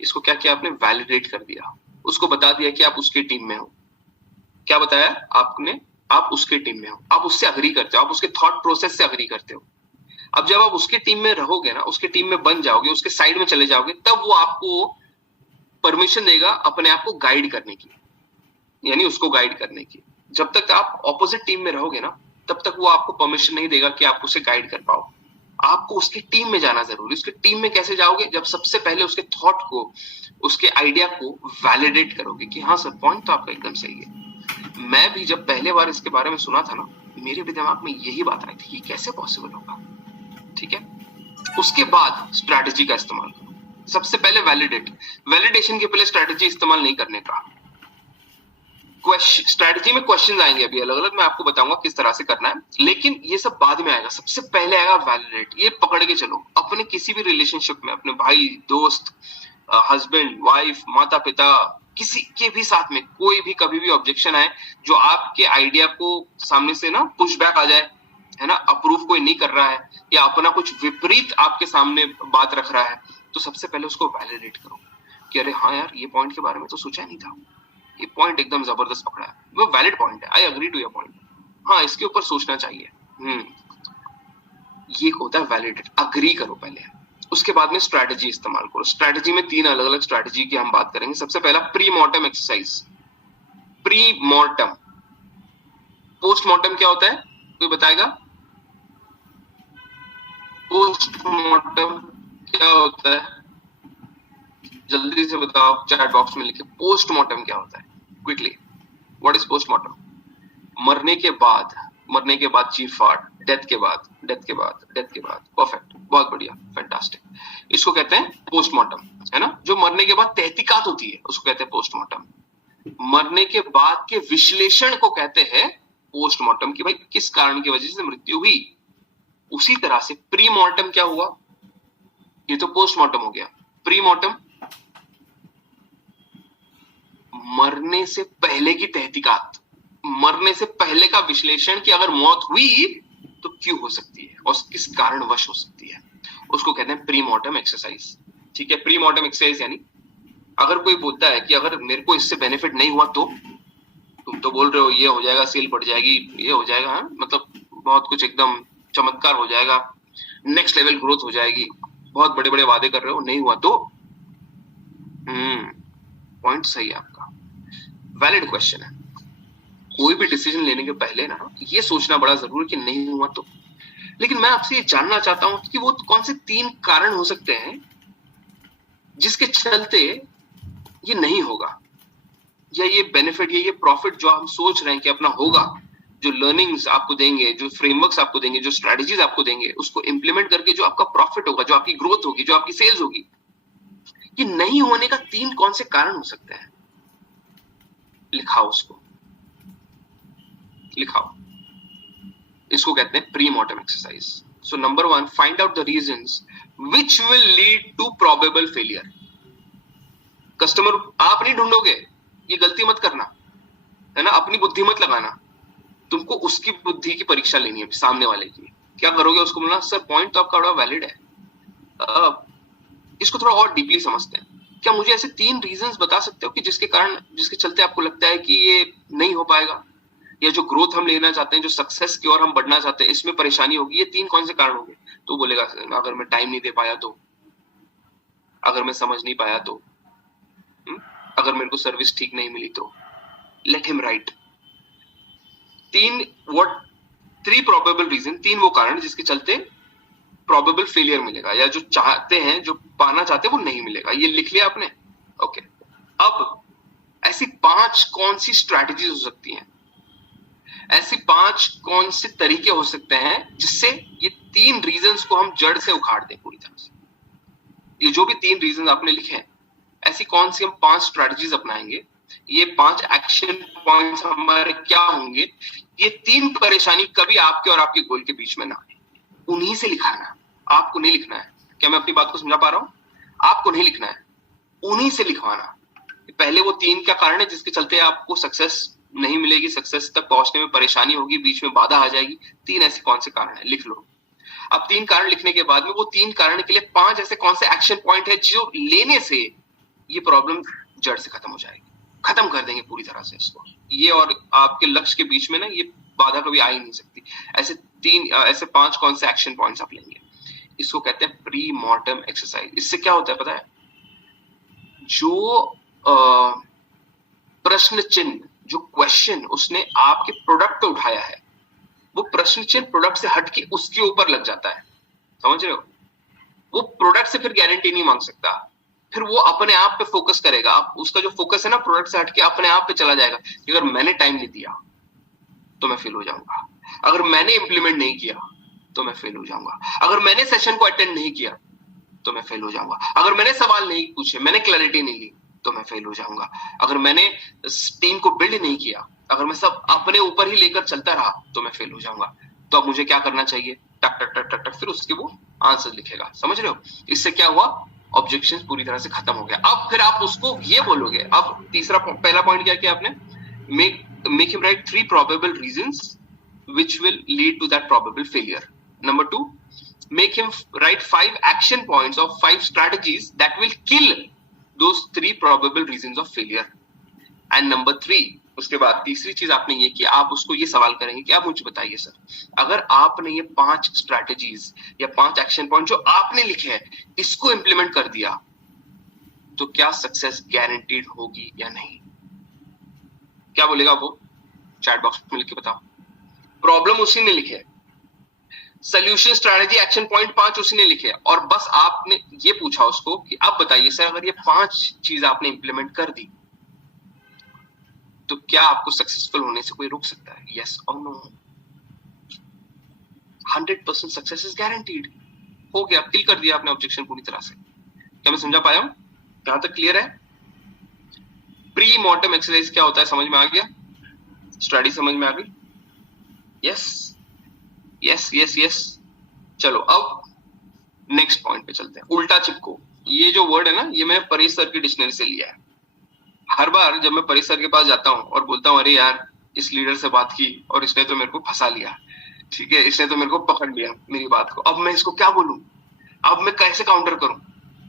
इसको क्या किया आपने? वैलिडेट कर दिया, उसको बता दिया कि आप उसके टीम में हो। क्या बताया आपने? आप उसके टीम में हो, आप उससे अग्री करते हो, आप उसके थॉट प्रोसेस से अग्री करते हो। अब जब आप उसके टीम में रहोगे ना, उसके टीम में बन जाओगे, उसके साइड में चले जाओगे, तब वो आपको परमिशन देगा अपने आप को गाइड करने की, यानी उसको गाइड करने की। जब तक आप ऑपोजिट टीम में रहोगे ना, तब तक वो आपको परमिशन नहीं देगा कि आप उसे गाइड कर पाओ। आपको उसके टीम में जाना जरूरी। उसके टीम में कैसे जाओगे? जब सबसे पहले उसके थॉट को, उसके आइडिया को वैलिडेट करोगे कि हाँ सर पॉइंट तो आपका एकदम सही है। मैं भी जब पहले बार इसके बारे में सुना था ना, मेरे भी दिमाग में यही बात आई थी, ये कैसे पॉसिबल होगा, ठीक है। उसके बाद स्ट्रैटेजी का इस्तेमाल करो। सबसे पहले वैलिडेशन के पहले स्ट्रैटेजी इस्तेमाल नहीं करने का। स्ट्रैटेजी में क्वेश्चन आएंगे अभी अलग अलग, मैं आपको बताऊंगा किस तरह से करना है, लेकिन ये सब बाद में आएगा। सबसे पहले आएगा वैलिडेट। ये पकड़ के चलो, अपने किसी भी रिलेशनशिप में, अपने भाई, दोस्त, हस्बैंड, वाइफ, माता पिता, किसी के भी साथ में कोई भी कभी भी ऑब्जेक्शन आए, जो आपके आइडिया को सामने से ना पुश बैक आ जाए, है ना, अप्रूव कोई नहीं कर रहा है या अपना कुछ विपरीत आपके सामने बात रख रहा है, तो सबसे पहले उसको वैलिडेट करो कि अरे हाँ यार, ये पॉइंट के बारे में तो सोचा नहीं था, ये पॉइंट एकदम जबरदस्त पकड़ा है, वो वैलिड पॉइंट है, I agree to your point, हाँ इसके ऊपर सोचना चाहिए। ये होता है वैलिडेट, अग्री करो पहले, उसके बाद में स्ट्रैटेजी इस्तेमाल करो। स्ट्रैटेजी में 3 अलग अलग स्ट्रैटेजी की हम बात करेंगे। सबसे पहला pre mortem exercise. Pre mortem, post mortem क्या होता है, कोई बताएगा? पोस्ट मॉर्टम क्या होता है, जल्दी से बताओ, चैट बॉक्स में लिखे पोस्ट मॉर्टम क्या होता है, quickly. What is post mortem? मरने के बाद चीरफाड़, डेथ के बाद, परफेक्ट, बहुत बढ़िया, फैंटास्टिक, इसको कहते हैं पोस्टमार्टम, है ना। जो मरने के बाद तहकीकात होती है उसको कहते हैं पोस्टमार्टम। मरने के बाद के विश्लेषण को कहते हैं पोस्टमार्टम, कि भाई किस कारण की वजह से मृत्यु हुई। उसी तरह से प्री मॉर्टम क्या हुआ, ये तो पोस्टमार्टम हो गया। प्री मॉर्टम, मरने से पहले की तहकीकात, मरने से पहले का विश्लेषण कि अगर मौत हुई तो क्यों हो सकती है और किस कारणवश हो सकती है, उसको कहते हैं प्री मॉर्टम एक्सरसाइज। ठीक है, प्री मॉर्टम एक्सरसाइज यानी अगर कोई बोलता है कि अगर मेरे को इससे बेनिफिट नहीं हुआ तो, तुम तो बोल रहे हो ये हो जाएगा, सेल बढ़ जाएगी, ये हो जाएगा, हाँ? मतलब बहुत कुछ एकदम चमत्कार हो जाएगा, नेक्स्ट लेवल ग्रोथ हो जाएगी, बहुत बड़े बड़े वादे कर रहे हो, नहीं हुआ तो। पॉइंट सही है आपका, वैलिड क्वेश्चन है। कोई भी डिसीजन लेने के पहले ना ये सोचना बड़ा जरूरी कि नहीं हुआ तो। लेकिन मैं आपसे ये जानना चाहता हूं कि वो कौन से 3 कारण हो सकते हैं जिसके चलते ये नहीं होगा, या ये बेनिफिट, ये प्रॉफिट जो हम सोच रहे हैं कि अपना होगा, जो लर्निंग्स आपको देंगे, जो फ्रेमवर्क्स आपको देंगे, जो स्ट्रेटजीज आपको देंगे, उसको इंप्लीमेंट करके जो आपका प्रॉफिट होगा, जो आपकी ग्रोथ होगी, जो आपकी सेल्स होगी, ये नहीं होने का 3 कौन से कारण हो सकते हैं? लिखाओ, उसको लिखाओ। इसको कहते हैं pre mortem exercise. So number 1, find out the reasons which will lead to probable failure. Customer आप नहीं ढूंढोगे, ये गलती मत करना, है ना, अपनी बुद्धि मत लगाना, तुमको उसकी बुद्धि की परीक्षा लेनी है, सामने वाले की। क्या करोगे, उसको बोलना सर पॉइंट तो आपका बड़ा वैलिड है, इसको थोड़ा और डीपली समझते हैं, क्या मुझे ऐसे 3 रीजंस बता सकते हो कि जिसके चलते आपको लगता है कि ये नहीं हो पाएगा, या जो ग्रोथ हम लेना चाहते हैं, जो सक्सेस की ओर हम बढ़ना चाहते हैं, इसमें परेशानी होगी, ये 3 कौन से कारण होंगे? तो बोलेगा अगर मैं टाइम नहीं दे पाया तो, अगर मैं समझ नहीं पाया तो, अगर मेरे को सर्विस ठीक नहीं मिली तो। Let him write 3 probable reason, 3 वो कारण जिसके चलते प्रोबेबल फेलियर मिलेगा, या जो चाहते हैं, जो पाना चाहते हैं, वो नहीं मिलेगा। ये लिख लिया आपने? ओके। अब ऐसी 5 कौन सी स्ट्रैटेजीज हो सकती हैं, ऐसी 5 कौन से तरीके हो सकते हैं जिससे ये 3 रीजंस को हम जड़ से उखाड़ दें पूरी तरह से। ये जो भी 3 रीजंस आपने लिखे हैं, ऐसी कौन सी हम 5 स्ट्रैटेजीज अपनाएंगे, ये 5 एक्शन पॉइंट्स हमारे क्या होंगे, ये 3 परेशानी कभी आपके और आपके गोल के बीच में ना आए। उन्हीं से लिखाना, आपको नहीं लिखना है। क्या मैं अपनी बात को समझा पा रहा हूं? आपको नहीं लिखना है, उन्हीं से लिखवाना। पहले वो 3 क्या कारण है जिसके चलते आपको सक्सेस नहीं मिलेगी, सक्सेस तक पहुंचने में परेशानी होगी, बीच में बाधा आ जाएगी। 3 ऐसे कौन से कारण है, लिख लो। अब 3 कारण लिखने के बाद में वो 3 कारण के लिए 5 ऐसे कौन से एक्शन पॉइंट है जो लेने से ये प्रॉब्लम जड़ से खत्म हो जाएगी, खत्म कर देंगे पूरी तरह से इसको। ये और आपके लक्ष्य के बीच में ना ये बाधा कभी आ ही नहीं सकती। ऐसे 5 कौन से एक्शन पॉइंट्स आप लेंगे, इसको कहते हैं प्री मॉर्टम एक्सरसाइज। इससे क्या होता है पता है, जो प्रश्न चिन्ह, जो क्वेश्चन उसने आपके प्रोडक्ट पे उठाया है, वो प्रश्न चिन्ह प्रोडक्ट से हटके उसके ऊपर लग जाता है। समझ रहे हो? वो प्रोडक्ट से फिर गारंटी नहीं मांग सकता, फिर वो अपने आप पे फोकस करेगा। उसका जो फोकस है ना, प्रोडक्ट से हटके अपने आप पे चला जाएगा कि अगर मैंने टाइम नहीं दिया तो मैं फेल हो जाऊंगा, अगर मैंने इंप्लीमेंट नहीं किया तो मैं फेल हो जाऊंगा, अगर मैंने सेशन को अटेंड नहीं किया तो मैं फेल हो जाऊंगा, अगर मैंने सवाल नहीं पूछे, मैंने क्लैरिटी नहीं ली तो मैं फेल हो जाऊंगा, अगर मैंने टीम को बिल्ड नहीं किया, अगर मैं सब अपने ऊपर ही लेकर चलता रहा तो मैं फेल हो जाऊंगा। तो अब मुझे क्या करना चाहिए, टक टक टक टक टक, फिर उसके वो आंसर लिखेगा। समझ रहे हो? इससे क्या हुआ, ऑब्जेक्शन पूरी तरह से खत्म हो गया। अब फिर आप उसको ये बोलोगे, अब तीसरा पहला पॉइंट क्या किया आपने, make him write 3 probable reasons which will lead to that probable failure. Number 2, make him write 5 action points or 5 strategies that will kill those 3 probable reasons of failure. And number 3, उसके बाद तीसरी चीज आपने ये कि आप उसको ये सवाल करेंगे कि आप मुझे बताइए सर, अगर आपने ये 5 स्ट्रैटेजीज या 5 एक्शन पॉइंट जो आपने लिखे हैं इसको इंप्लीमेंट कर दिया तो क्या सक्सेस गारंटीड होगी या नहीं? क्या बोलेगा वो? चैट बॉक्स में लिख के बताओ। प्रॉब्लम उसी ने लिखे है, सोल्यूशन स्ट्रैटेजी एक्शन पॉइंट 5 उसी ने लिखे, और बस आपने ये पूछा उसको कि आप बताइए सर, अगर ये 5 चीज आपने इंप्लीमेंट कर दी तो क्या आपको सक्सेसफुल होने से कोई रोक सकता है? यस और नो? 100% success is guaranteed. हो गया, किल कर दिया आपने ऑब्जेक्शन पूरी तरह से। क्या मैं समझा पाया हूं? यहां तक क्लियर है? प्री मॉर्टम एक्सरसाइज क्या होता है समझ में आ गया? स्टडी समझ में आ गई? Yes yes yes yes. चलो अब नेक्स्ट पॉइंट पे चलते हैं, उल्टा चिपको। ये जो वर्ड है ना, ये मैंने परेश सर की डिक्शनरी से लिया है। हर बार जब मैं परेश सर के पास जाता हूँ और बोलता हूँ अरे यार इस लीडर से बात की और इसने तो मेरे को फंसा लिया, ठीक है, इसने तो मेरे को पकड़ लिया मेरी बात को, अब मैं इसको क्या बोलूं, अब मैं कैसे काउंटर करूं?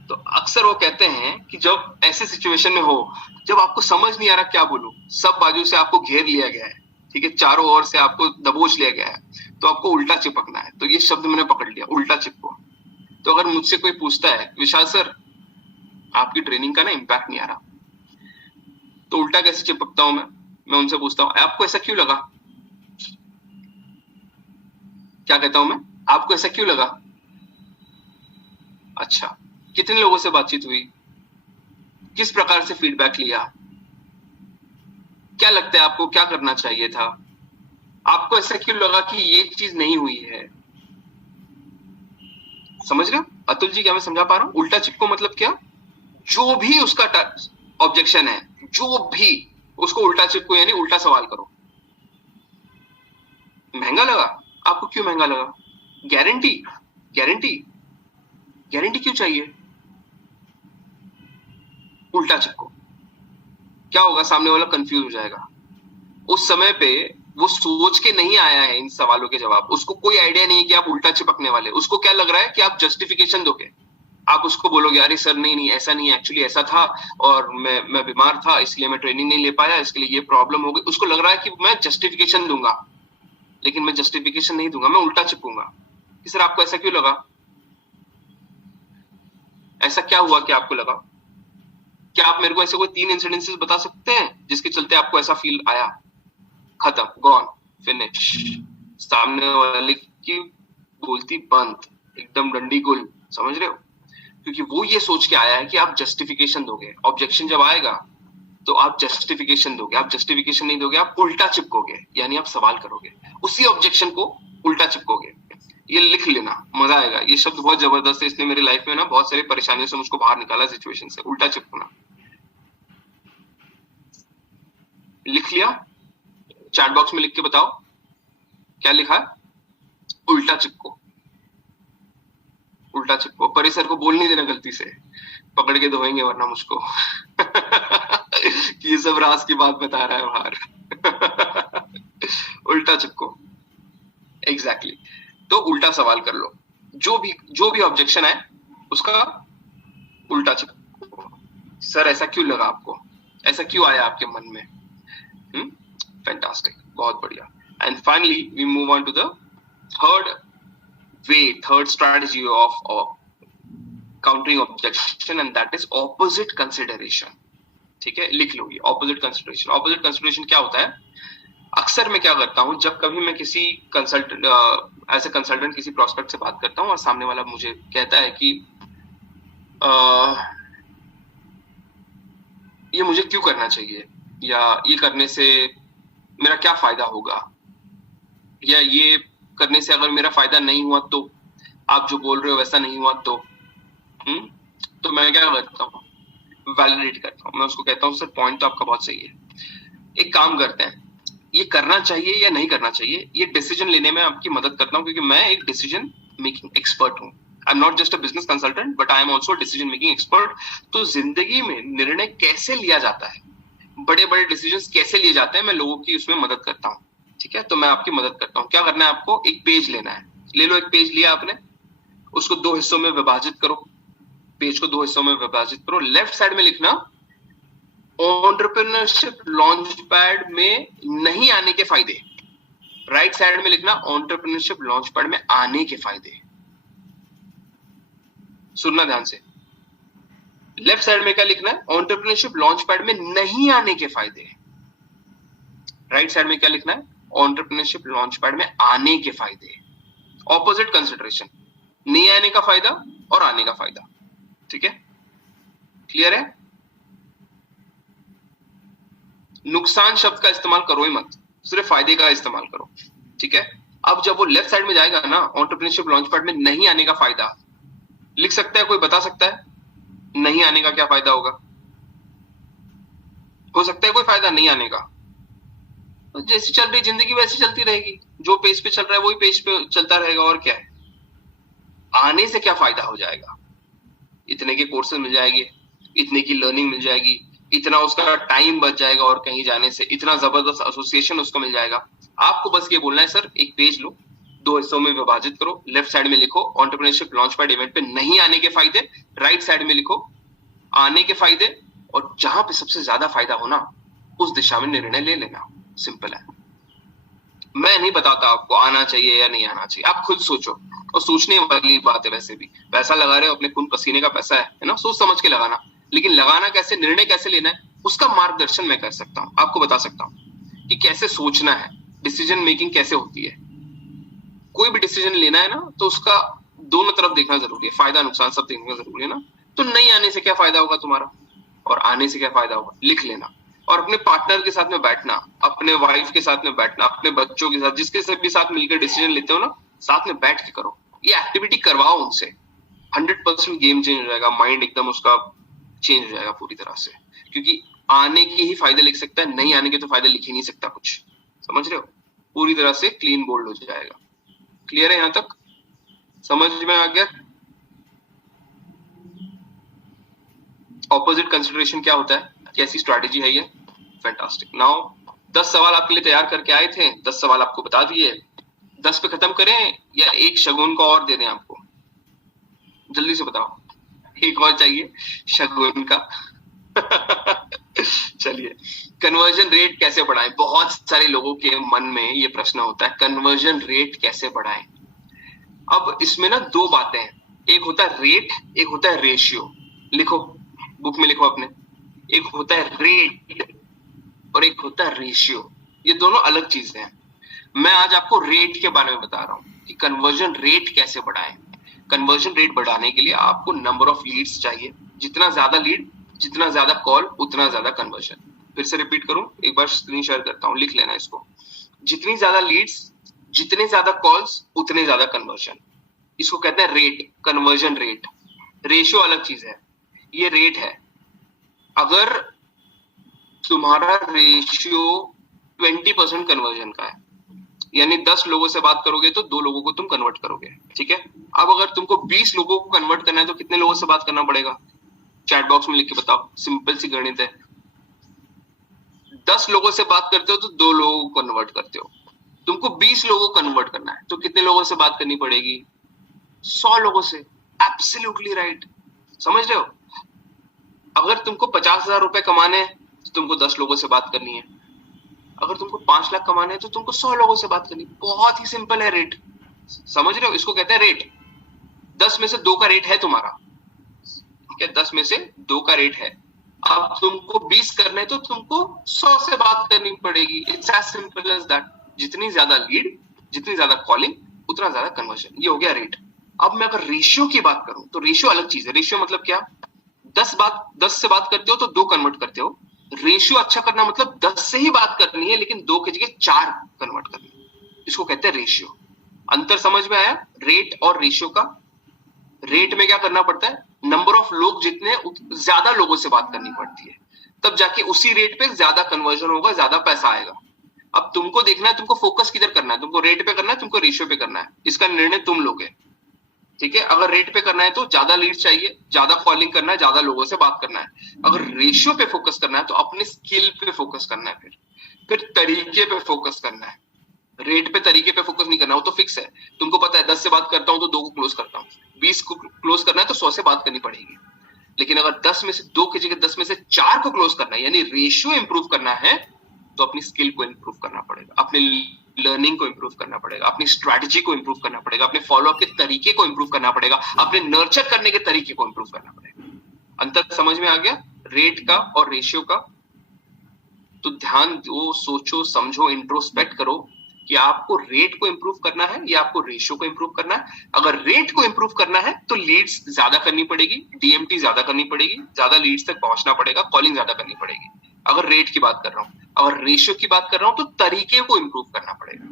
तो अक्सर वो कहते हैं कि जब ऐसे सिचुएशन में हो जब आपको समझ नहीं आ रहा क्या बोलूं, सब बाजू से आपको घेर लिया गया है, ठीक है, चारों ओर से आपको दबोच लिया गया है, तो आपको उल्टा चिपकना है। तो ये शब्द मैंने पकड़ लिया, उल्टा चिपको। तो अगर मुझसे कोई पूछता है विशाल सर आपकी ट्रेनिंग का ना इम्पैक्ट नहीं आ रहा, तो उल्टा कैसे चिपकता हूं मैं उनसे पूछता हूं आपको ऐसा क्यों लगा? क्या कहता हूं मैं? आपको ऐसा क्यों लगा? अच्छा, कितने लोगों से बातचीत हुई, किस प्रकार से फीडबैक लिया, क्या लगता है आपको क्या करना चाहिए था, आपको ऐसा क्यों लगा कि ये चीज नहीं हुई है? समझ रहे हो अतुल जी? क्या मैं समझा पा रहा हूं? उल्टा चिपको मतलब क्या? जो भी उसका ऑब्जेक्शन है, जो भी उसको उल्टा चिपको, यानी उल्टा सवाल करो। महंगा लगा आपको? क्यों महंगा लगा? गारंटी गारंटी गारंटी क्यों चाहिए? उल्टा चिपको। क्या होगा? सामने वाला कंफ्यूज हो जाएगा। उस समय पे वो सोच के नहीं आया है इन सवालों के जवाब, उसको कोई आइडिया नहीं है कि आप उल्टा चिपकने वाले। उसको क्या लग रहा है कि आप जस्टिफिकेशन दोगे, आप उसको बोलोगे अरे सर नहीं ऐसा नहीं, एक्चुअली ऐसा था और मैं बीमार था इसलिए मैं ट्रेनिंग नहीं ले पाया, इसके लिए ये प्रॉब्लम हो गई। उसको लग रहा है कि मैं जस्टिफिकेशन दूंगा, लेकिन मैं जस्टिफिकेशन नहीं दूंगा, मैं उल्टा चिपकूंगा कि सर आपको ऐसा क्यों लगा, ऐसा क्या हुआ कि आपको लगा? क्या आप मेरे को ऐसे कोई 3 इंसिडेंसेस बता सकते हैं जिसके चलते आपको ऐसा फील आया? खत्म, गॉन, फिनिश। सामने वाले की बोलती बंद, एकदम डंडी गुल। समझ रहे हो? क्योंकि वो ये सोच के आया है कि आप जस्टिफिकेशन दोगे। ऑब्जेक्शन जब आएगा तो आप जस्टिफिकेशन दोगे, आप जस्टिफिकेशन नहीं दोगे, आप उल्टा चिपकोगे, यानी आप सवाल करोगे, उसी ऑब्जेक्शन को उल्टा चिपकोगे। ये लिख लेना, मजा आएगा। ये शब्द बहुत जबरदस्त है, इसने मेरी लाइफ में ना बहुत सारी परेशानियों से मुझको बाहर निकाला, सिचुएशन से। उल्टा चिपकना लिख लिया? चैट बॉक्स में लिख के बताओ क्या लिखा है? उल्टा चिपको, उल्टा चिपको। परिसर को बोल नहीं देना गलती से, पकड़ के धोएंगे वरना मुझको कि ये सब राज की बात बता रहा है बाहर उल्टा चिपको, एग्जैक्टली। तो उल्टा सवाल कर लो, जो भी ऑब्जेक्शन है उसका उल्टा चिपको। सर ऐसा क्यों लगा आपको, ऐसा क्यों आया आपके मन में? फैंटास्टिक, बहुत बढ़िया। And finally we move on to the third strategy of countering objection, and that is opposite consideration. ठीक है, लिख लो ये ऑपोजिट कंसिडरेशन। ऑपोजिट कंसिडरेशन क्या होता है? अक्सर मैं क्या करता हूं, जब कभी मैं किसी कंसल्टेंट एज ए कंसल्टेंट किसी प्रोस्पेक्ट से बात करता हूं और सामने वाला मुझे कहता है कि ये मुझे क्यों करना चाहिए, या ये करने से मेरा क्या फायदा होगा, या ये करने से अगर मेरा फायदा नहीं हुआ तो, आप जो बोल रहे हो वैसा नहीं हुआ तो मैं क्या करता हूँ? वैलिडेट करता हूँ। मैं उसको कहता हूँ सर पॉइंट तो आपका बहुत सही है, एक काम करते हैं, ये करना चाहिए या नहीं करना चाहिए, ये डिसीजन लेने में आपकी मदद करता हूँ, क्योंकि मैं एक डिसीजन मेकिंग एक्सपर्ट हूँ। I am not just a business consultant but I am also decision making expert. तो जिंदगी में निर्णय कैसे लिया जाता है, बड़े बड़े डिसीजंस कैसे लिए जाते हैं, मैं लोगों की उसमें मदद करता हूँ। ठीक है, तो मैं आपकी मदद करता हूँ। क्या करना है आपको, एक पेज लेना है, ले लो। एक पेज लिया आपने, उसको 2 हिस्सों में विभाजित करो। पेज को 2 हिस्सों में विभाजित करो। लेफ्ट साइड में लिखना एंटरप्रेन्योरशिप लॉन्च पैड में नहीं आने के फायदे। राइट साइड में लिखना एंटरप्रेन्योरशिप लॉन्च पैड में आने के फायदे। सुनना ध्यान से। लेफ्ट साइड में क्या लिखना है, एंटरप्रेन्योरशिप लॉन्च पैड में नहीं आने के फायदे। राइट साइड में क्या लिखना है, एंटरप्रेन्योरशिप लॉन्च पैड में आने के फायदे। ऑपोजिट कंसिडरेशन, नहीं आने का फायदा और आने का फायदा। ठीक है, क्लियर है? नुकसान शब्द का इस्तेमाल करो ही मत, सिर्फ फायदे का इस्तेमाल करो। ठीक है, अब जब वो लेफ्ट साइड में जाएगा ना, एंटरप्रेन्योरशिप लॉन्च पैड में नहीं आने का फायदा लिख सकता है कोई, बता सकता है नहीं आने का क्या फायदा होगा? हो सकता है कोई फायदा नहीं आने का? जैसी चल रही जिंदगी वैसी चलती रहेगी, जो पेज पे चल रहा है वही पेज पे चलता रहेगा, और क्या है? आने से क्या फायदा हो जाएगा? इतने के कोर्सेज मिल जाएंगे, इतने की लर्निंग मिल जाएगी, इतना उसका टाइम बच जाएगा और कहीं जाने से, इतना जबरदस्त एसोसिएशन उसको मिल जाएगा। आपको बस ये बोलना है, सर एक पेज लो, 2 हिस्सों में विभाजित करो। लेफ्ट साइड में लिखो एंटरप्रेन्योरशिप लॉन्च पैड इवेंट पे नहीं आने के फायदे, राइट साइड में लिखो आने के फायदे, और जहां पे सबसे ज्यादा फायदा हो ना उस दिशा में निर्णय ले लेना। सिंपल है। मैं नहीं बताता आपको आना चाहिए या नहीं आना चाहिए, आप खुद सोचो। और सोचने वाली बात है, वैसे भी पैसा लगा रहे हो, अपने खून पसीने का पैसा है ना, सोच समझ के लगाना। लेकिन लगाना कैसे, निर्णय कैसे लेना है, उसका मार्गदर्शन मैं कर सकता हूँ, आपको बता सकता हूँ कि कैसे सोचना है, डिसीजन मेकिंग कैसे होती है। कोई भी डिसीजन लेना है ना तो उसका दोनों तरफ देखना जरूरी है, फायदा नुकसान सब देखना जरूरी है ना। तो नहीं आने से क्या फायदा होगा तुम्हारा और आने से क्या फायदा होगा, लिख लेना। और अपने पार्टनर के साथ में बैठना, अपने वाइफ के साथ में बैठना, अपने बच्चों के साथ, जिसके से भी साथ मिलकर डिसीजन लेते हो ना, साथ में बैठ के करो, ये एक्टिविटी करवाओ उनसे। 100% गेम चेंज हो जाएगा, माइंड एकदम उसका चेंज हो जाएगा पूरी तरह से। क्योंकि आने के ही फायदे लिख सकता है, नहीं आने के तो फायदे लिख ही नहीं सकता कुछ। समझ रहे हो? पूरी तरह से क्लीन बोल्ड हो जाएगा। क्लियर है? यहां तक समझ में आ गया? ऑपोजिट कंसिडरेशन क्या होता है, कैसी स्ट्रैटेजी है ये? फैंटास्टिक। नाउ 10 सवाल आपके लिए तैयार करके आए थे, 10 सवाल आपको बता दिए। 10 पे खत्म करें या एक शगुन का और दे दें आपको? जल्दी से बताओ, एक और चाहिए शगुन का? चलिए, कन्वर्जन रेट कैसे बढ़ाएं? बहुत सारे लोगों के मन में ये प्रश्न होता है, कन्वर्जन रेट कैसे बढ़ाएं? अब इसमें ना 2 बातें हैं, एक होता है रेट, एक होता है रेशियो। लिखो, बुक में लिखो अपने। एक होता है रेट और एक होता है रेशियो, ये दोनों अलग चीजें हैं। मैं आज आपको रेट के बारे में बता रहा हूं कि कन्वर्जन रेट कैसे बढ़ाएं। कन्वर्जन रेट बढ़ाने के लिए आपको नंबर ऑफ लीड्स चाहिए। जितना ज्यादा लीड, जितना ज्यादा कॉल, उतना ज्यादा कन्वर्जन। फिर से रिपीट करूं, एक बार स्क्रीन शेयर करता हूं, लिख लेना इसको। जितनी ज्यादा लीड्स, जितने ज्यादा कॉल्स, उतने ज्यादा कन्वर्जन। इसको कहते हैं रेट, कन्वर्जन रेट। रेशियो अलग चीज है, ये रेट है। अगर तुम्हारा रेशियो 20% कन्वर्जन का है, यानी 10 लोगों से बात करोगे तो 2 लोगों को तुम कन्वर्ट करोगे, ठीक है। अब अगर तुमको 20 लोगों को कन्वर्ट करना है तो कितने लोगों से बात करना पड़ेगा? चैट बॉक्स में लिख के बताओ, सिंपल सी गणित है। 10 लोगों से बात करते हो तो 2 लोगों को कन्वर्ट करते हो। तुमको 20 लोगों को कन्वर्ट करना है तो कितने लोगों से बात करनी पड़ेगी? 100 लोगों से। एब्सोल्युटली राइट, समझ रहे हो? अगर तुमको 50,000 रुपए कमाने हैं तो तुमको 10 लोगों से बात करनी है। अगर तुमको 5 लाख कमाने हैं तो तुमको 100 लोगों से बात करनी। बहुत ही सिंपल है रेट, समझ रहे हो? इसको कहते हैं रेट। 10 में से 2 का रेट है तुम्हारा, ठीक है, 10 में से 2 का रेट है। अब तुमको 20 करने हैं तो तुमको 100 से बात करनी पड़ेगी। It's as simple as that. जितनी ज्यादा लीड, जितनी ज्यादा कॉलिंग, उतना ज्यादा कन्वर्जन। ये हो गया रेट। अब मैं अगर रेशियो की बात करूं तो रेशियो अलग चीज है। रेशियो मतलब क्या? 10 से बात करते हो तो 2 कन्वर्ट करते हो। रेशियो अच्छा करना मतलब 10 से ही बात करनी है लेकिन 2 की जगह 4 कन्वर्ट करनी है। इसको कहते हैं रेशियो। अंतर समझ में आया रेट और रेशियो का? रेट में क्या करना पड़ता है? नंबर ऑफ लोग जितने, ज्यादा लोगों से बात करनी पड़ती है, तब जाके उसी रेट पे ज्यादा कन्वर्जन होगा, ज्यादा पैसा आएगा। अब तुमको देखना है तुमको फोकस किधर करना है, तुमको रेट पे करना है, तुमको रेशियो पे करना है, इसका निर्णय तुम लोगे, ठीक है, अगर रेट पे करना है तो ज्यादा लीड चाहिए, ज्यादा कॉलिंग करना है, ज्यादा लोगों से बात करना है। अगर रेशियो पे फोकस करना है तो अपने स्किल पे फोकस करना है, फिर तरीके पे फोकस करना है। रेट पे तरीके पे फोकस नहीं करना, वो तो फिक्स है। तुमको पता है 10 से बात करता हूं तो 2 को क्लोज करता हूँ, 20 को क्लोज करना है तो 100 से बात करनी पड़ेगी। लेकिन अगर 10 में से 2 की जगह 10 में से 4 को क्लोज करना है, यानी रेशियो इंप्रूव करना है, तो अपनी स्किल को इंप्रूव करना पड़ेगा, अपने लर्निंग को इंप्रूव करना पड़ेगा, अपनी स्ट्रैटेजी को इंप्रूव करना पड़ेगा, अपने फॉलोअप के तरीके को इंप्रूव करना पड़ेगा, अपने नर्चर करने के तरीके को इंप्रूव करना पड़ेगा। अंतर समझ में आ गया रेट का और रेशियो का? तो ध्यान दो, सोचो, समझो, इंट्रोस्पेक्ट करो कि आपको रेट को इंप्रूव करना है या आपको रेशियो को इंप्रूव करना है। अगर रेट को इंप्रूव करना है तो लीड्स ज्यादा करनी पड़ेगी, डीएमटी ज्यादा करनी पड़ेगी, ज्यादा लीड्स तक पहुंचना पड़ेगा, कॉलिंग ज्यादा करनी पड़ेगी, अगर रेट की बात कर रहा हूं। अगर रेशियो की बात कर रहा हूं तो तरीके को इंप्रूव करना पड़ेगा,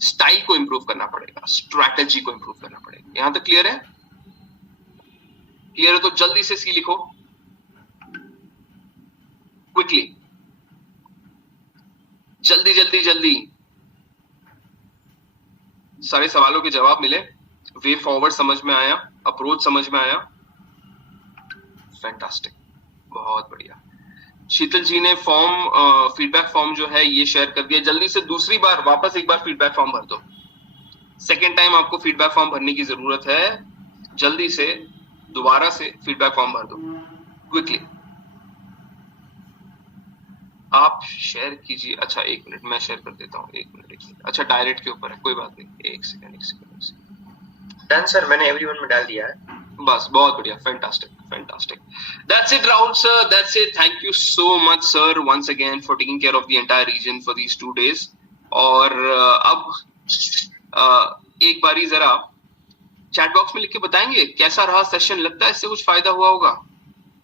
स्टाइल को इंप्रूव करना पड़ेगा, स्ट्रैटेजी को इंप्रूव करना पड़ेगा। यहां तक क्लियर है? क्लियर है तो जल्दी से सी लिखो, क्विकली, जल्दी जल्दी जल्दी। सारे सवालों के जवाब मिले, वे फॉरवर्ड समझ में आया, अप्रोच समझ में आया, फैंटास्टिक, बहुत बढ़िया। शीतल जी ने फॉर्म, फीडबैक फॉर्म जो है ये शेयर कर दिया। जल्दी से दूसरी बार वापस एक बार फीडबैक फॉर्म भर दो। सेकेंड टाइम आपको फीडबैक फॉर्म भरने की जरूरत है, जल्दी से दोबारा से फीडबैक फॉर्म भर दो, क्विकली। आप शेयर कीजिए। अच्छा 1 मिनट, मैं शेयर कर देता हूँ, 1 मिनट। अच्छा डायरेक्ट के ऊपर है, कोई बात नहीं, एक सेकंड। डन सर, मैंने एवरीवन में डाल दिया है। बस, बहुत बढ़िया, fantastic fantastic. That's it Rahul sir, that's it. Thank you so much sir once again for taking care of the entire region for these 2 days। और अब एक बारी जरा चैट बॉक्स में लिख के बताएंगे कैसा रहा सेशन, लगता है इससे कुछ फायदा हुआ होगा?